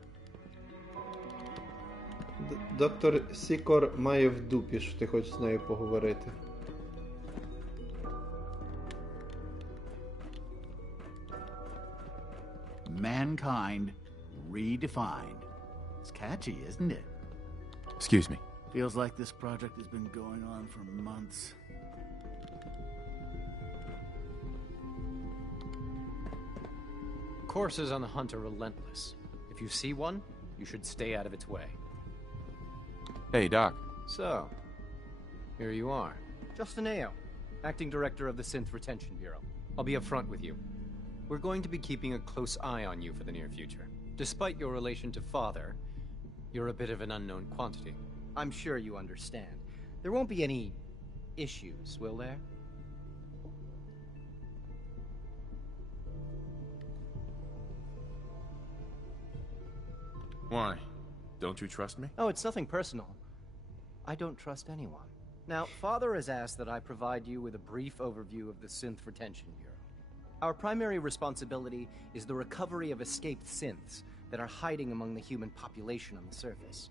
Доктор Сікор має в дупі, що ти хочеш з нею поговорити. Mankind redefined. It's catchy, isn't it? Excuse me. Feels like this project has been going on for months. Coursers on the hunt are relentless. If you see one, you should stay out of its way. Hey, Doc. So, here you are. Justin Ayo, Acting Director of the Synth Retention Bureau. I'll be upfront with you. We're going to be keeping a close eye on you for the near future. Despite your relation to Father, you're a bit of an unknown quantity. I'm sure you understand. There won't be any issues, will there? Why? Don't you trust me? Oh, it's nothing personal. I don't trust anyone. Now, Father has asked that I provide you with a brief overview of the Synth Retention Bureau. Our primary responsibility is the recovery of escaped synths that are hiding among the human population on the surface.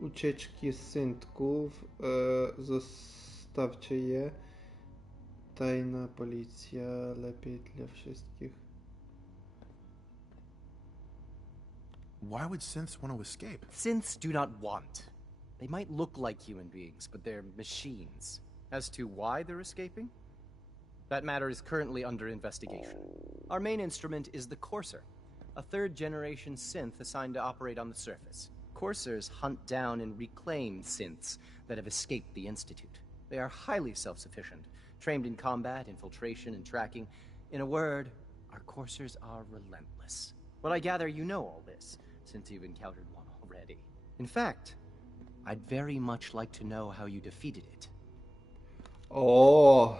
Ucieczki synthków zostawcze. Tajna policja, lepiej dla wszystkich. Why would synths want to escape? Synths do not want. They might look like human beings, but they're machines. As to why they're escaping? That matter is currently under investigation. Our main instrument is the Courser, a third-generation synth assigned to operate on the surface. Coursers hunt down and reclaim synths that have escaped the Institute. They are highly self-sufficient, trained in combat, infiltration, and tracking. In a word, our Coursers are relentless. But I gather you know all this, since you've encountered one already. In fact, I'd very much like to know how you defeated it. О,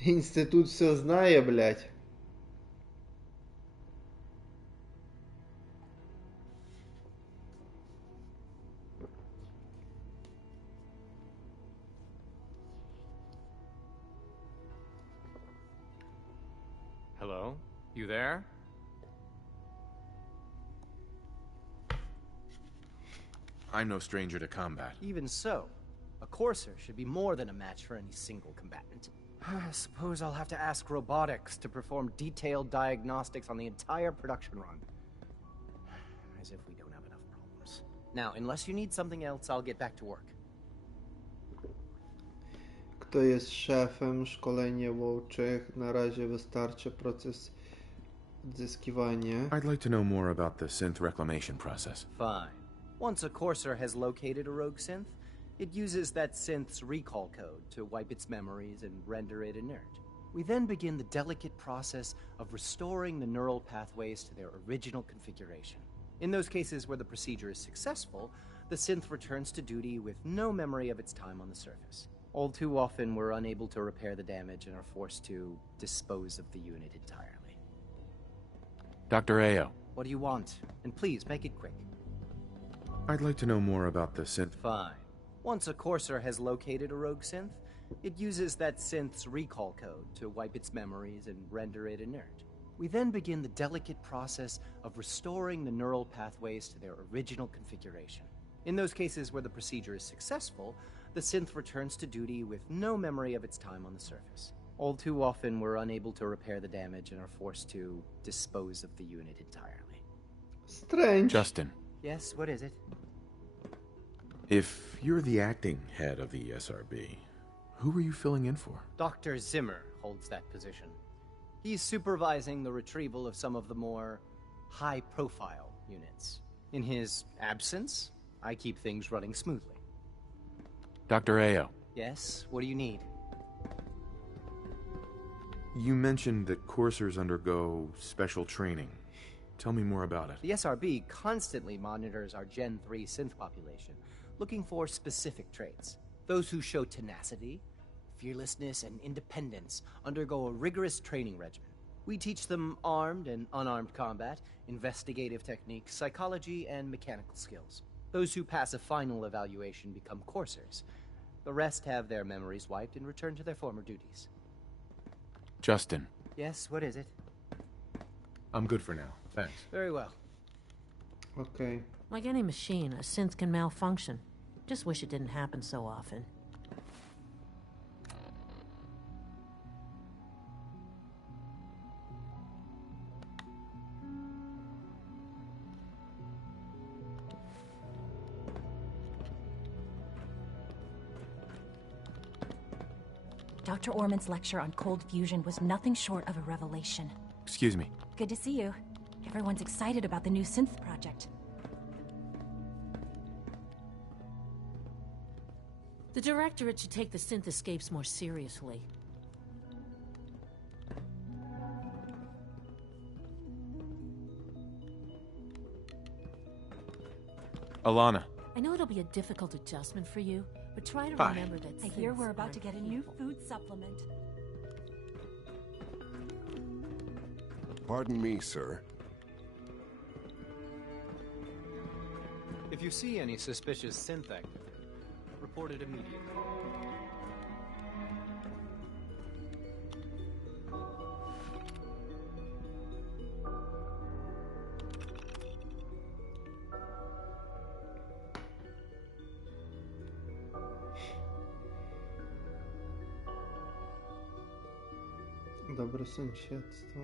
институт все знає, блядь. Hello? You there? I'm no stranger to combat. Even so, a Courser should be more than a match for any single combatant. I suppose I'll have to ask robotics to perform detailed diagnostics on the entire production run. As if we don't have enough problems. Now, unless you need something else, I'll get back to work. Kto jest szefem? Szkolenie łowczych. Na razie wystarczy proces odzyskiwania. I'd like to know more about the synth reclamation process. Fine. Once a Courser has located a rogue synth, it uses that synth's recall code to wipe its memories and render it inert. We then begin the delicate process of restoring the neural pathways to their original configuration. In those cases where the procedure is successful, the synth returns to duty with no memory of its time on the surface. All too often, we're unable to repair the damage and are forced to dispose of the unit entirely. Dr. Ayo. What do you want? And please, make it quick. I'd like to know more about the synth. Fine. Once a Courser has located a rogue synth, it uses that synth's recall code to wipe its memories and render it inert. We then begin the delicate process of restoring the neural pathways to their original configuration. In those cases where the procedure is successful, the synth returns to duty with no memory of its time on the surface. All too often, we're unable to repair the damage and are forced to dispose of the unit entirely. Strange. Justin. Yes, what is it? If you're the acting head of the SRB, who were you filling in for? Dr. Zimmer holds that position. He's supervising the retrieval of some of the more high-profile units. In his absence, I keep things running smoothly. Dr. Ayo. Yes, what do you need? You mentioned that coursers undergo special training. Tell me more about it. The SRB constantly monitors our Gen 3 synth population, looking for specific traits. Those who show tenacity, fearlessness, and independence undergo a rigorous training regimen. We teach them armed and unarmed combat, investigative techniques, psychology, and mechanical skills. Those who pass a final evaluation become coursers. The rest have their memories wiped and return to their former duties. Justin. Yes, what is it? I'm good for now. Thanks. Very well. Okay. Like any machine, a synth can malfunction. Just wish it didn't happen so often. Dr. Orman's lecture on cold fusion was nothing short of a revelation. Excuse me. Good to see you. Everyone's excited about the new synth project. The Directorate should take the synth escapes more seriously. Alana. I know it'll be a difficult adjustment for you, but try to Fine. remember that I hear synths we're about aren't to get a new people. food supplement. Pardon me, sir. If you see any suspicious synth activity, report it immediately. Dobre sąsiedztwo.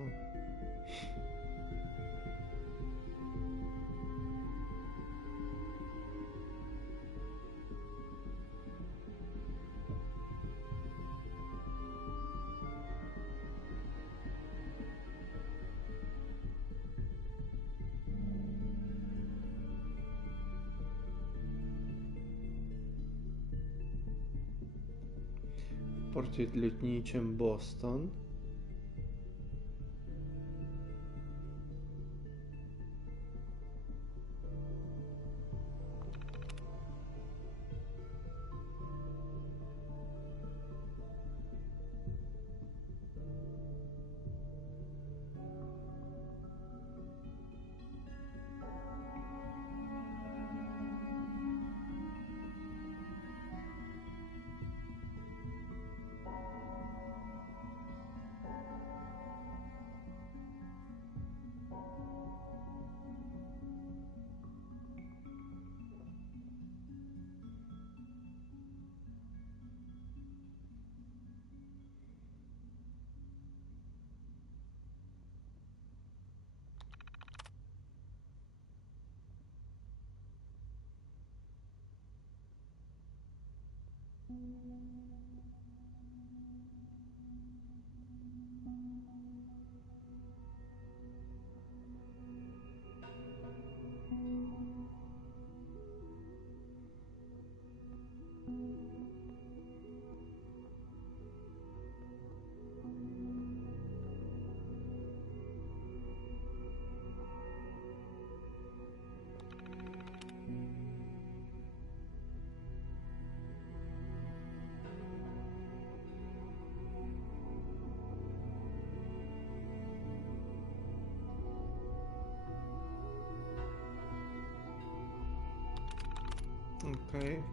W porcie lotniczym Boston. Okay.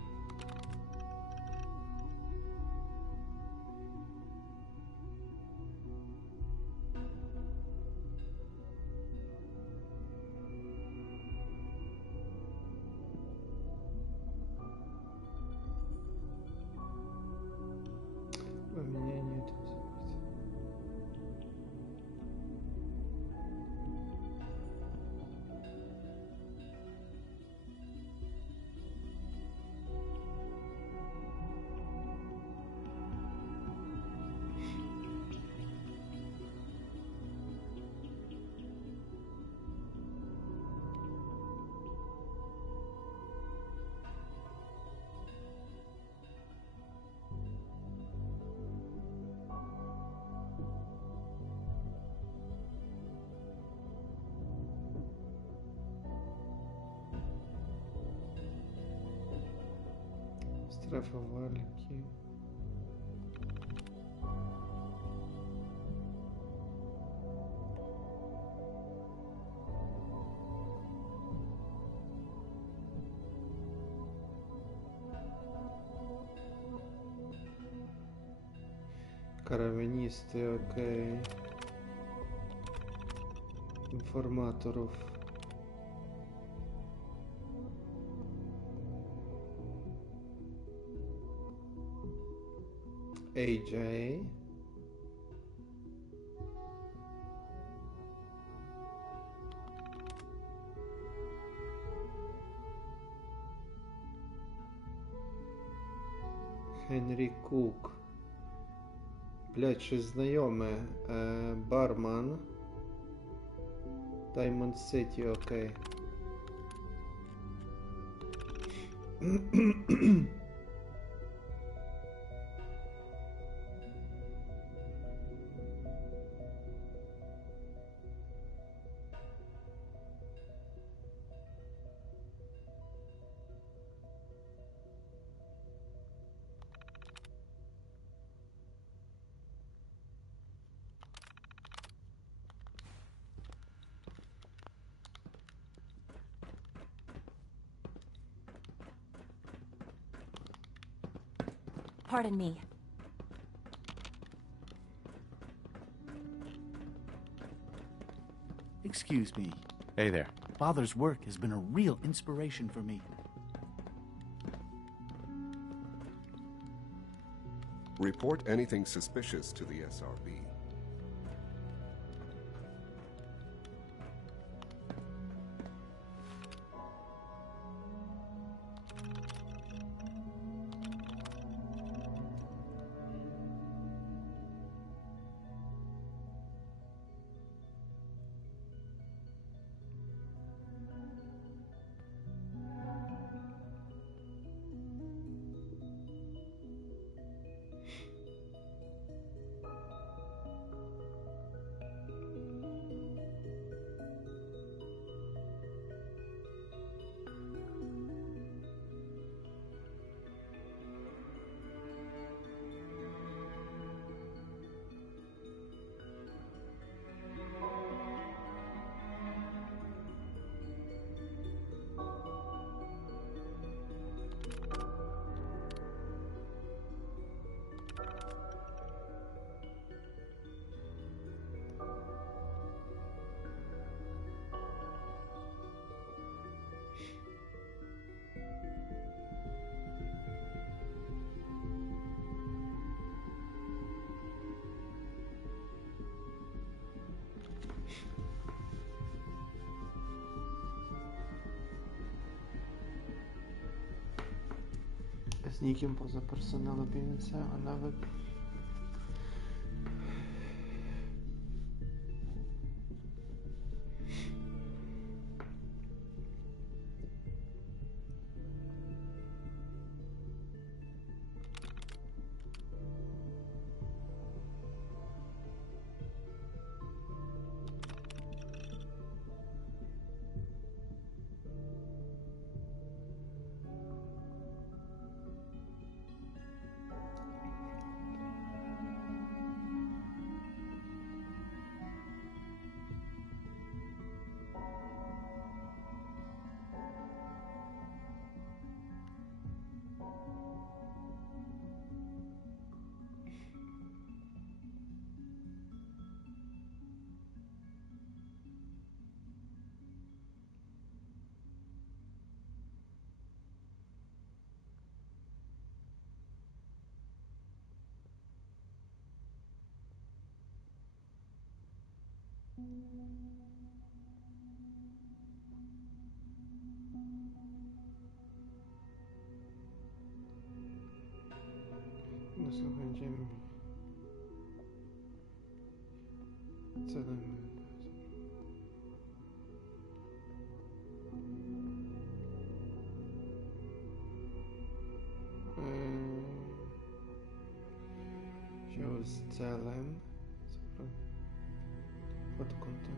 Поменяние тут. Страфа валики. Караванисты, окей. Информаторов. AJ. Henry Cook. Блять, щось знайоме. Барман. Diamond City, окей. Pardon me. Excuse me. Hey there. Father's work has been a real inspiration for me. Report anything suspicious to the SRB. Z nikim poza personelu BNC, a nawet No co będziemy celem. Wziął z celem pod kątem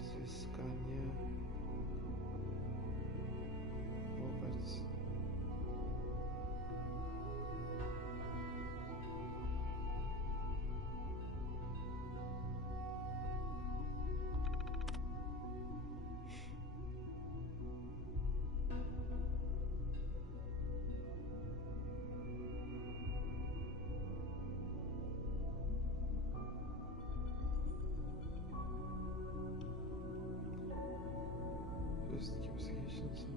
uzyskania wobec wszystkim psychicznym są.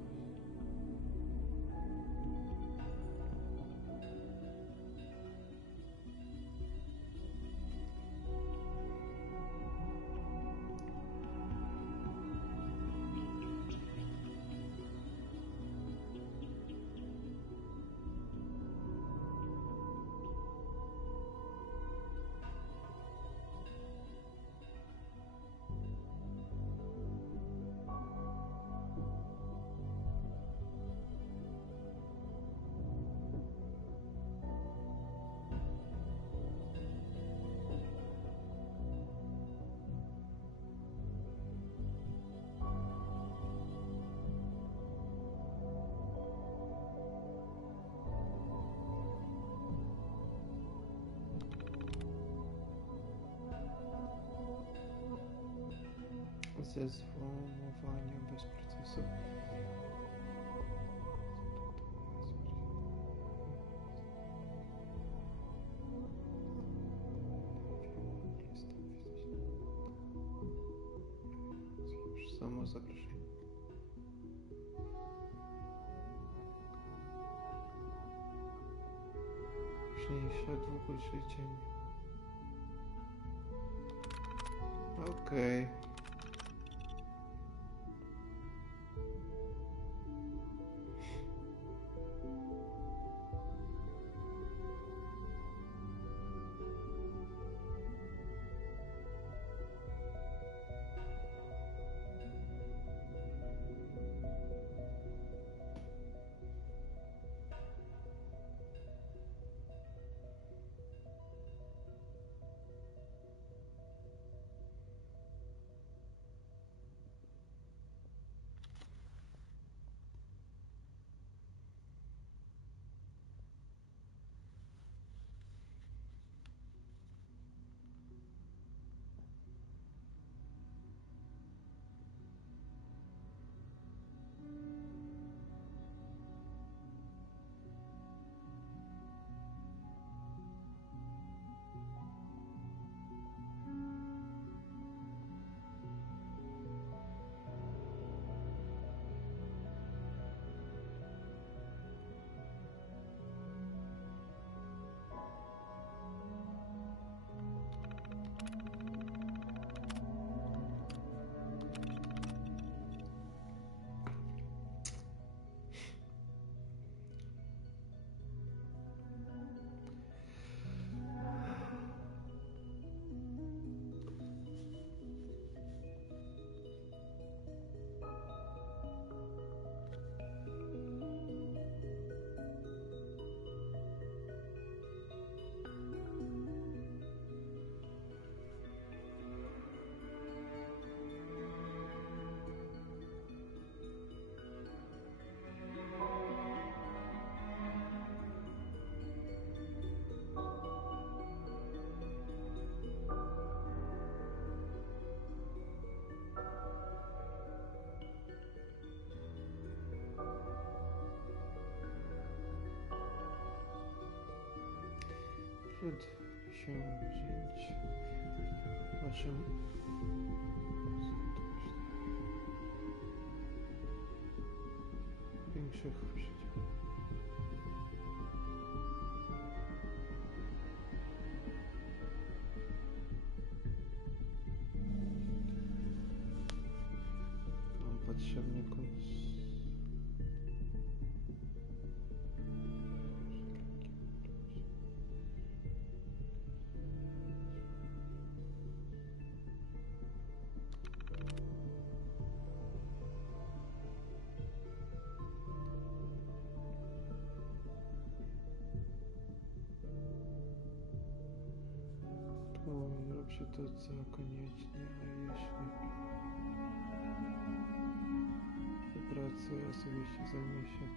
Ze zwołowania bez procesu. Samo zagrożenie. Późniejsza długość życia. Okej. Przedsięwzięć waszym większych przedziałów. волшебником. Ой, вообще-то это конечный орешник. Вибрация особенно замещает.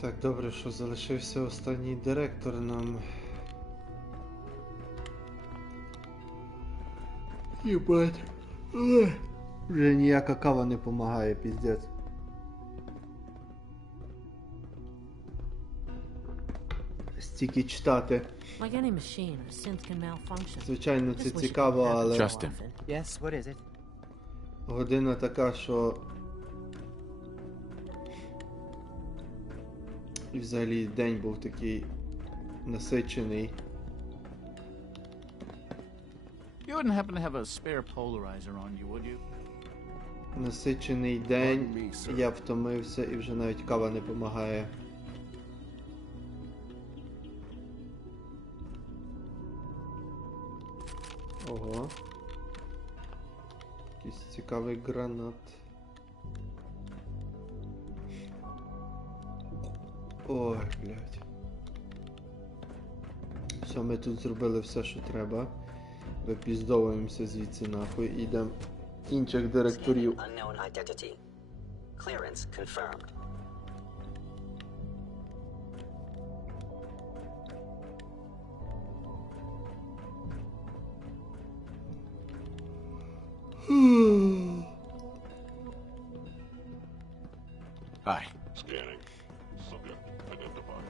Так, добре, що залишився останній директор нам. Єбать. Вже ніяка кава не помагає, піздець. Стільки читати. Like any machine, a synth can malfunction. Звичайно, це цікаво, але... Justin. Yes, what is it? Година така, що... І взагалі день був такий насичений. You wouldn't happen to have a spare polarizer on you, would you? Насичений день, я втомився і вже навіть кава не помагає. Ого. Якийсь цікавий гранат. Ой, блядь. Все, ми тут зробили все, що треба. Випіздовуємося звідси нахуй і йдемо інших директорів. Unknown identity. Clearance confirmed. Hi. Scanning. Subject identified.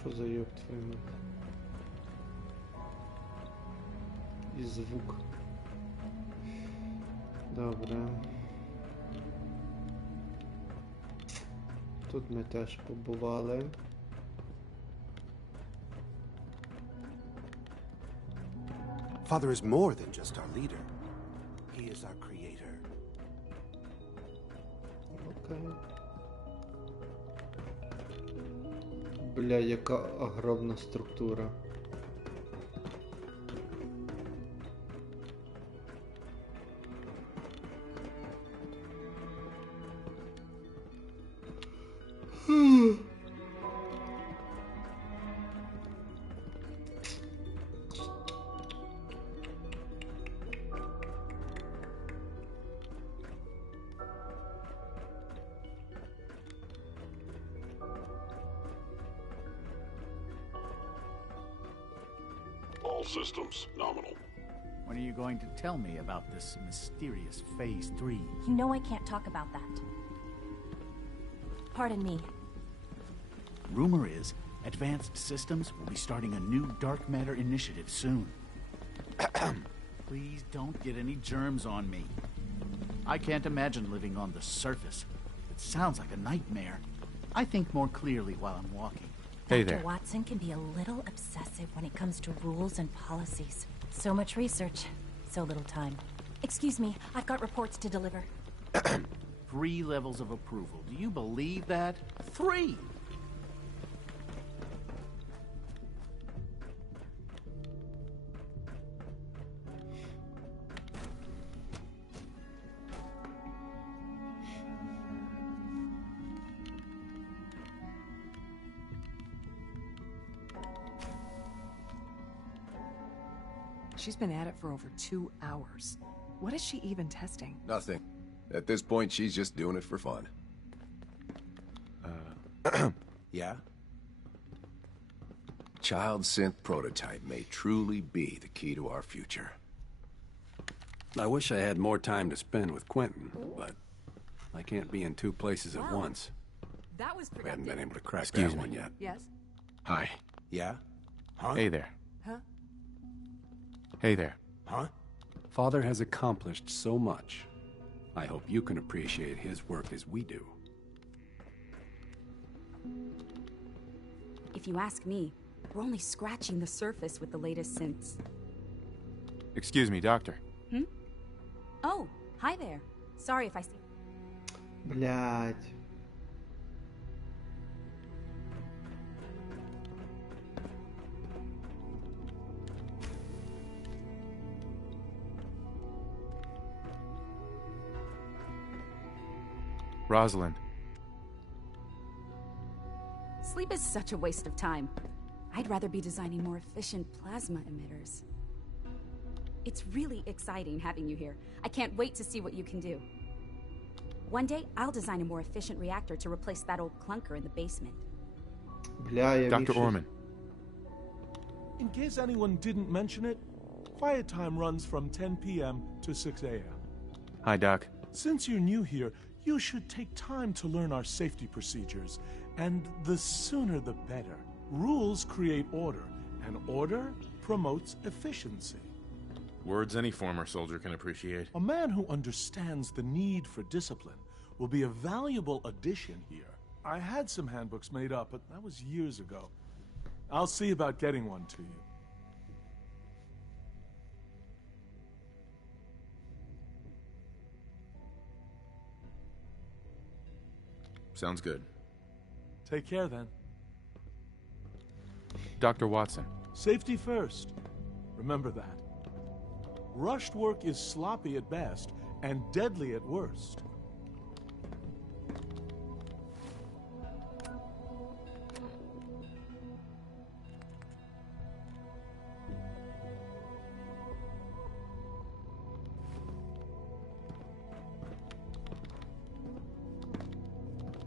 Що за ёб твою мать? І звук. Добре. Тут ми теж побували. Father is more than just our leader. He is our creator. Окей. Бля, яка огромна структура. All systems nominal. When are you going to tell me about this mysterious Phase 3? You know I can't talk about that. Pardon me. Rumor is, Advanced Systems will be starting a new dark matter initiative soon. Please don't get any germs on me. I can't imagine living on the surface. It sounds like a nightmare. I think more clearly while I'm walking. Hey Dr. there. Watson can be a little obsessive when it comes to rules and policies. So much research, so little time. Excuse me, I've got reports to deliver. 3 levels of approval. Do you believe that? 3! She's been at it for over 2 hours. What is she even testing? Nothing. At this point, she's just doing it for fun. Yeah? Child synth prototype may truly be the key to our future. I wish I had more time to spend with Quentin, but I can't be in 2 places at once. That was We haven't been able to crack Excuse that me. one yet. Yes? Hi. Yeah? Huh? Hey there. Huh? Hey there. Huh? Father has accomplished so much. I hope you can appreciate his work as we do. If you ask me, we're only scratching the surface with the latest synths. Excuse me, doctor. Oh, hi there. Sorry if I see... Блядь. Rosalind. Sleep is such a waste of time. I'd rather be designing more efficient plasma emitters. It's really exciting having you here. I can't wait to see what you can do. One day, I'll design a more efficient reactor to replace that old clunker in the basement. Бля, я Dr. вижу. Orman. In case anyone didn't mention it, quiet time runs from 10 p.m. to 6 a.m. Hi, Doc. Since you're new here, you should take time to learn our safety procedures, and the sooner the better. Rules create order, and order promotes efficiency. Words any former soldier can appreciate. A man who understands the need for discipline will be a valuable addition here. I had some handbooks made up, but that was years ago. I'll see about getting one to you. Sounds good. Take care then. Dr. Watson. Safety first. Remember that. Rushed work is sloppy at best and deadly at worst.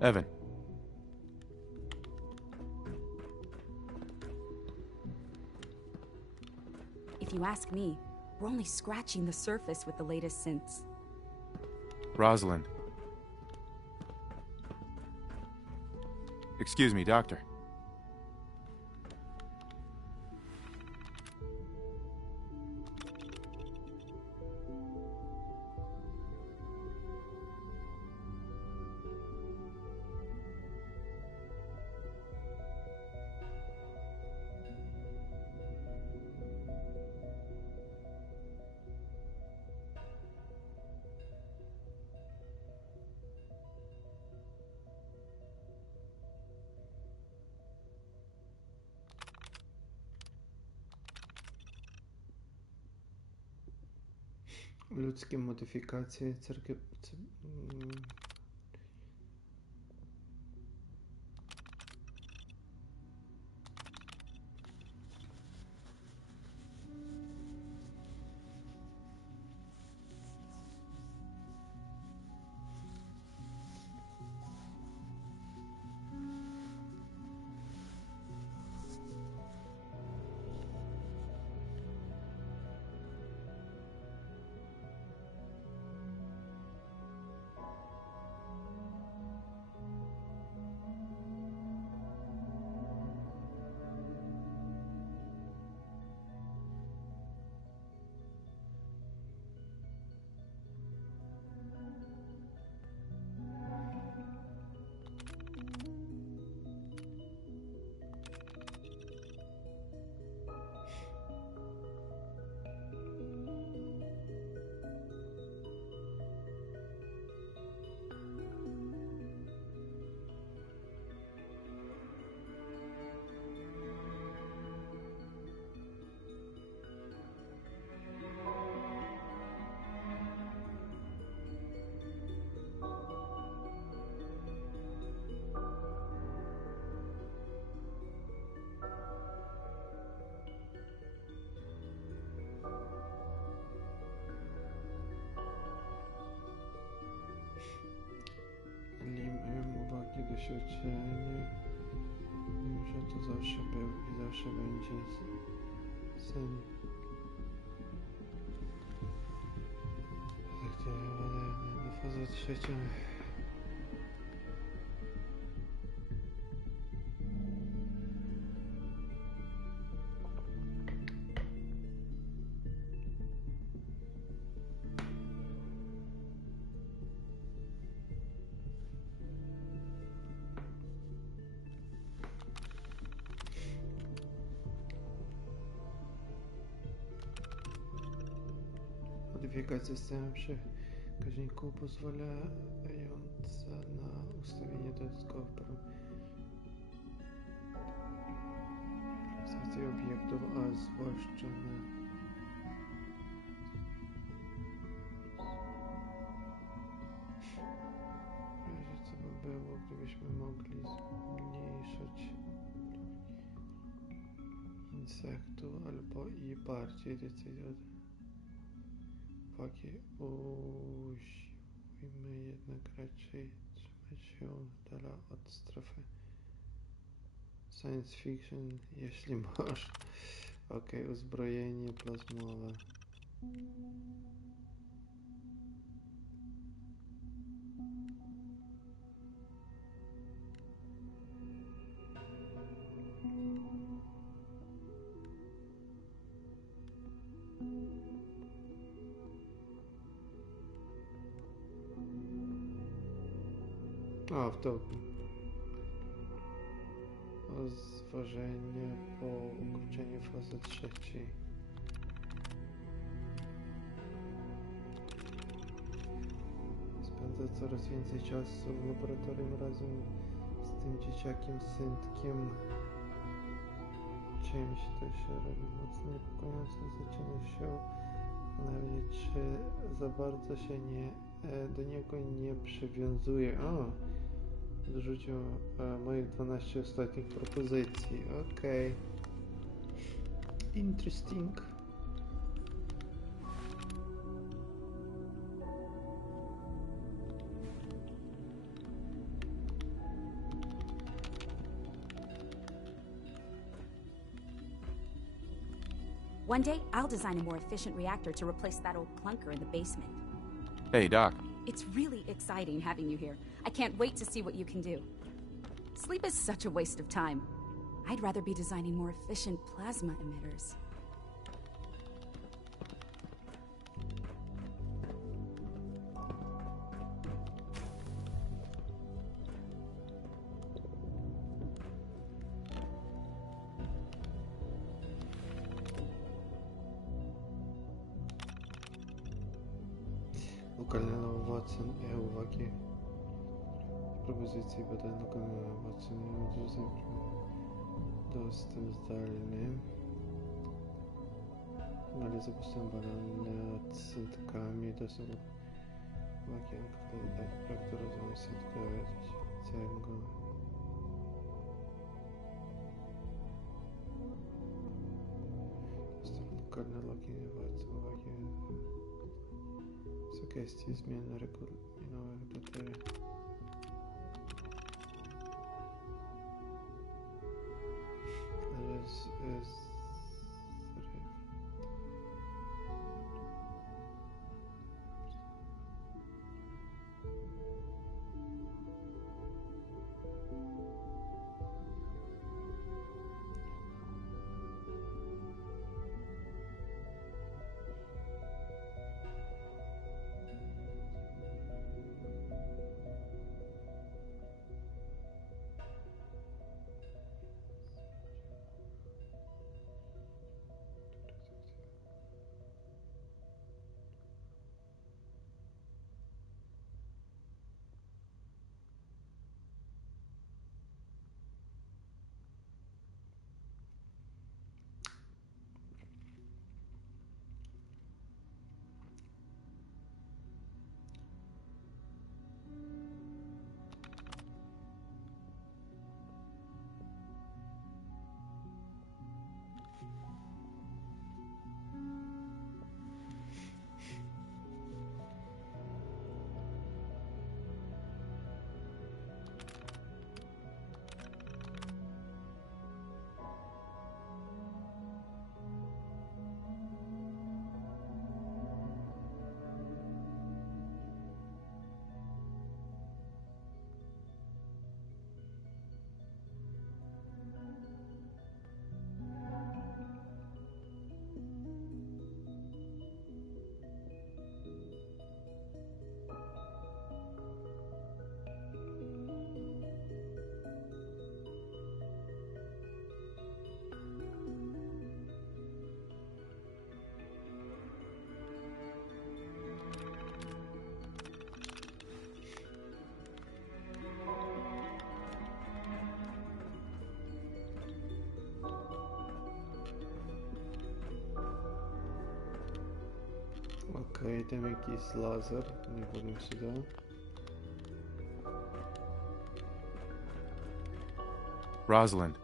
Evan. If you ask me, we're only scratching the surface with the latest synths. Rosalind. Excuse me, doctor. Ludzkie modyfikacje, doświadczenie, że to zawsze był i zawsze będzie sen. Na fazę trzecią. Modyfikacja systemu przekaźników pozwalająca na ustawienie dodatkowych parametrów obiektów, a zwłaszcza na co by było, gdybyśmy mogli zmniejszyć insektu albo i bardziej decydować. Usiłujmy jednak raczej trzymać się z dala od strefy science fiction, jeśli można. Okej, uzbrojenie plazmowe. A, w doku. Zważenie po ukończeniu fazy trzeciej. Spędza coraz więcej czasu w laboratorium razem z tym dzieciakiem, syntkiem. Czymś to się robi mocno niepokojące. Zaczyna się zastanawiać, czy za bardzo się do niego nie przywiązuje. O! Wyrzucił moich 12 ostatnich propozycji. Okej. Interesting. One day, I'll design a more efficient reactor to replace that old clunker in the basement. Hey, Doc. It's really exciting having you here. I can't wait to see what you can do. Sleep is such a waste of time. I'd rather be designing more efficient plasma emitters. Lokalne owoce uwagi. Propozycji badań lokalnych owoce dostęp zdalny. Далі запустимо банан над синтками до собою. Лакінг, додати проекту розуму синтка цього. Локальне лакінг. Сугестії зміни рекомендованих датери. Окей, там якийсь лазер, не будемо сюди. Rosalind.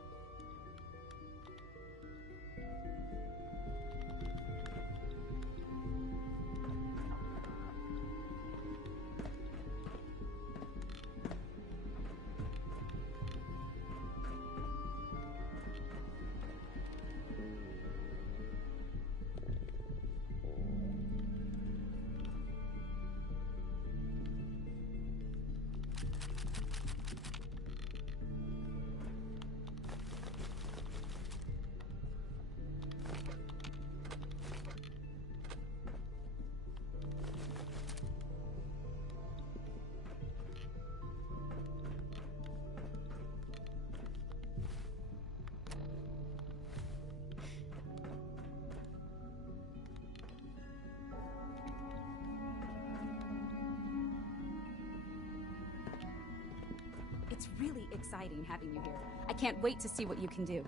It's really exciting having you here. I can't wait to see what you can do.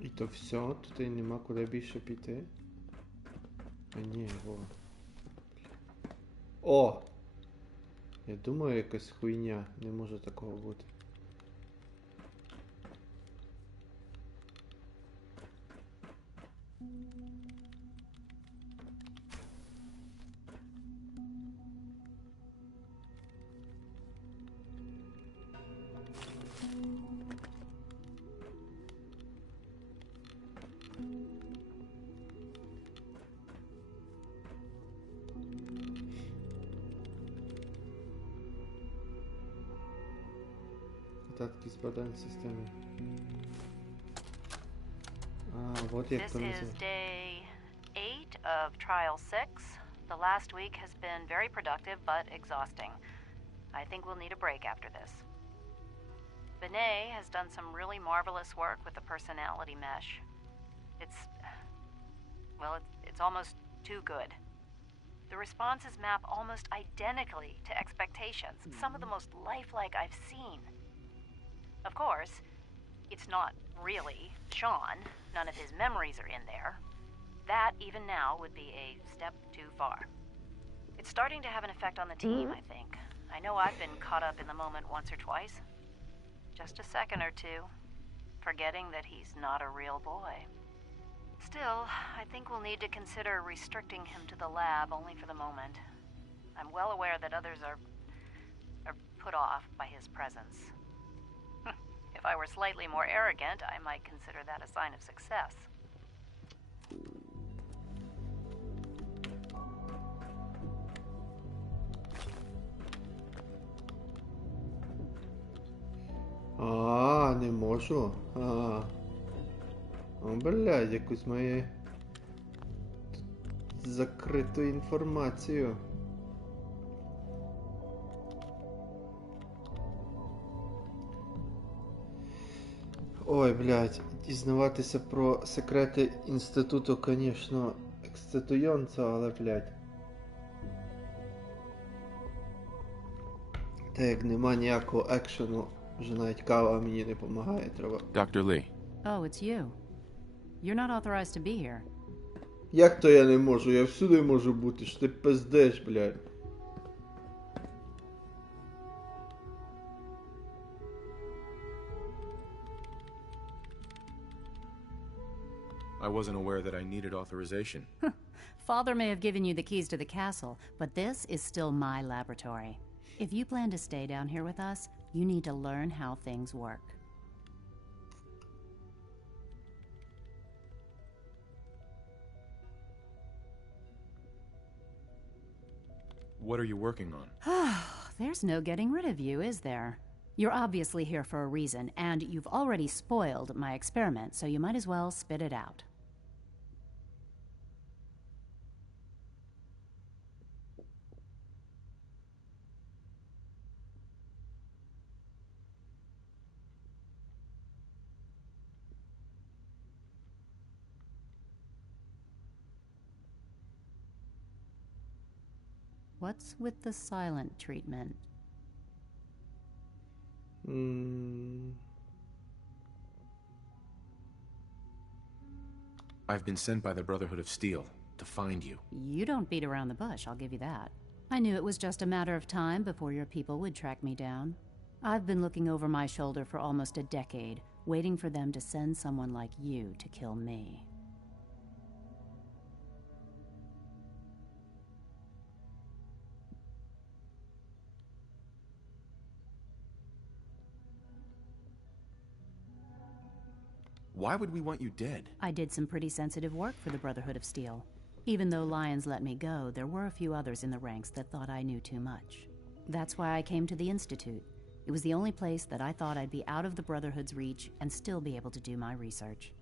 І то все, тут і нема куди більше піти. А ні, во. О! Я думаю, якась хуйня. Не може такого бути. Остатки спадань системи. Вот як This то is називається. day 8 of trial 6. The last week has been very productive but exhausting. I think we'll need a break after this. Benet has done some really marvelous work with the personality mesh. It's almost too good. The responses map almost identically to expectations, some of the most lifelike I've seen. Of course, it's not really Sean. None of his memories are in there. That, even now, would be a step too far. It's starting to have an effect on the team, I think. I know I've been caught up in the moment once or twice. Just a second or two, forgetting that he's not a real boy. Still, I think we'll need to consider restricting him to the lab only for the moment. I'm well aware that others are put off by his presence. If I were slightly more arrogant, I might consider that a sign of success. Не можу. Блядь, якусь мою закриту інформацію. Ой, блядь, дізнаватися про секрети інституту, конечно, ексцитуйонцо, але, блядь. Та як нема ніякого екшену, вже навіть кава мені не допомагає, треба. Dr. Lee. Oh, it's you. You're not authorized to be here. Як то я не можу? Я всюди можу бути, що ти пиздиш, блядь. I wasn't aware that I needed authorization. Father may have given you the keys to the castle, but this is still my laboratory. If you plan to stay down here with us, you need to learn how things work. What are you working on? There's no getting rid of you, is there? You're obviously here for a reason, and you've already spoiled my experiment, so you might as well spit it out. What's with the silent treatment? I've been sent by the Brotherhood of Steel to find you. You don't beat around the bush, I'll give you that. I knew it was just a matter of time before your people would track me down. I've been looking over my shoulder for almost a decade, waiting for them to send someone like you to kill me. Why would we want you dead? I did some pretty sensitive work for the Brotherhood of Steel. Even though Lyons let me go, there were a few others in the ranks that thought I knew too much. That's why I came to the Institute. It was the only place that I thought I'd be out of the Brotherhood's reach and still be able to do my research.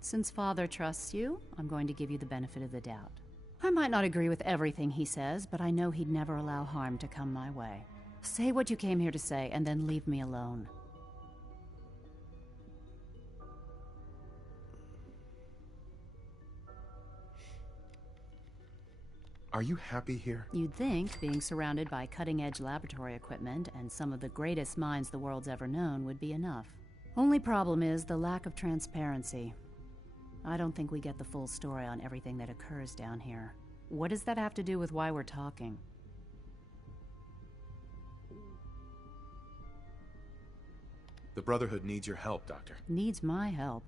Since Father trusts you, I'm going to give you the benefit of the doubt. I might not agree with everything he says, but I know he'd never allow harm to come my way. Say what you came here to say, and then leave me alone. Are you happy here? You'd think being surrounded by cutting-edge laboratory equipment and some of the greatest minds the world's ever known would be enough. Only problem is the lack of transparency. I don't think we get the full story on everything that occurs down here. What does that have to do with why we're talking? The Brotherhood needs your help, Doctor. Needs my help?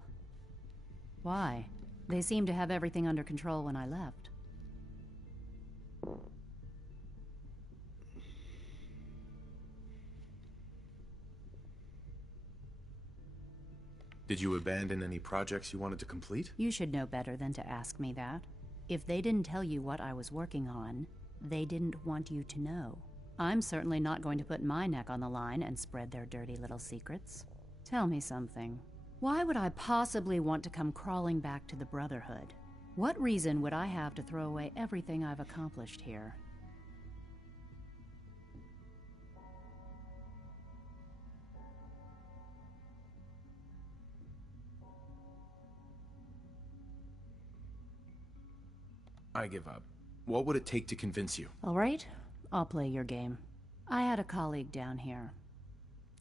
Why? They seemed to have everything under control when I left. Did you abandon any projects you wanted to complete? You should know better than to ask me that. If they didn't tell you what I was working on, they didn't want you to know. I'm certainly not going to put my neck on the line and spread their dirty little secrets. Tell me something. Why would I possibly want to come crawling back to the Brotherhood? What reason would I have to throw away everything I've accomplished here? I give up. What would it take to convince you? All right, I'll play your game. I had a colleague down here,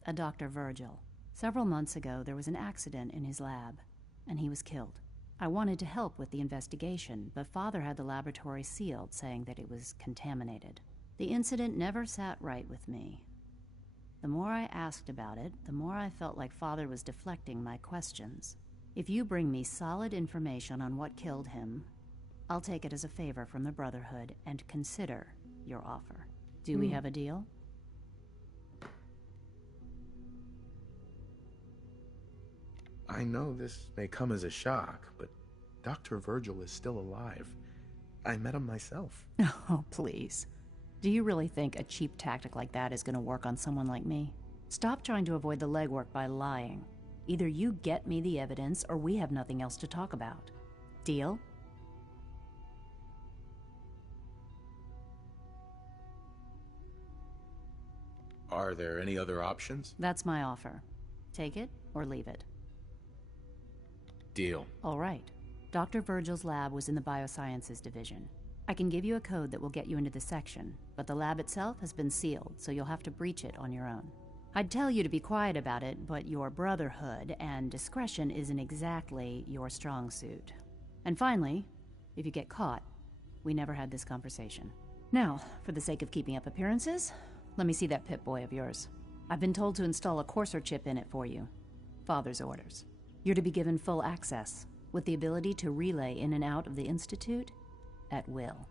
a Dr. Virgil. Several months ago, there was an accident in his lab, and he was killed. I wanted to help with the investigation, but Father had the laboratory sealed, saying that it was contaminated. The incident never sat right with me. The more I asked about it, the more I felt like Father was deflecting my questions. If you bring me solid information on what killed him, I'll take it as a favor from the Brotherhood and consider your offer. Do we have a deal? I know this may come as a shock, but Dr. Virgil is still alive. I met him myself. Oh, please. Do you really think a cheap tactic like that is going to work on someone like me? Stop trying to avoid the legwork by lying. Either you get me the evidence, or we have nothing else to talk about. Deal? Are there any other options? That's my offer. Take it or leave it. Deal. All right. Dr. Virgil's lab was in the Biosciences Division. I can give you a code that will get you into the section, but the lab itself has been sealed, so you'll have to breach it on your own. I'd tell you to be quiet about it, but your Brotherhood and discretion isn't exactly your strong suit. And finally, if you get caught, we never had this conversation. Now, for the sake of keeping up appearances, let me see that Pip-Boy of yours. I've been told to install a Courser chip in it for you. Father's orders. You're to be given full access, with the ability to relay in and out of the Institute at will.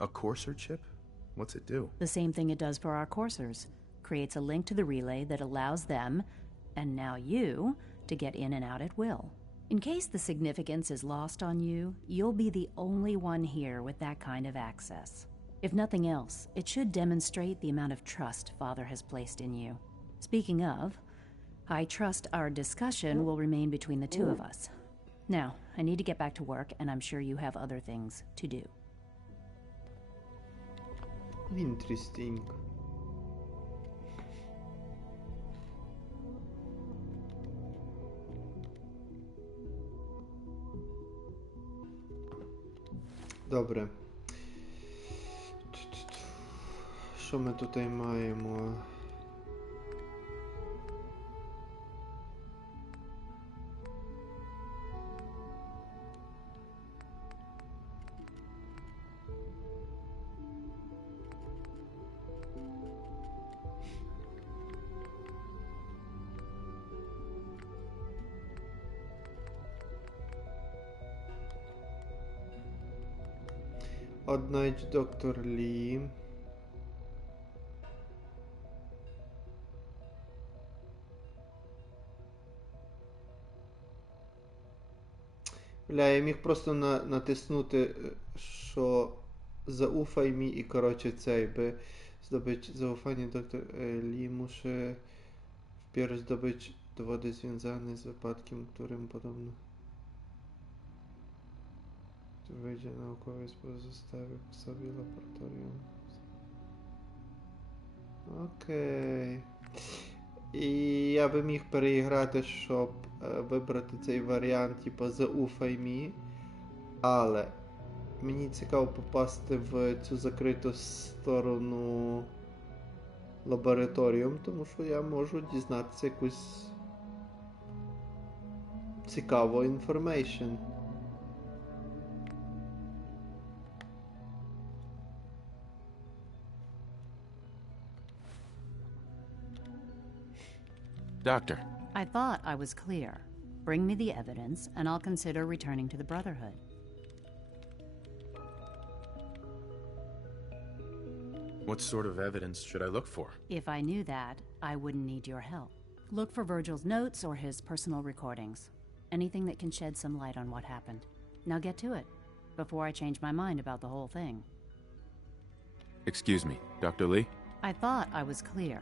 A Courser chip? What's it do? The same thing it does for our coursers. Creates a link to the relay that allows them, and now you, to get in and out at will. In case the significance is lost on you, you'll be the only one here with that kind of access. If nothing else, it should demonstrate the amount of trust Father has placed in you. Speaking of, I trust our discussion will remain between the two of us. Now, I need to get back to work, and I'm sure you have other things to do. Interesting. Добре. Що ми тут маємо? Odnajdź Dr. Lee. Бля, я міг просто натиснути, що зауфай мій і, коротше, цей, би здобич zaufanie Dr. Lee, muszę wpierw zdobyć dowody związane z wypadkiem, którym podobno wyjdzie naukowiec pozostawił w sobie laboratorium. Окей. І я би міг переіграти, щоб вибрати цей варіант, типу зауфай мені, але мені цікаво попасти в цю закриту сторону лабораторіум, тому що я можу дізнатися якусь цікаву інформейшн. Doctor. I thought I was clear. Bring me the evidence, and I'll consider returning to the Brotherhood. What sort of evidence should I look for? If I knew that, I wouldn't need your help. Look for Virgil's notes or his personal recordings. Anything that can shed some light on what happened. Now get to it, before I change my mind about the whole thing. Excuse me, Dr. Lee? I thought I was clear.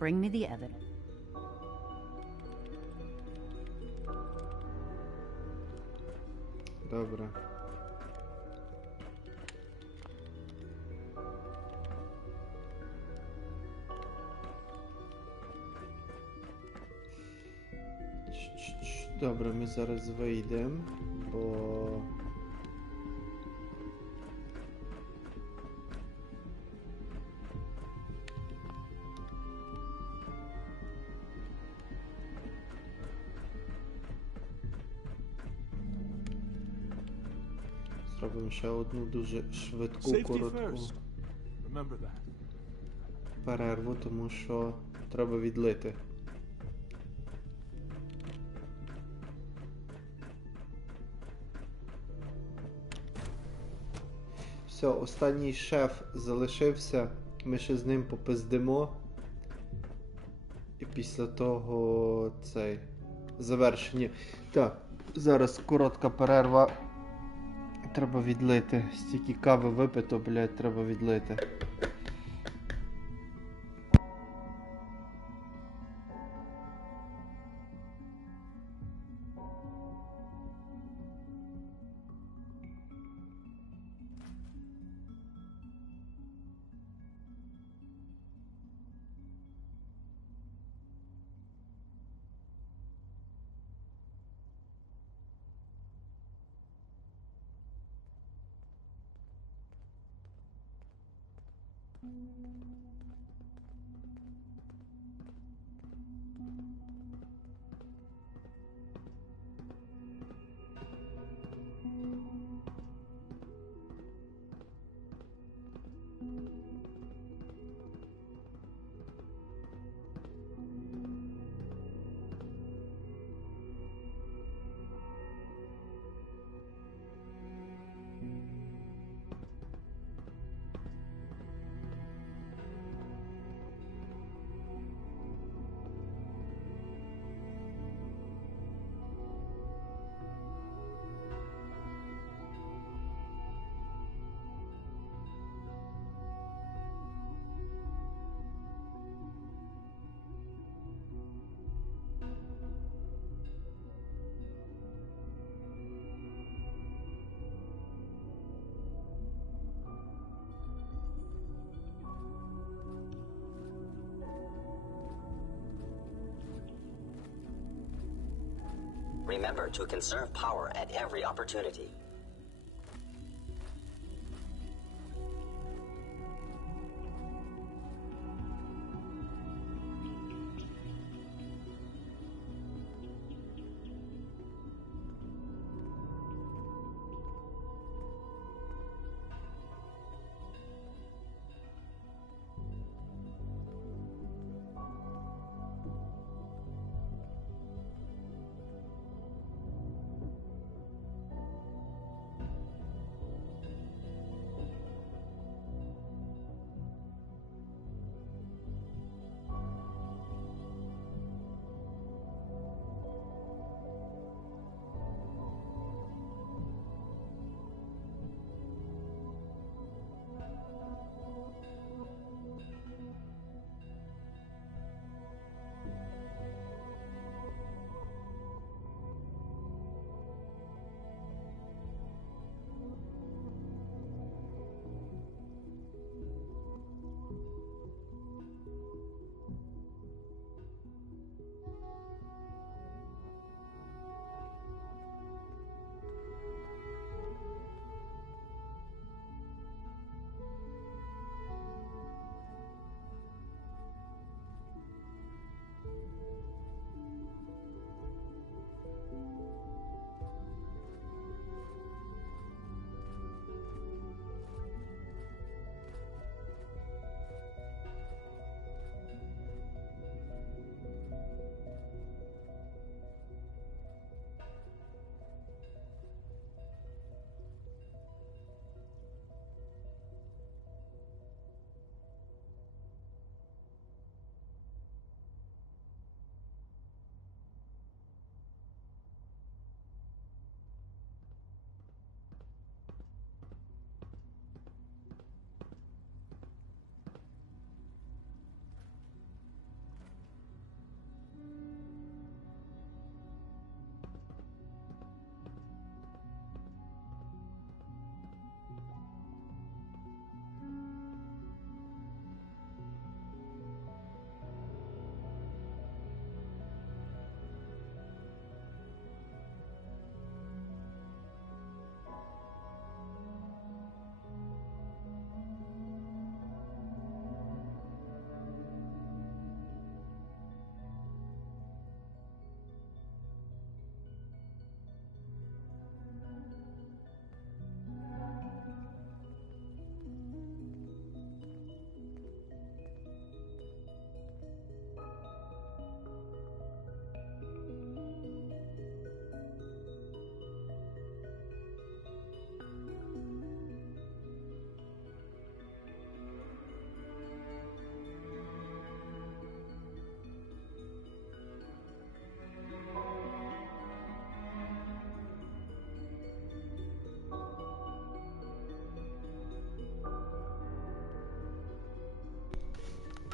Bring me the evidence. Dobra. Добре, ми зараз вийдемо, бо... Зробимо ще одну дуже швидку, коротку перерву, тому що треба відлити. Все, останній шеф залишився, ми ще з ним попиздимо. І після того цей завершення. Так, зараз коротка перерва. Треба відлити. Стільки кави випито, блядь, треба відлити. Remember to conserve power at every opportunity.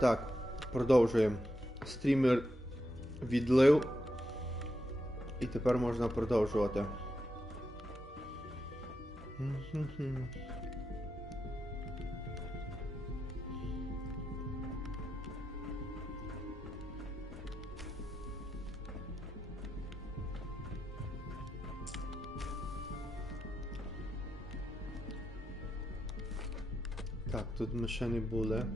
Так, продовжуємо. Стрімер відлив. І тепер можна продовжувати. Так, тут ми ще не були.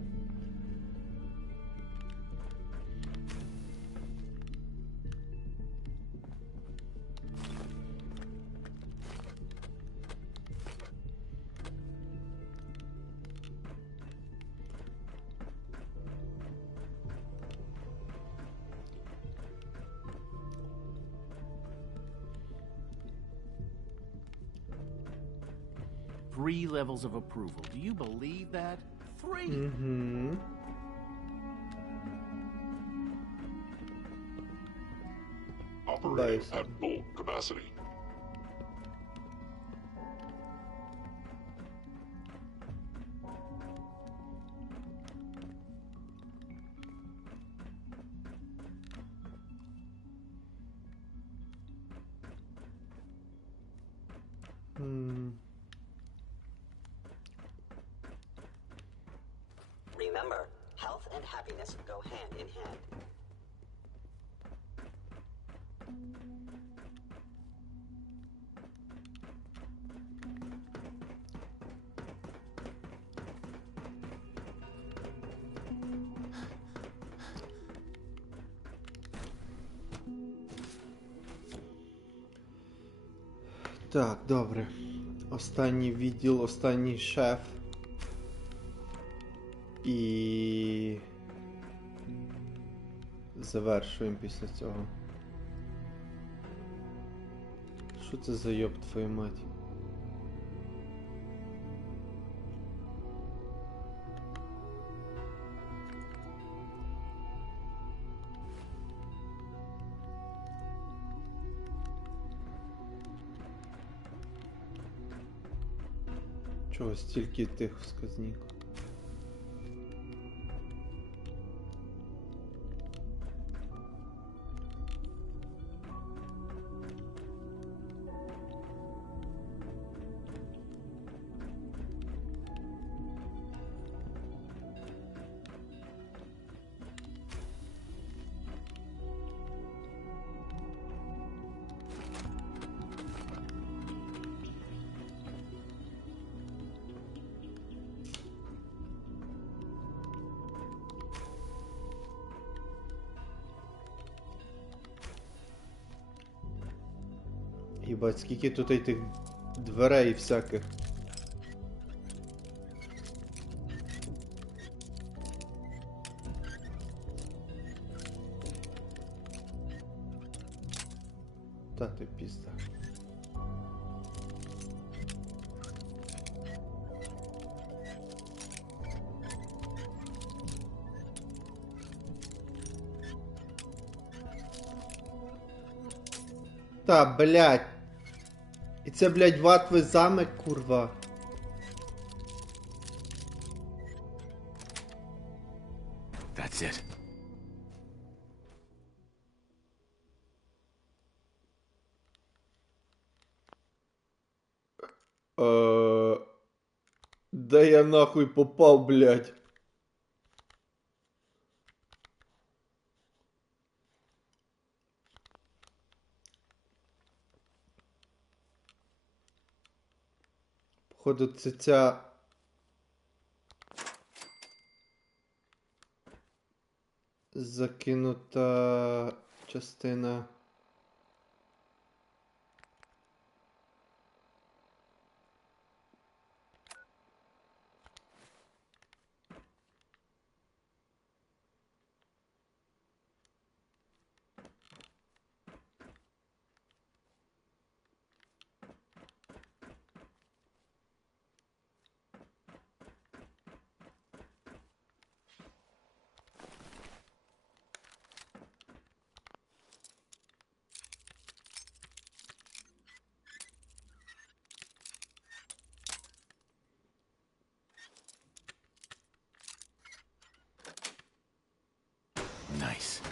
Three levels of approval. Do you believe that? 3! Mm-hmm. Operating at full capacity. Remember, health and happiness go hand in hand. Так, добре. Останній відділ, останній шеф. І завершуємо після цього. Що це за йоб твою мать? Чого стільки тих сказнік? Єбать, скільки тут і тих дверей всяких. Та ти пізда. Та, блядь. І це, блядь, ватвий замок, курва. That's it. Де я нахуй попав, блядь? Походу, це ця... закинута частина... Nice.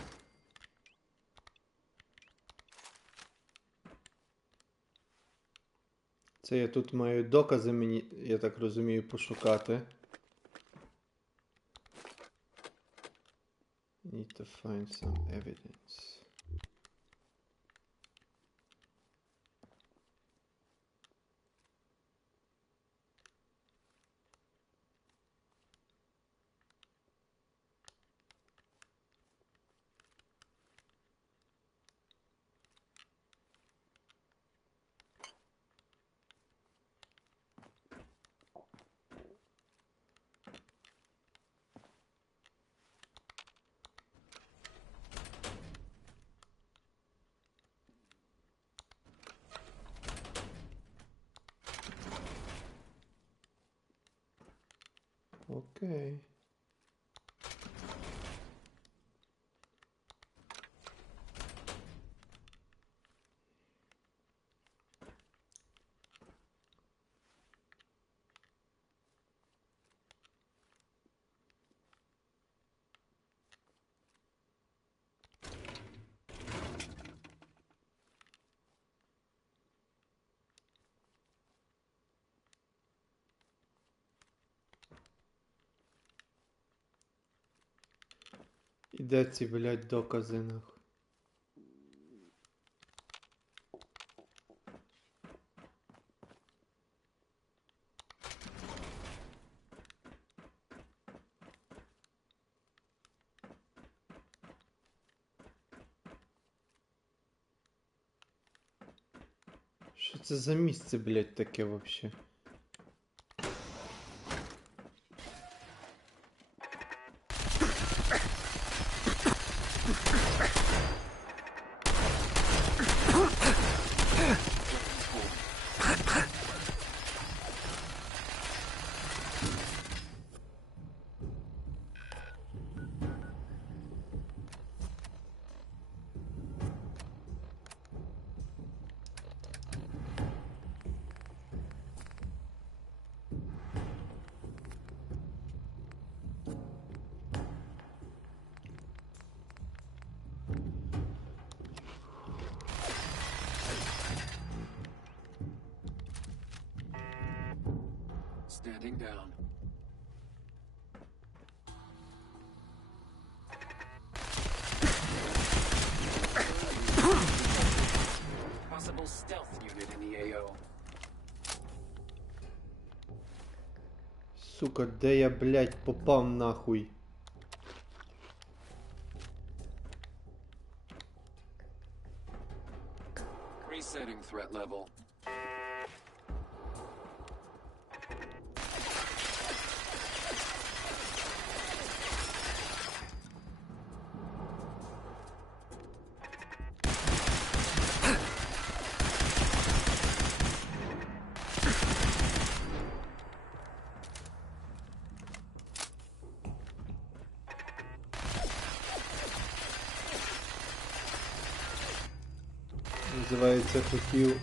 Це я тут маю докази, мені, я так розумію, пошукати. Need to find some evidence. Окей. І де ці, блядь, докази, нахуй? Що це за місце, блядь, таке вообще? Standing down. Possible stealth unit in the AO. Сука, де я, блядь, попав нахуй? Resetting threat level. Називається, хотів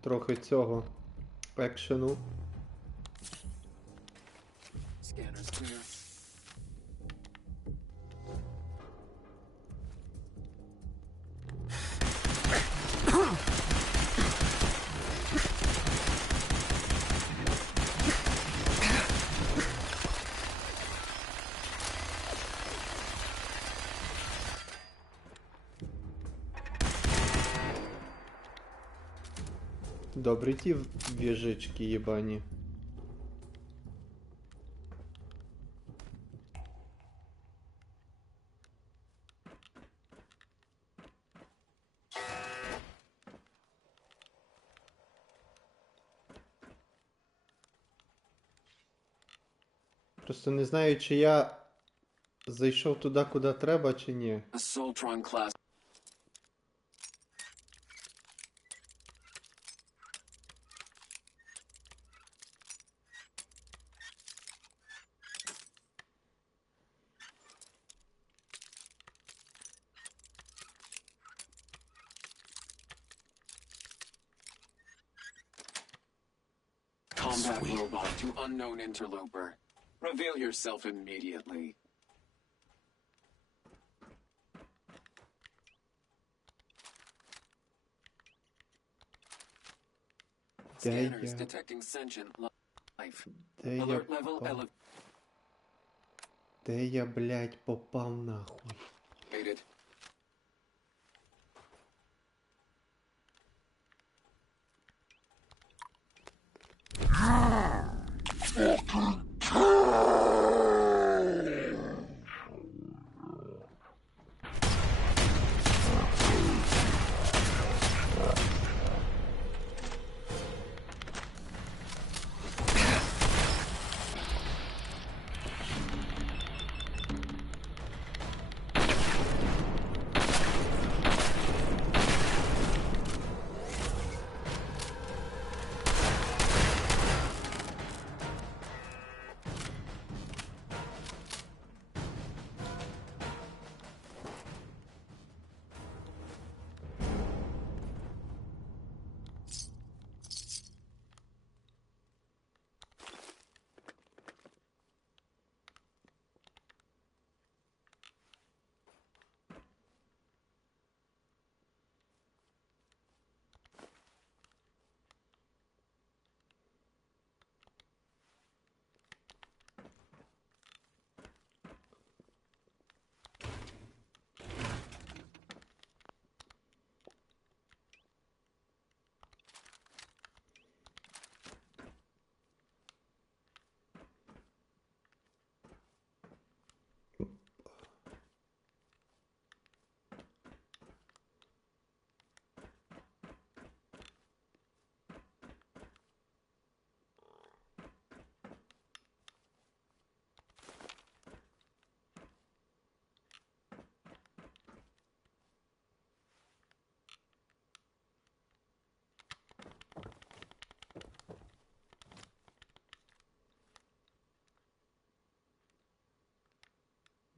трохи цього екшену. Scanners clear. Добрі ті віжички єбані. Просто не знаю, чи я зайшов туди, куди треба, чи ні. Assaultron class. Combat robot to unknown interloper. Reveal yourself immediately. Scanners detecting sentient life. Alert level elevated. Де я, блядь, попав нахуй?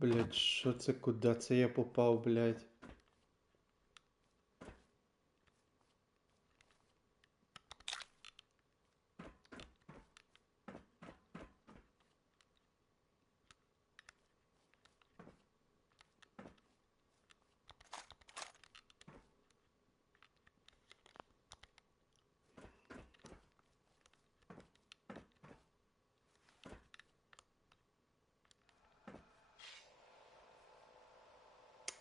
Блядь, що це? Куди це я попав, блядь?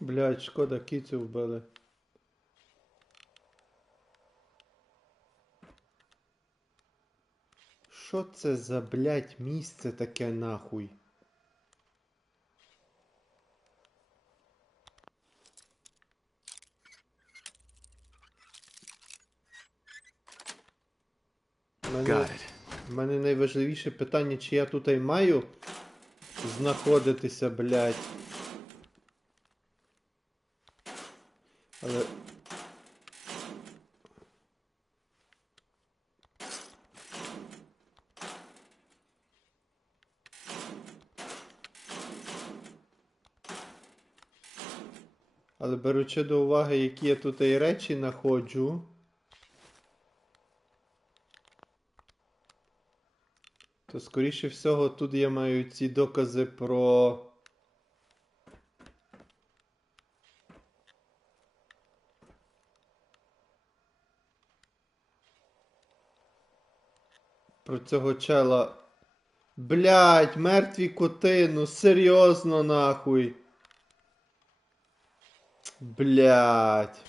Блядь, шкода, кицю вбили. Що це за, блядь, місце таке нахуй? У мене найважливіше питання, чи я тут і маю знаходитися, блядь. Але... Але беручи до уваги, які я тут і речі знаходжу, то, скоріше всього, тут я маю ці докази про цього чела. Блядь, мертві коти, ну серйозно нахуй. Блядь.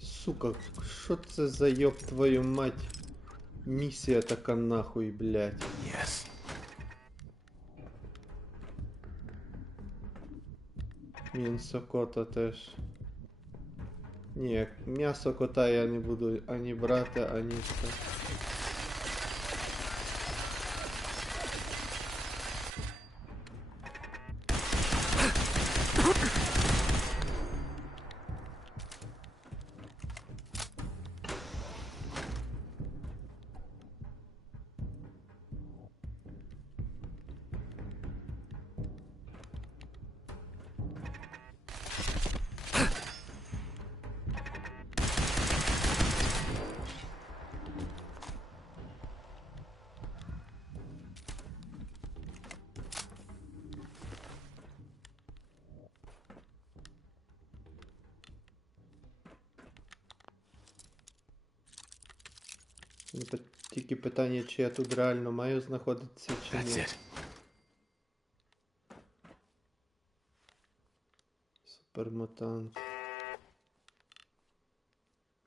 Сука, що це за ёб твою мать? Місія така нахуй, блядь. Yes. М'ясо кота теж. Ні, м'ясо кота я не буду ані брати, ані все. Тільки питання, чи я тут реально маю знаходитися, чи ні. Супермутант.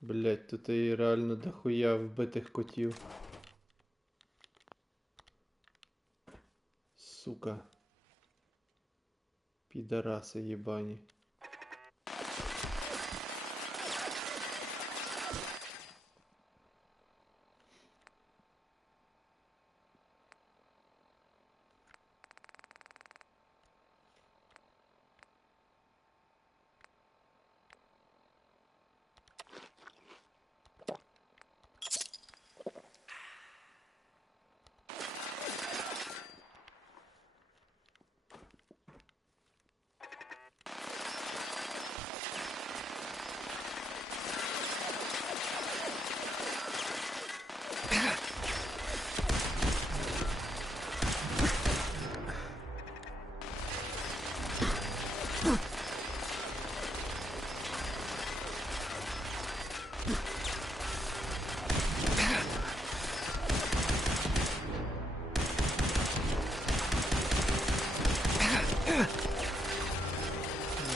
Блять, тут і реально дохуя вбитих котів. Сука. Підараси єбані.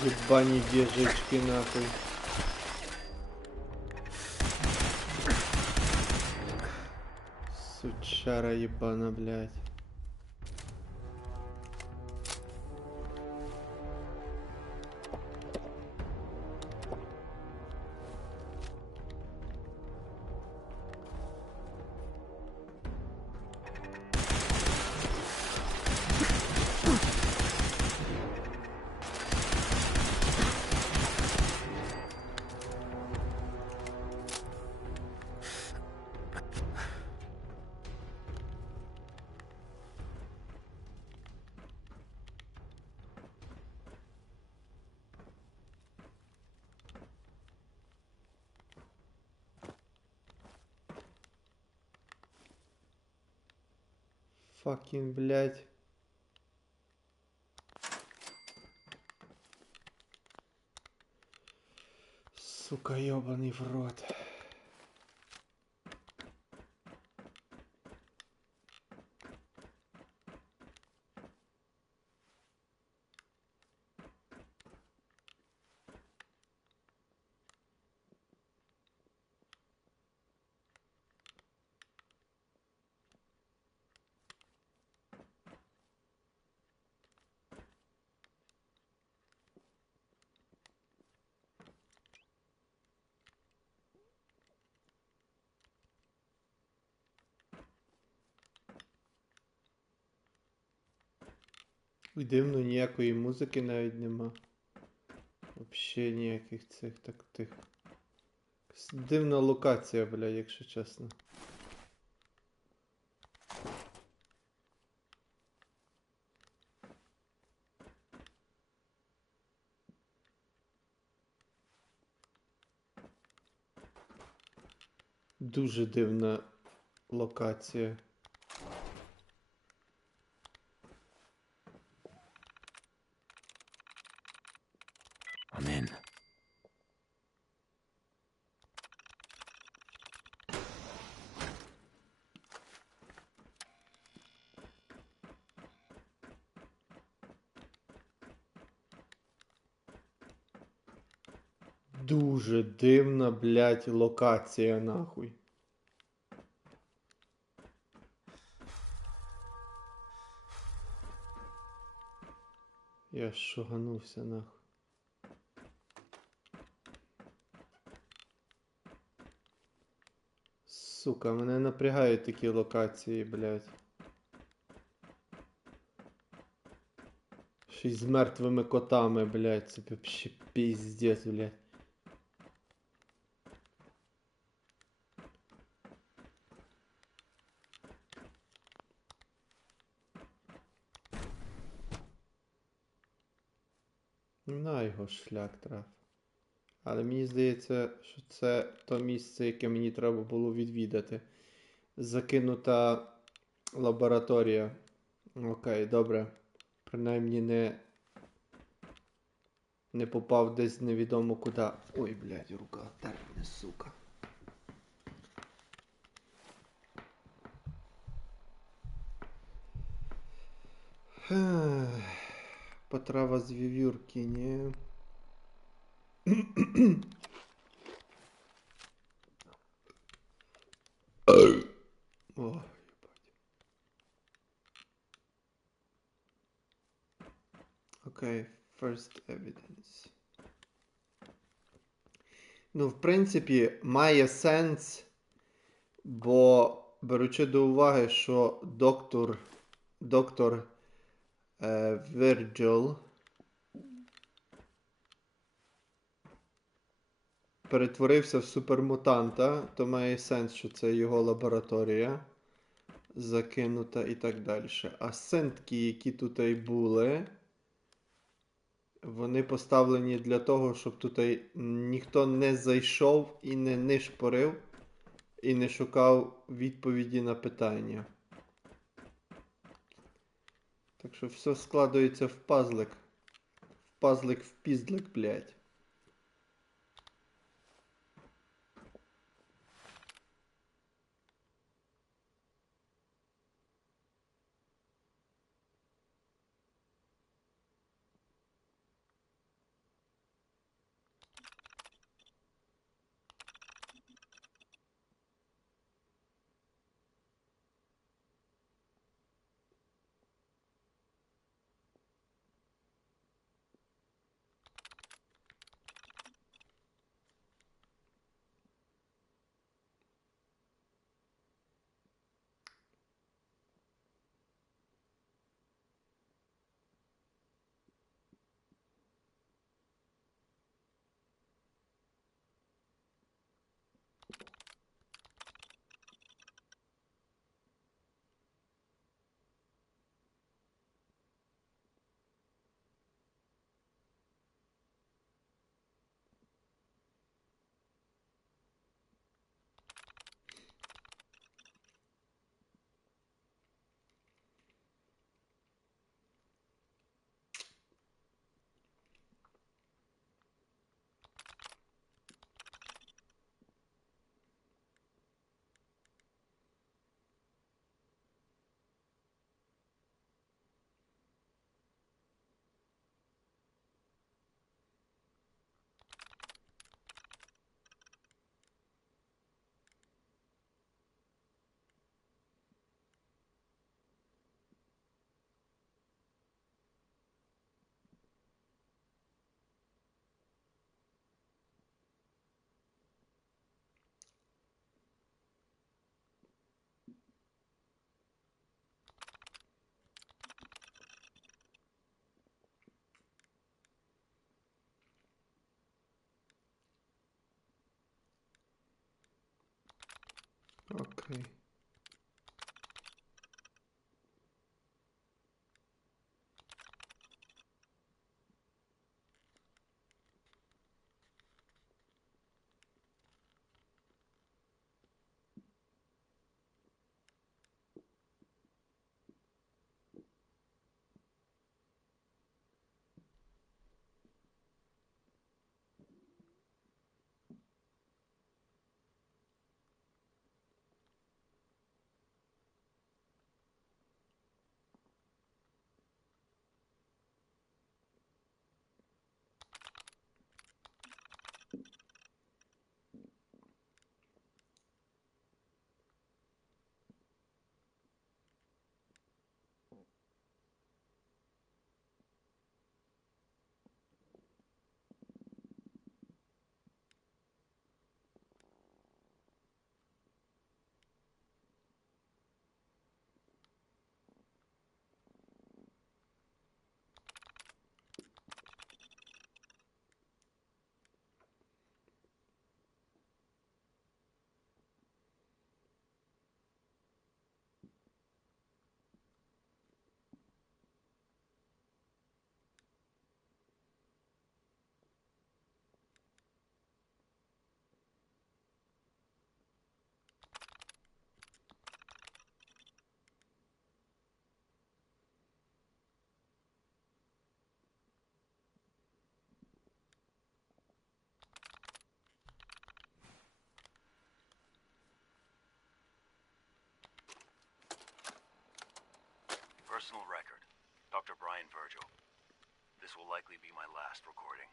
Ебани бежечки нахуй. Сучара ебана, блядь. Факин, блядь. Сука, ёбаный в рот. І дивно, ніякої музики навіть нема. Вообще ніяких цих тих. Дивна локація, бля, якщо чесно. Дуже дивна локація. I'm in. Дуже дивна, блядь, локація, нахуй. Я шуганувся, нахуй. Сука, мене напрягають такі локації, блядь. Ще й з мертвими котами, блядь. Це вообще пиздец, блядь. На його шлях трав. Але мені здається, що це то місце, яке мені треба було відвідати. Закинута лабораторія. Окей, добре. Принаймні не попав десь невідомо куди. Ой, блядь, рука терпне, сука. Потрава з вівюрки, ні. О, окей, first evidence. Ну, в принципі, має сенс, бо беручи до уваги, що доктор Вірджил перетворився в супермутанта, то має сенс, що це його лабораторія закинута і так далі. А синтки, які тут і були, вони поставлені для того, щоб тут ніхто не зайшов і не нишпорив, і не шукав відповіді на питання. Так що все складується в пазлик. В пазлик, в піздлик, блядь. Окей. Personal record. Dr. Brian Virgil. This will likely be my last recording.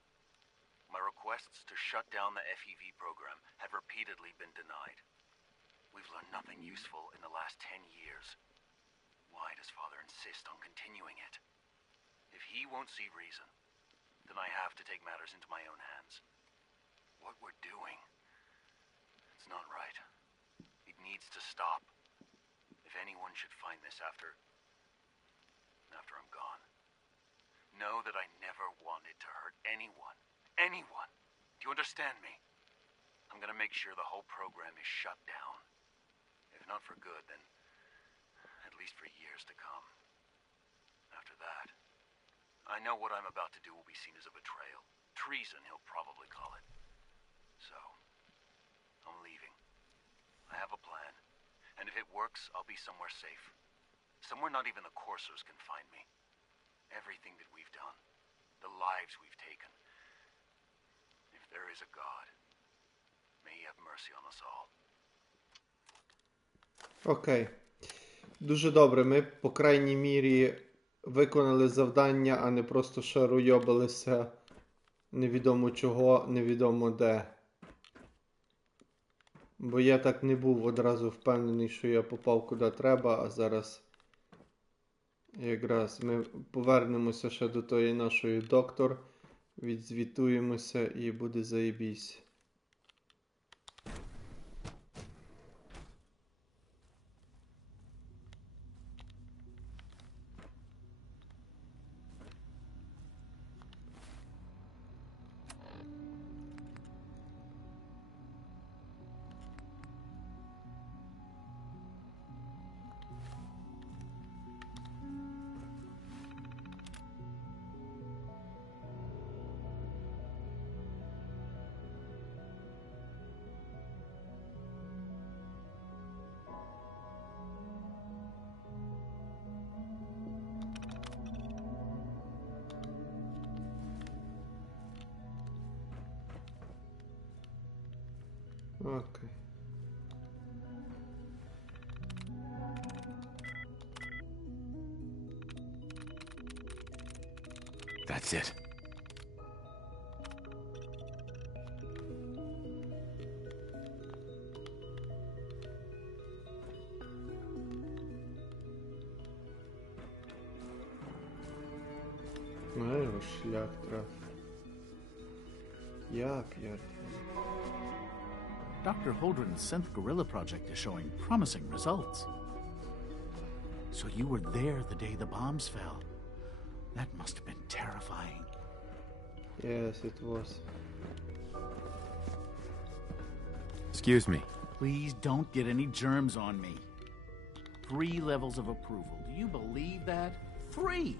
My requests to shut down the FEV program have repeatedly been denied. We've learned nothing useful in the last 10 years. Why does Father insist on continuing it? If he won't see reason, then I have to take matters into my own hands. What we're doing, it's not right. It needs to stop. If anyone should find this after I'm gone, know that I never wanted to hurt anyone. Anyone! Do you understand me? I'm gonna make sure the whole program is shut down. If not for good, then at least for years to come. After that, I know what I'm about to do will be seen as a betrayal. Treason, he'll probably call it. So, I'm leaving. I have a plan. And if it works, I'll be somewhere safe. Somewhere not even the coursers can find me. Everything that we've done, the lives we've taken. If there is a God, may he have mercy on us all. Окей. Дуже добре. Ми, по крайній мірі, виконали завдання, а не просто шаруйобилися невідомо чого, невідомо де. Бо я так не був одразу впевнений, що я попав куди треба, а зараз якраз ми повернемося ще до тої нашої доктор, відзвітуємося і буде заєбісь. Окей. That's it. Ну, шлях трав. Як я... Dr. Holdren's synth guerrilla project is showing promising results. So you were there the day the bombs fell. That must have been terrifying. Yes, it was. Excuse me. Please don't get any germs on me. 3 levels of approval. Do you believe that? 3!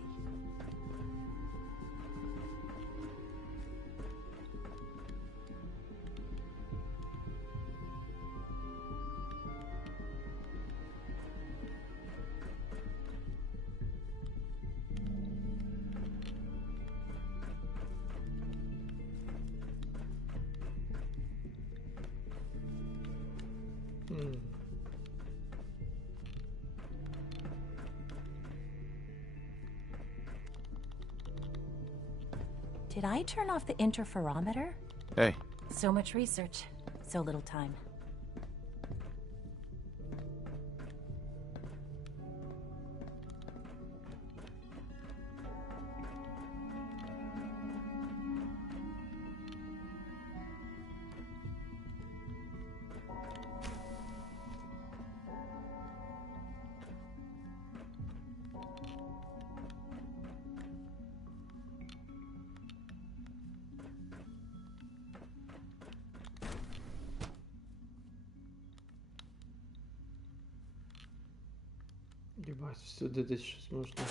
Did I turn off the interferometer? Hey. So much research, so little time. Єбать, сюди десь щось можна.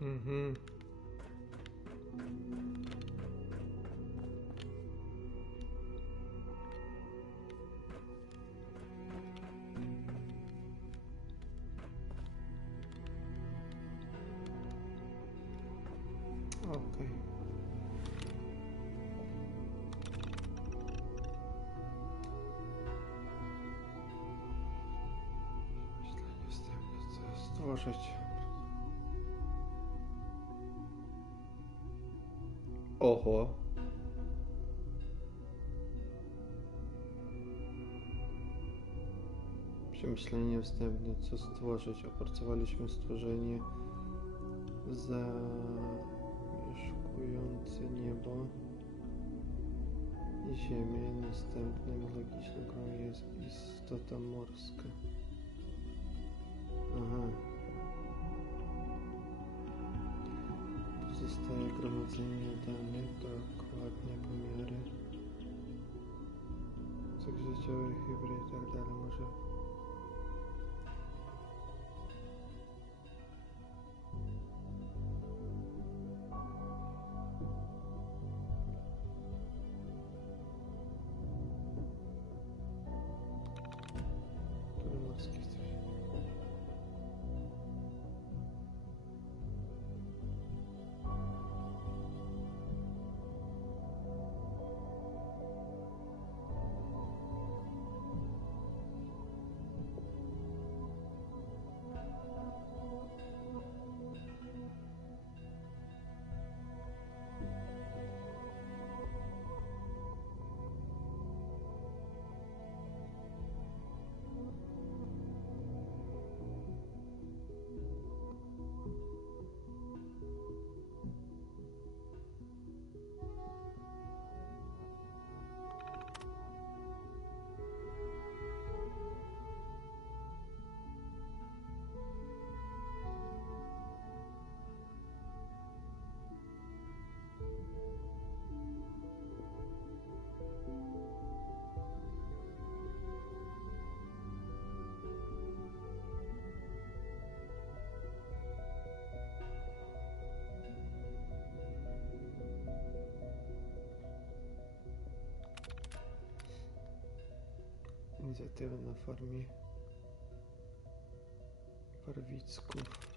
Угу. Okej. Stworzyć. Oho. Przemyślenie wstępne. Co stworzyć? Opracowaliśmy stworzenie zamieszkujące niebo i ziemię. Następnym logicznym krokiem jest istota morska. Aha. Pozostaje gromadzenie danych, dokładne pomiary, cykl życiowy, hybryd i tak dalej. Może morskie coś. Inicjatywy na formie barwicków.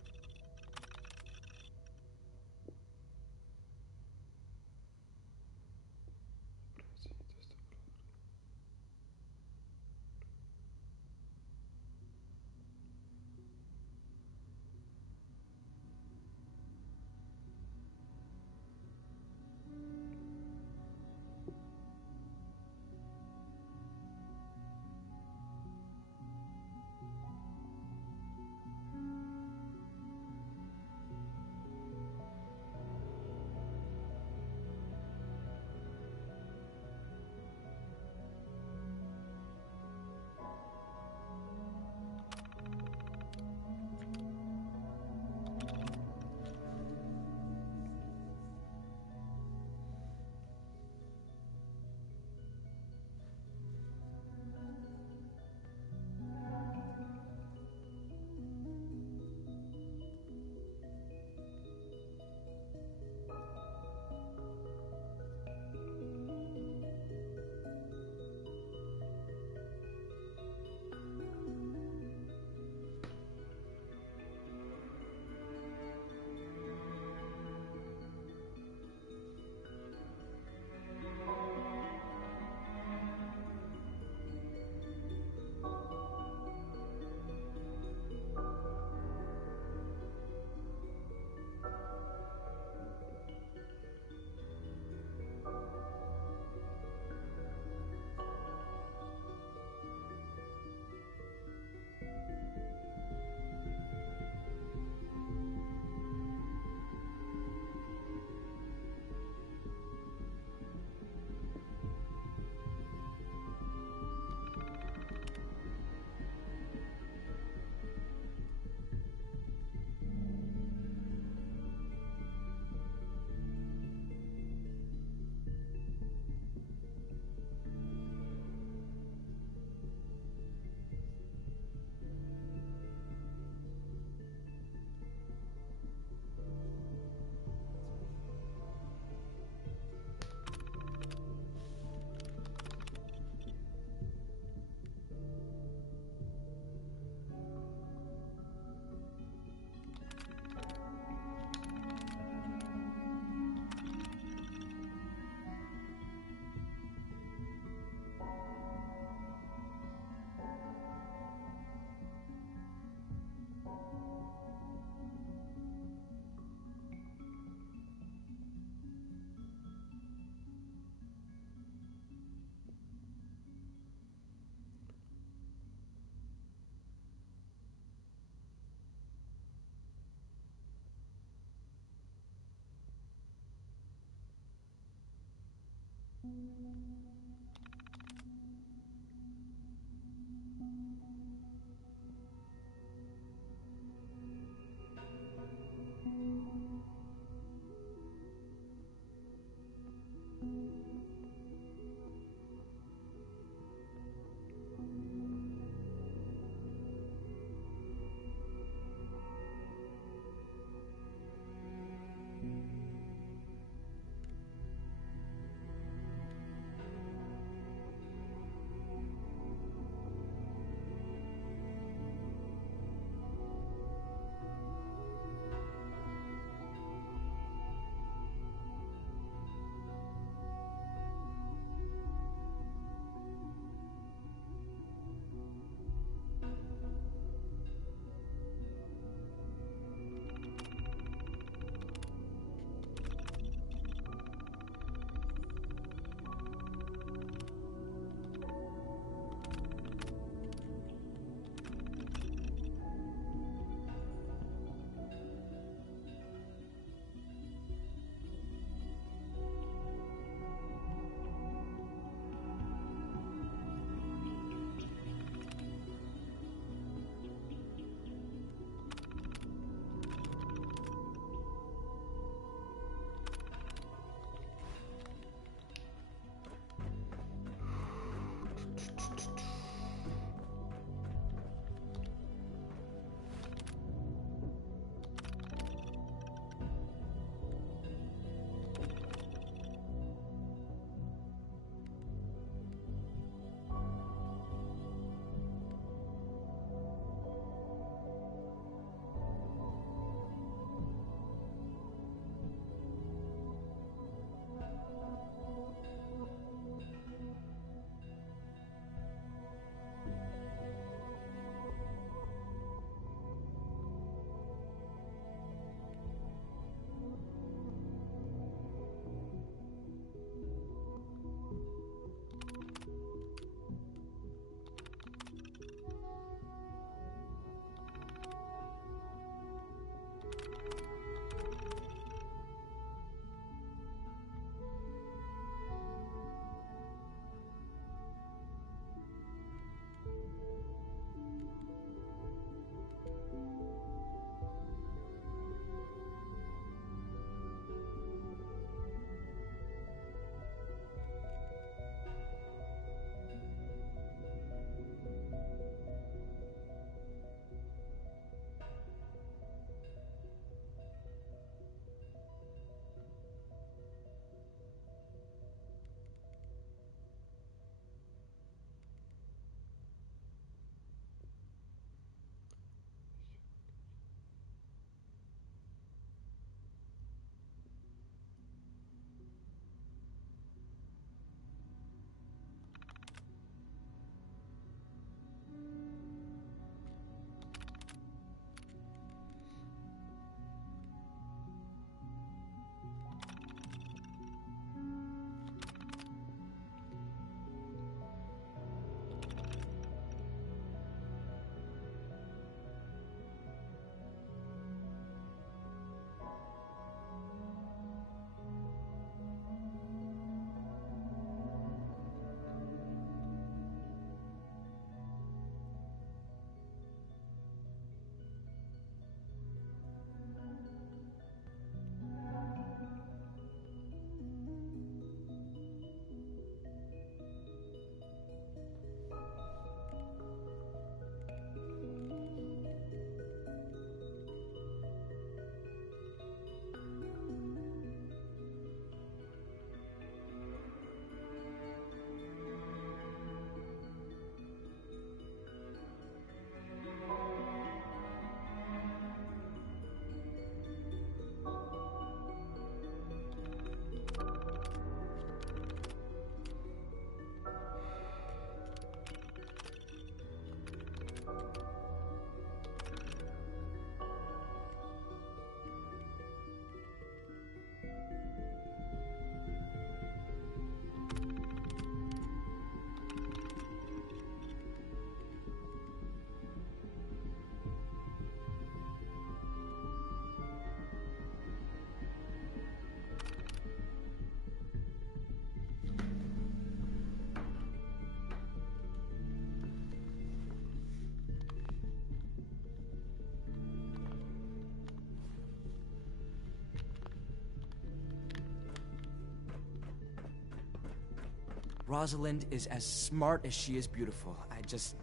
Rosalind is as smart as she is beautiful. I just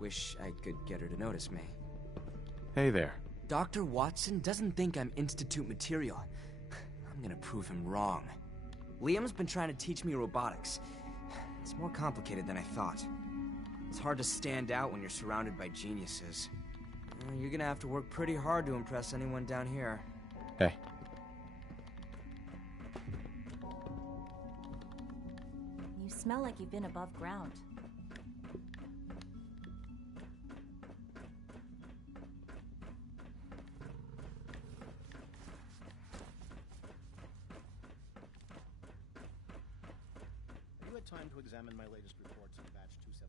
wish I could get her to notice me. Hey there. Dr. Watson doesn't think I'm Institute material. I'm gonna prove him wrong. Liam's been trying to teach me robotics. It's more complicated than I thought. It's hard to stand out when you're surrounded by geniuses. You're gonna have to work pretty hard to impress anyone down here. Hey. You smell like you've been above ground. You had time to examine my latest reports on batch 274.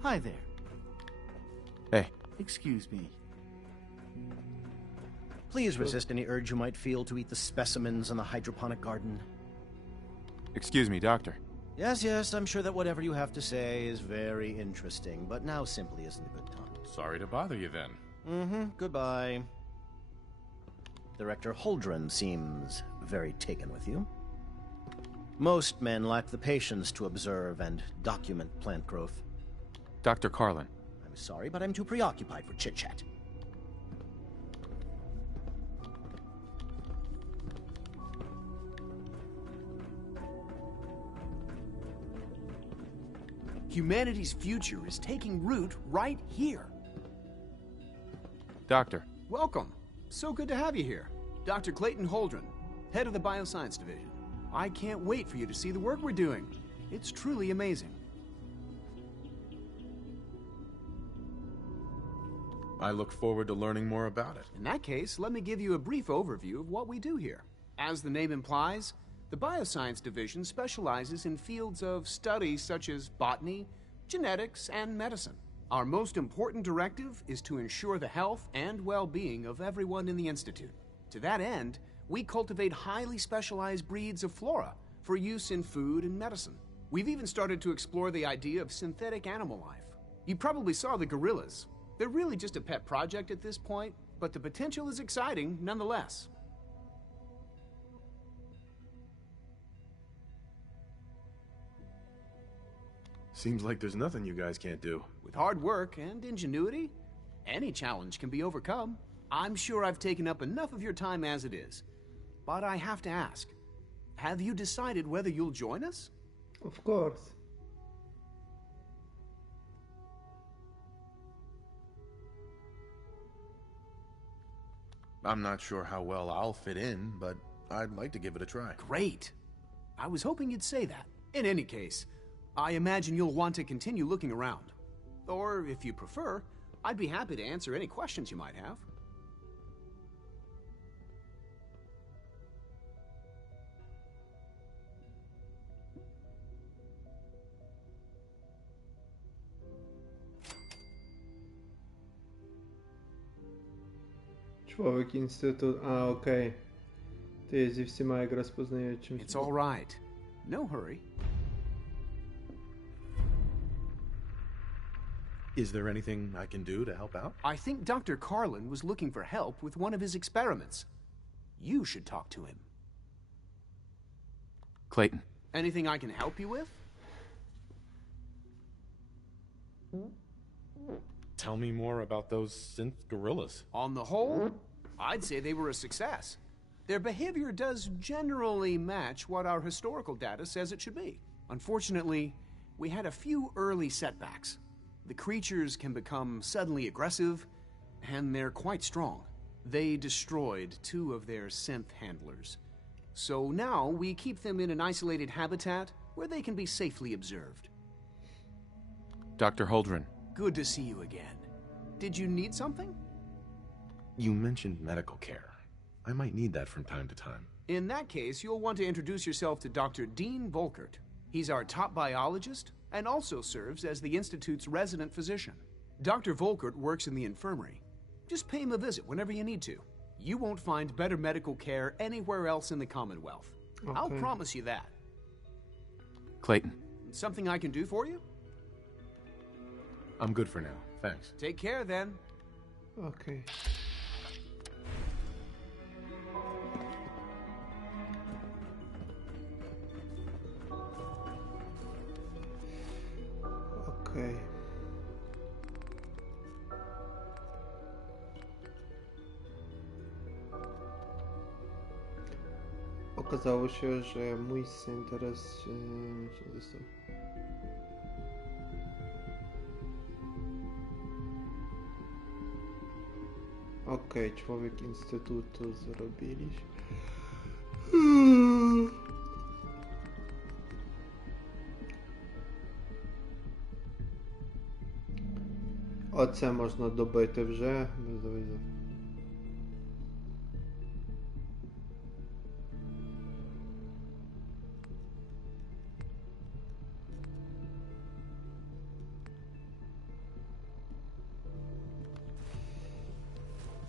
Hi there. Hey. Excuse me. Please resist any urge you might feel to eat the specimens in the hydroponic garden. Excuse me, Doctor. Yes, yes, I'm sure that whatever you have to say is very interesting, but now simply isn't a good time. Sorry to bother you then. Goodbye. Director Holdren seems very taken with you. Most men lack the patience to observe and document plant growth. Dr. Carlin. I'm sorry, but I'm too preoccupied for chit-chat. Humanity's future is taking root right here. Doctor. Welcome. So good to have you here. Dr. Clayton Holdren, head of the Bioscience Division. I can't wait for you to see the work we're doing. It's truly amazing. I look forward to learning more about it. In that case, let me give you a brief overview of what we do here. As the name implies, the Bioscience Division specializes in fields of study such as botany, genetics, and medicine. Our most important directive is to ensure the health and well-being of everyone in the Institute. To that end, we cultivate highly specialized breeds of flora for use in food and medicine. We've even started to explore the idea of synthetic animal life. You probably saw the gorillas. They're really just a pet project at this point, but the potential is exciting nonetheless. Seems like there's nothing you guys can't do. With hard work and ingenuity, any challenge can be overcome. I'm sure I've taken up enough of your time as it is. But I have to ask, have you decided whether you'll join us? Of course. I'm not sure how well I'll fit in, but I'd like to give it a try. Great. I was hoping you'd say that. In any case, I imagine you'll want to continue looking around. Or, if you prefer, I'd be happy to answer any questions you might have. Człowiek Instytut. Okej. Ty zі всіма як розпознає чимось. It's all right. No hurry. Is there anything I can do to help out? I think Dr. Carlin was looking for help with one of his experiments. You should talk to him. Clayton. Anything I can help you with? Tell me more about those synth gorillas. On the whole, I'd say they were a success. Their behavior does generally match what our historical data says it should be. Unfortunately, we had a few early setbacks. The creatures can become suddenly aggressive, and they're quite strong. They destroyed 2 of their synth handlers. So now we keep them in an isolated habitat where they can be safely observed. Dr. Holdren. Good to see you again. Did you need something? You mentioned medical care. I might need that from time to time. In that case, you'll want to introduce yourself to Dr. Dean Volkert. He's our top biologist and also serves as the Institute's resident physician. Dr. Volkert works in the infirmary. Just pay him a visit whenever you need to. You won't find better medical care anywhere else in the Commonwealth. Okay. I'll promise you that. Clayton, Something I can do for you? I'm good for now. Thanks. Take care, then. Okay. Okej. Okazało się, że mój syn teraz się został. Okej, człowiek instytutu zrobiliśmy. Оце можна добити вже.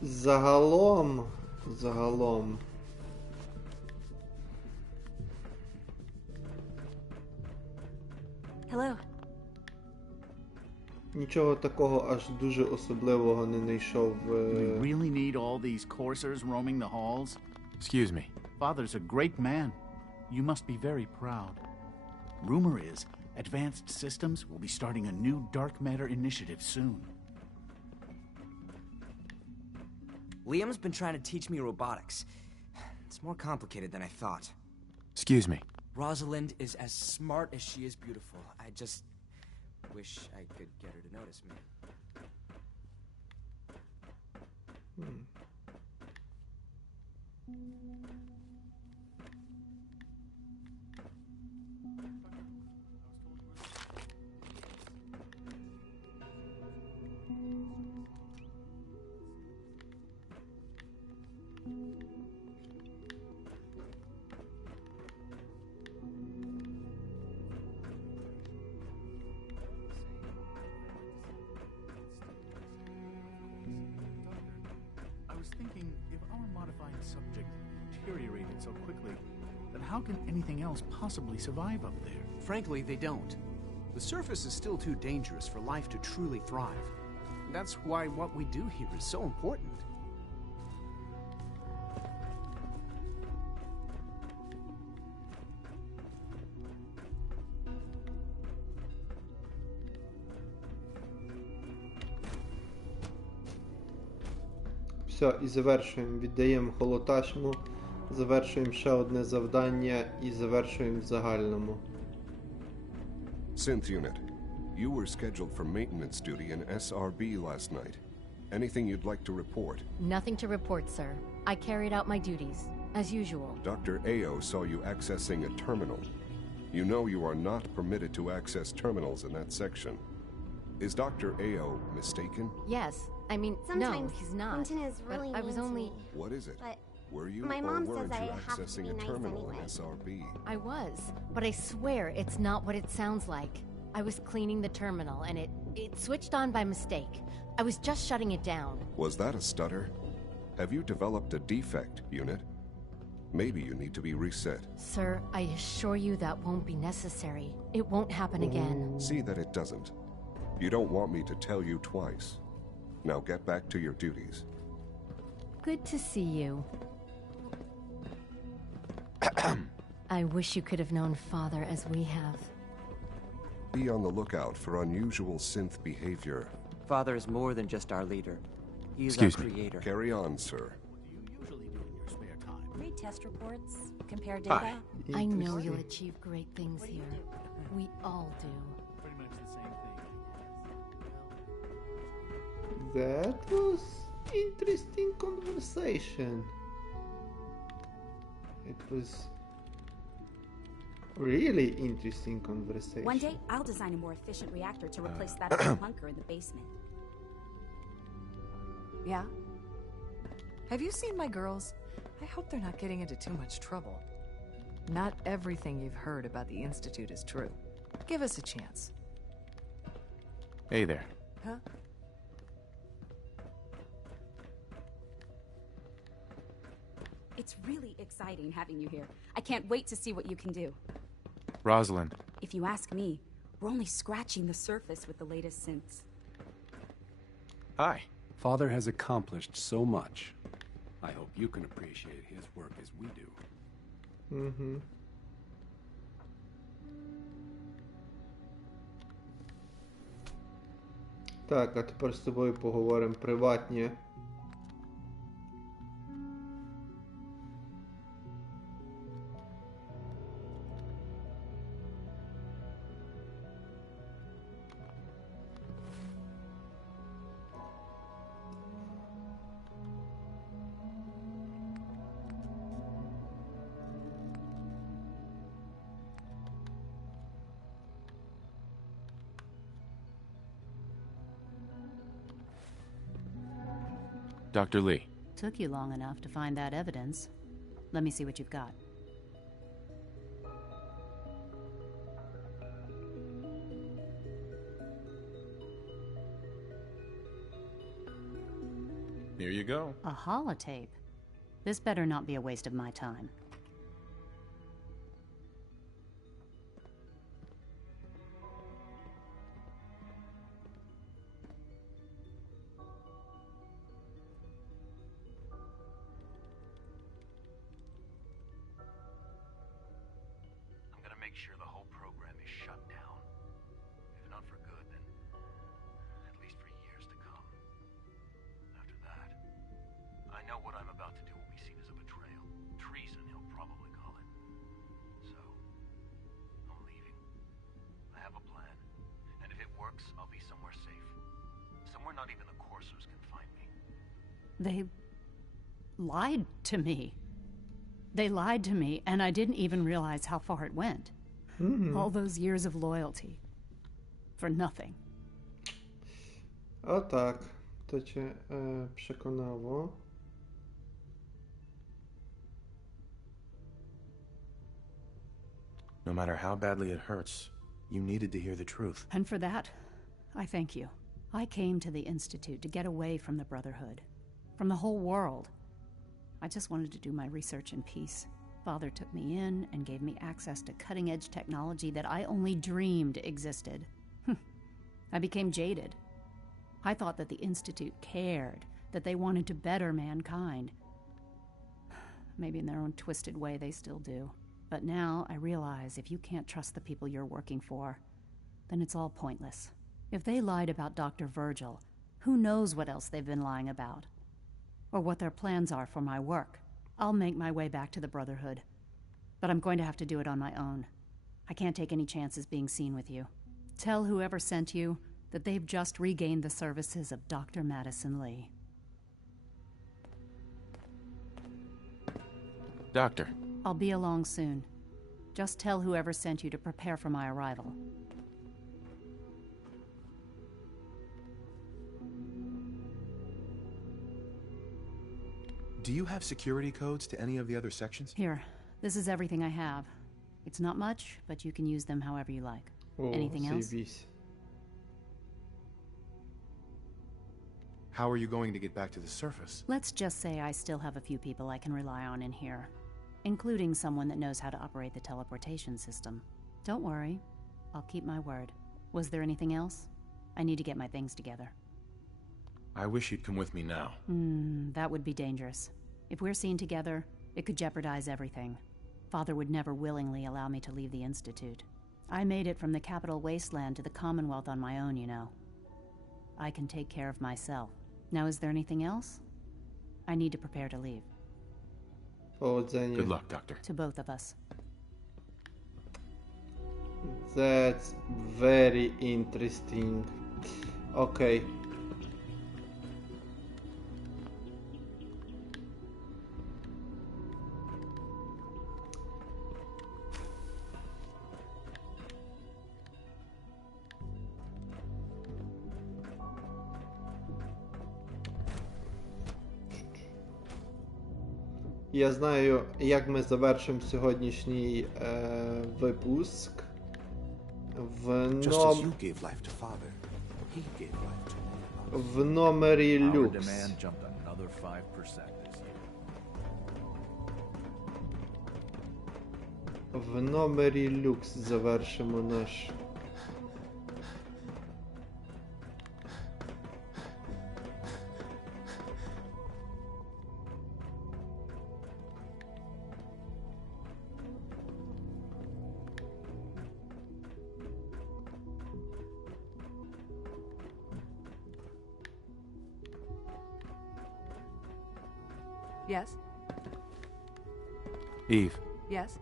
Загалом. Hello. Нічого такого аж дуже особливого не знайшов. We really need all these coursers roaming the halls? Excuse me. Father's a great man. You must be very proud. Rumor is, Advanced Systems will be starting a new dark matter initiative soon. Liam's been trying to teach me robotics. It's more complicated than I thought. Excuse me. Rosalind is as smart as she is beautiful. I just wish I could get her to notice me. I was thinking, if our modified subject deteriorated so quickly, then how can anything else possibly survive up there? Frankly, they don't. The surface is still too dangerous for life to truly thrive. That's why what we do here is so important. Все, і завершуємо. Віддаємо холоташму, завершуємо ще одне завдання і завершуємо в загальному. Synth Unit, you were scheduled for maintenance duty in SRB last night. Anything you'd like to report? Nothing to report, sir. I carried out my duties, as usual. Dr. Ao saw you accessing a terminal. You know you are not permitted to access terminals in that section. Is Dr. Ao mistaken? Yes. I mean, Sometimes no, he's not. Quentin is really but I was mean to only... me. What is it? But Were you my or mom weren't says you I have to accessing be a nice terminal anyway. in SRB? I was, but I swear it's not what it sounds like. I was cleaning the terminal, and it switched on by mistake. I was just shutting it down. Was that a stutter? Have you developed a defect, Unit? Maybe you need to be reset. Sir, I assure you that won't be necessary. It won't happen again. See that it doesn't. You don't want me to tell you twice. Now get back to your duties. Good to see you. I wish you could have known Father as we have. Be on the lookout for unusual synth behavior. Father is more than just our leader. He is Excuse our me. creator. Carry on, sir. Read test reports, compare data. I know you'll achieve great things here. We all do. Pretty much the same thing. That was interesting conversation. It was really interesting conversation. One day, I'll design a more efficient reactor to replace that old bunker in the basement. Yeah? Have you seen my girls? I hope they're not getting into too much trouble. Not everything you've heard about the Institute is true. Give us a chance. Hey there. Huh? It's really exciting having you here. I can't wait to see what you can do. Rosalind. If you ask me, we're only scratching the surface with the latest synths. Hi. Father has accomplished so much. I hope you can appreciate his work as we do. Mm-hmm. Так, а тепер з тобою поговоримо приватні. Dr. Lee. Took you long enough to find that evidence. Let me see what you've got. Here you go. A holotape? This better not be a waste of my time. Make sure the whole program is shut down. If not for good, then at least for years to come. After that, I know what I'm about to do will be seen as a betrayal. Treason, he'll probably call it. So, I'm leaving. I have a plan. And if it works, I'll be somewhere safe. Somewhere not even the coursers can find me. They lied to me. They lied to me, and I didn't even realize how far it went. All those years of loyalty. For nothing. O tak, to cię przekonało. No matter how badly it hurts, you needed to hear the truth. And for that, I thank you. I came to the Institute to get away from the Brotherhood. From the whole world. I just wanted to do my research in peace. Father took me in and gave me access to cutting-edge technology that I only dreamed existed. I became jaded. I thought that the Institute cared, that they wanted to better mankind. Maybe in their own twisted way they still do. But now I realize if you can't trust the people you're working for, then it's all pointless. If they lied about Dr. Virgil, who knows what else they've been lying about? Or what their plans are for my work. I'll make my way back to the Brotherhood. But I'm going to have to do it on my own. I can't take any chances being seen with you. Tell whoever sent you that they've just regained the services of Dr. Madison Lee. Doctor. I'll be along soon. Just tell whoever sent you to prepare for my arrival. Do you have security codes to any of the other sections? Here, this is everything I have. It's not much, but you can use them however you like. Anything else? How are you going to get back to the surface? Let's just say I still have a few people I can rely on in here, including someone that knows how to operate the teleportation system. Don't worry, I'll keep my word. Was there anything else? I need to get my things together. I wish you'd come with me now. That would be dangerous. If we're seen together, it could jeopardize everything. Father would never willingly allow me to leave the Institute. I made it from the capital wasteland to the Commonwealth on my own, you know. I can take care of myself. Now, is there anything else? I need to prepare to leave. Good luck, Doctor. To both of us. That's very interesting. Okay. Я знаю, як ми завершимо сьогоднішній випуск. В номері люкс. В номері люкс завершимо наш. Yes? Eve. Yes?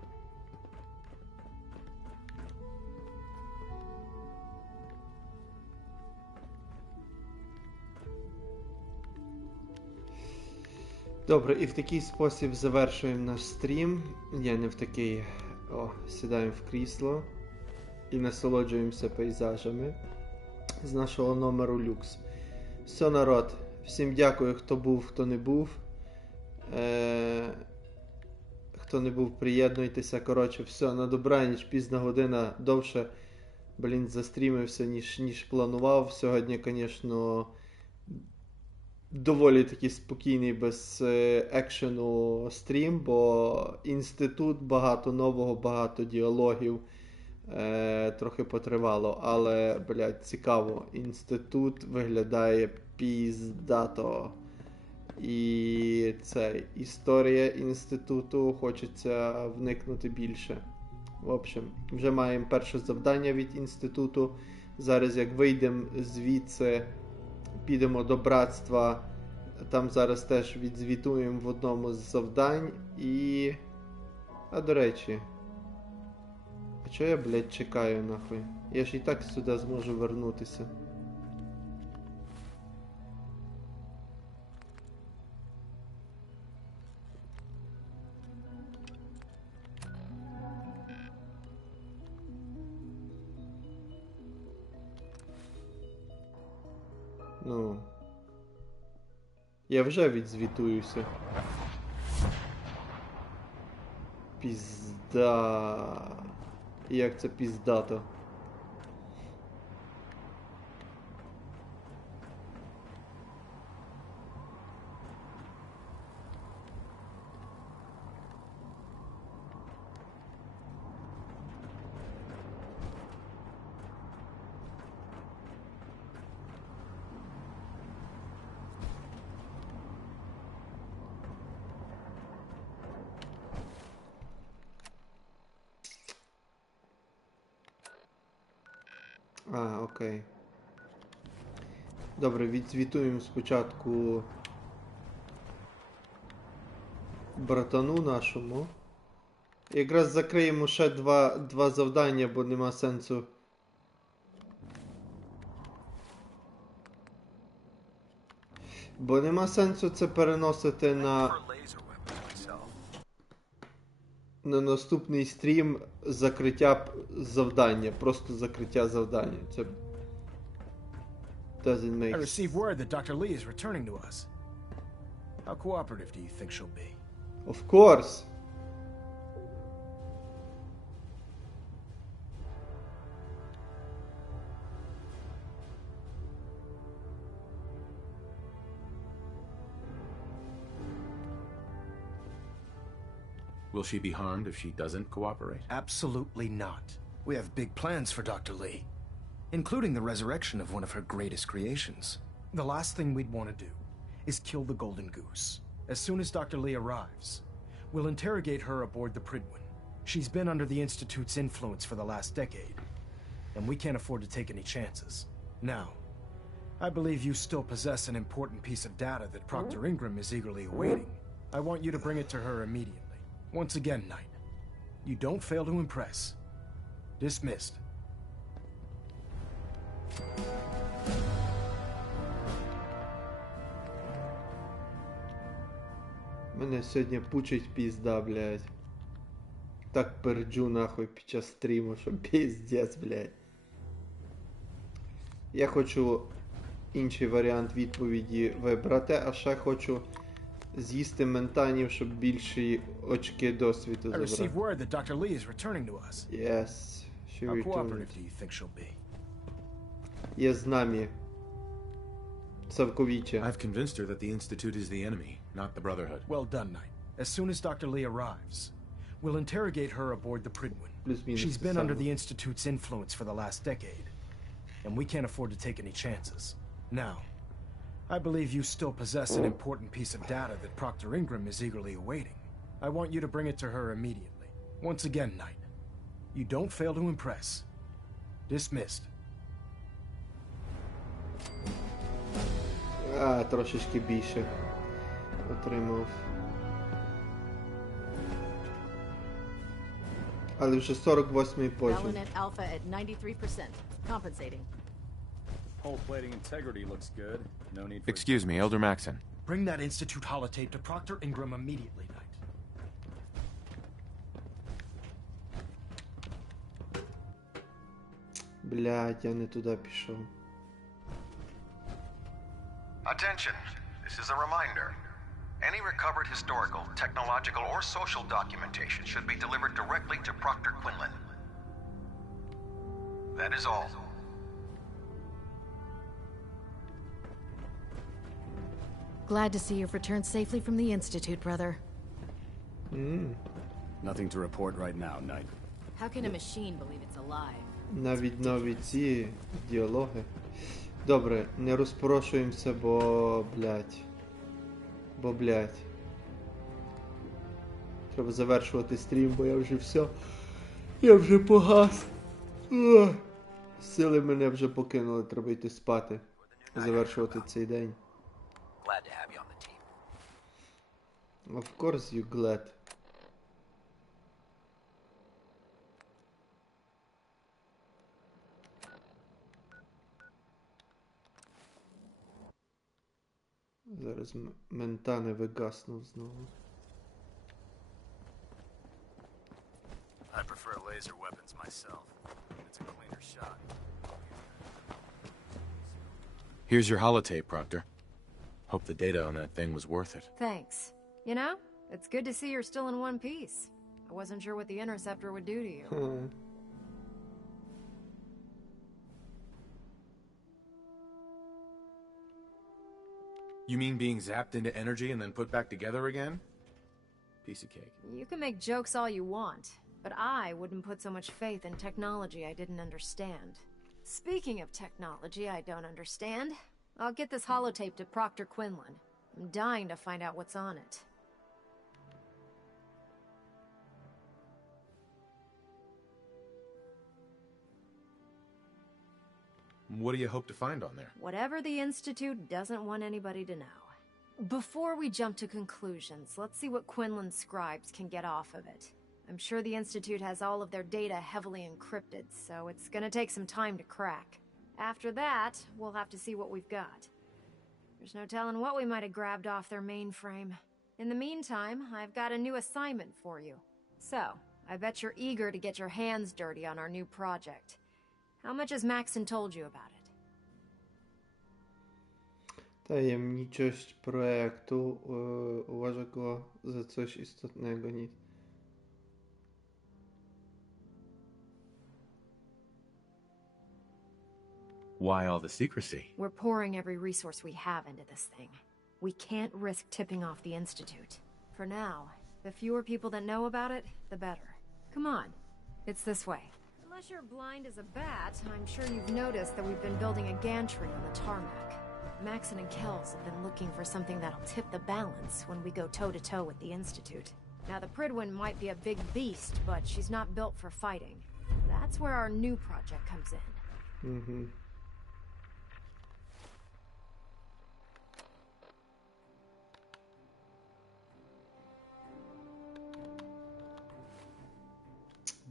Добре, і в такий спосіб завершуємо наш стрім. Я не в такий. Сідаємо в крісло і насолоджуємося пейзажами з нашого номеру люкс. Все, народ. Всім дякую, хто був, хто не був. Хто не був, приєднуйтеся. Коротше, все, на добраніч, пізна година, довше, застрімився, ніж планував. Сьогодні, звісно, доволі таки спокійний, без екшену стрім, бо інститут, багато нового, багато діалогів, трохи потривало, але, цікаво. Інститут виглядає піздато. І це історія інституту, хочеться вникнути більше. В общем, вже маємо перше завдання від інституту. Зараз, як вийдемо звідси, підемо до братства. Там зараз теж відзвітуємо в одному з завдань. І... А, до речі. А чого я, чекаю, нахуй? Я ж і так сюди зможу вернутися. Ну, я вже відзвітуюся. Пізда. Як це піздато? Окей. Добре, відзвітуємо спочатку братану нашому. Якраз закриємо ще два завдання, бо нема сенсу. Бо нема сенсу це переносити на наступний стрім закриття завдання. Просто закриття завдання. Це doesn't make I received word that Dr. Lee is returning to us. How cooperative do you think she'll be? Of course. Will she be harmed if she doesn't cooperate? Absolutely not. We have big plans for Dr. Lee, including the resurrection of one of her greatest creations. The last thing we'd want to do is kill the Golden Goose. As soon as Dr. Lee arrives, we'll interrogate her aboard the Pridwin. She's been under the Institute's influence for the last decade, and we can't afford to take any chances. Now, I believe you still possess an important piece of data that Proctor Ingram is eagerly awaiting. I want you to bring it to her immediately. Once again, Knight, you don't fail to impress. Dismissed. Мене сьогодні пучить пізда, блядь. Так перджу нахуй під час стріму, що піздець, блядь. Я хочу інший варіант відповіді вибрати, а ще хочу з'їсти ментанів, щоб більші очки досвіду I received забрати. word that Dr. Lee is returning to us. Yes, she How returned. cooperative do you think she'll be? Є з нами. Цілковіче. I've convinced her that the Institute is the enemy, not the Brotherhood. Well done, Knight. As soon as Dr. Lee arrives, We'll interrogate her aboard the Prydwen. She's been under the Institute's influence for the last decade, and we can't afford to take any chances. Now, I believe you still possess an important piece of data that Proctor Ingram is eagerly awaiting. I want you to bring it to her immediately. Once again, Knight, you don't fail to impress. Dismissed. Трошечки більше отримав. Але вже 48-й потім. Element alpha at 93%. Compensating. Hull plating integrity looks good. No need for... Excuse me, Elder Maxon. Bring that Institute holotape to Proctor Ingram immediately, Knight. Блядь, я не туди пішов. Attention! This is a reminder. Any recovered historical, technological, or social documentation should be delivered directly to Proctor Quinlan. That is all. Glad to see you've returned safely from the Institute, brother. Nothing to report right now, Knight. How can a machine believe it's alive? Навіть нові ці діалоги. Добре, не розпорошуємося, бо, блядь. Треба завершувати стрім, бо я вже все. Я вже погас. Сили мене вже покинули, треба йти спати. Завершувати цей день. Glad to have you on the team. Of course you glad. Зараз мента не вигаснув знову. I prefer laser weapons myself. It's a cleaner shot. Here's your holotape, Proctor. Hope the data on that thing was worth it. Thanks. You know, it's good to see you're still in one piece. I wasn't sure what the interceptor would do to you. You mean being zapped into energy and then put back together again? Piece of cake. You can make jokes all you want, but I wouldn't put so much faith in technology I didn't understand. Speaking of technology I don't understand, I'll get this holotape to Proctor Quinlan. I'm dying to find out what's on it. What do you hope to find on there? Whatever the Institute doesn't want anybody to know. Before we jump to conclusions, let's see what Quinlan's scribes can get off of it. I'm sure the Institute has all of their data heavily encrypted, so it's gonna take some time to crack. After that, we'll have to see what we've got. There's no telling what we might have grabbed off their mainframe. In the meantime, I've got a new assignment for you. So, I bet you're eager to get your hands dirty on our new project. How much has Maxon told you about it? Tajemniczość projektu uważa go za coś istotnego. Why all the secrecy? We're pouring every resource we have into this thing. We can't risk tipping off the Institute. For now, the fewer people that know about it, the better. Come on, it's this way. Unless you're blind as a bat, I'm sure you've noticed that we've been building a gantry on the tarmac. Maxon and Kells have been looking for something that'll tip the balance when we go toe-to-toe with the Institute. Now, the Prydwen might be a big beast, but she's not built for fighting. That's where our new project comes in.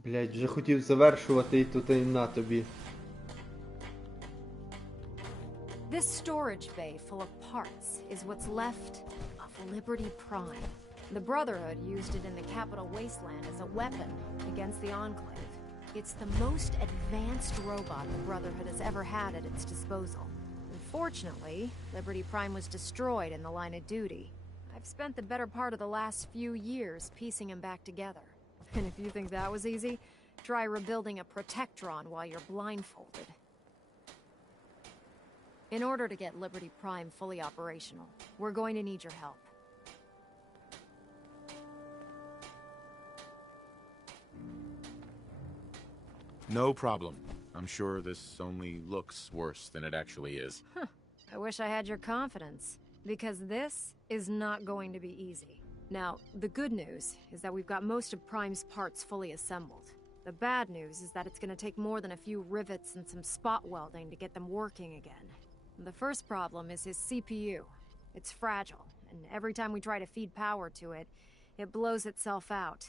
Блядь, вже хотів завершувати і тут і на тобі. This storage bay full of parts is what's left of Liberty Prime. The Brotherhood used it in the Capital Wasteland as a weapon against the Enclave. It's the most advanced robot the Brotherhood has ever had at its disposal. Unfortunately, Liberty Prime was destroyed in the line of duty. I've spent the better part of the last few years piecing him back together. And if you think that was easy, try rebuilding a Protectron while you're blindfolded. In order to get Liberty Prime fully operational, we're going to need your help. No problem. I'm sure this only looks worse than it actually is. I wish I had your confidence, because this is not going to be easy. Now, the good news is that we've got most of Prime's parts fully assembled. The bad news is that it's going to take more than a few rivets and some spot welding to get them working again. The first problem is his CPU. It's fragile, and every time we try to feed power to it, it blows itself out.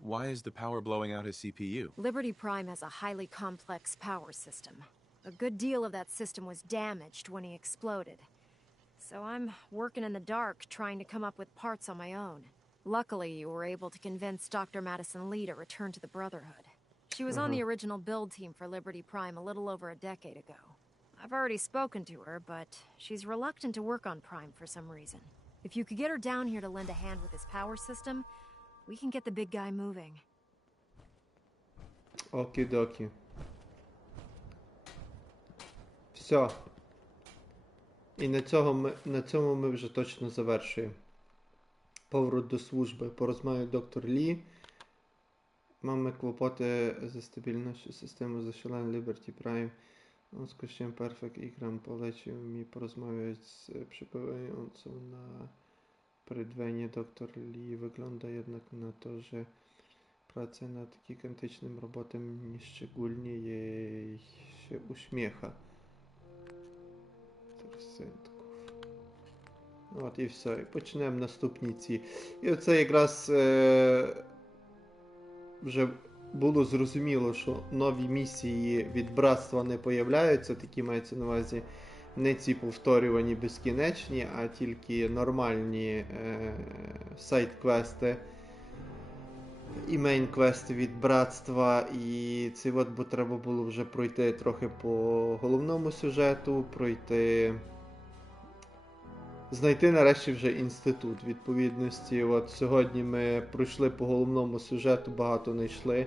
Why is the power blowing out his CPU? Liberty Prime has a highly complex power system. A good deal of that system was damaged when he exploded. So I'm working in the dark, trying to come up with parts on my own. Luckily, you were able to convince Dr. Madison Lee to return to the Brotherhood. She was on the original build team for Liberty Prime a little over a decade ago. I've already spoken to her, but she's reluctant to work on Prime for some reason. If you could get her down here to lend a hand with his power system, we can get the big guy moving. Окі-докі. Все. І на цьому ми вже точно завершуємо. Поворот до служби. Порозмовляє доктор Лі. Mamy kłopoty ze stabilnością systemu zasilania Liberty Prime. Skosiłem Perfect i Gram polecił mi porozmawiać z przybywającą na Prydwenie doktor Lee. Wygląda jednak na to, że praca nad gigantycznym robotem nieszczególnie jej się uśmiecha. От і все. І почнемо наступні ці. І оце якраз вже було зрозуміло, що нові місії від братства не появляються, такі мається на увазі не ці повторювані безкінечні, а тільки нормальні сайд-квести і мейн-квести від братства. І це от, бо треба було вже пройти трохи по головному сюжету, знайти нарешті вже інститут відповідності. От сьогодні ми пройшли по головному сюжету, багато знайшли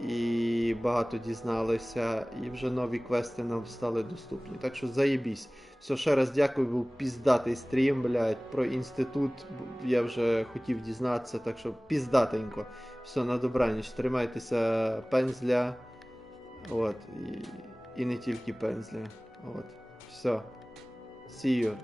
і багато дізналися, і вже нові квести нам стали доступні. Так що заєбісь. Все, ще раз дякую, був піздатий стрім, блядь, про інститут я вже хотів дізнатися, так що піздатенько. Все, на добраніч, тримайтеся пензля, от, і не тільки пензля, от, все, see you.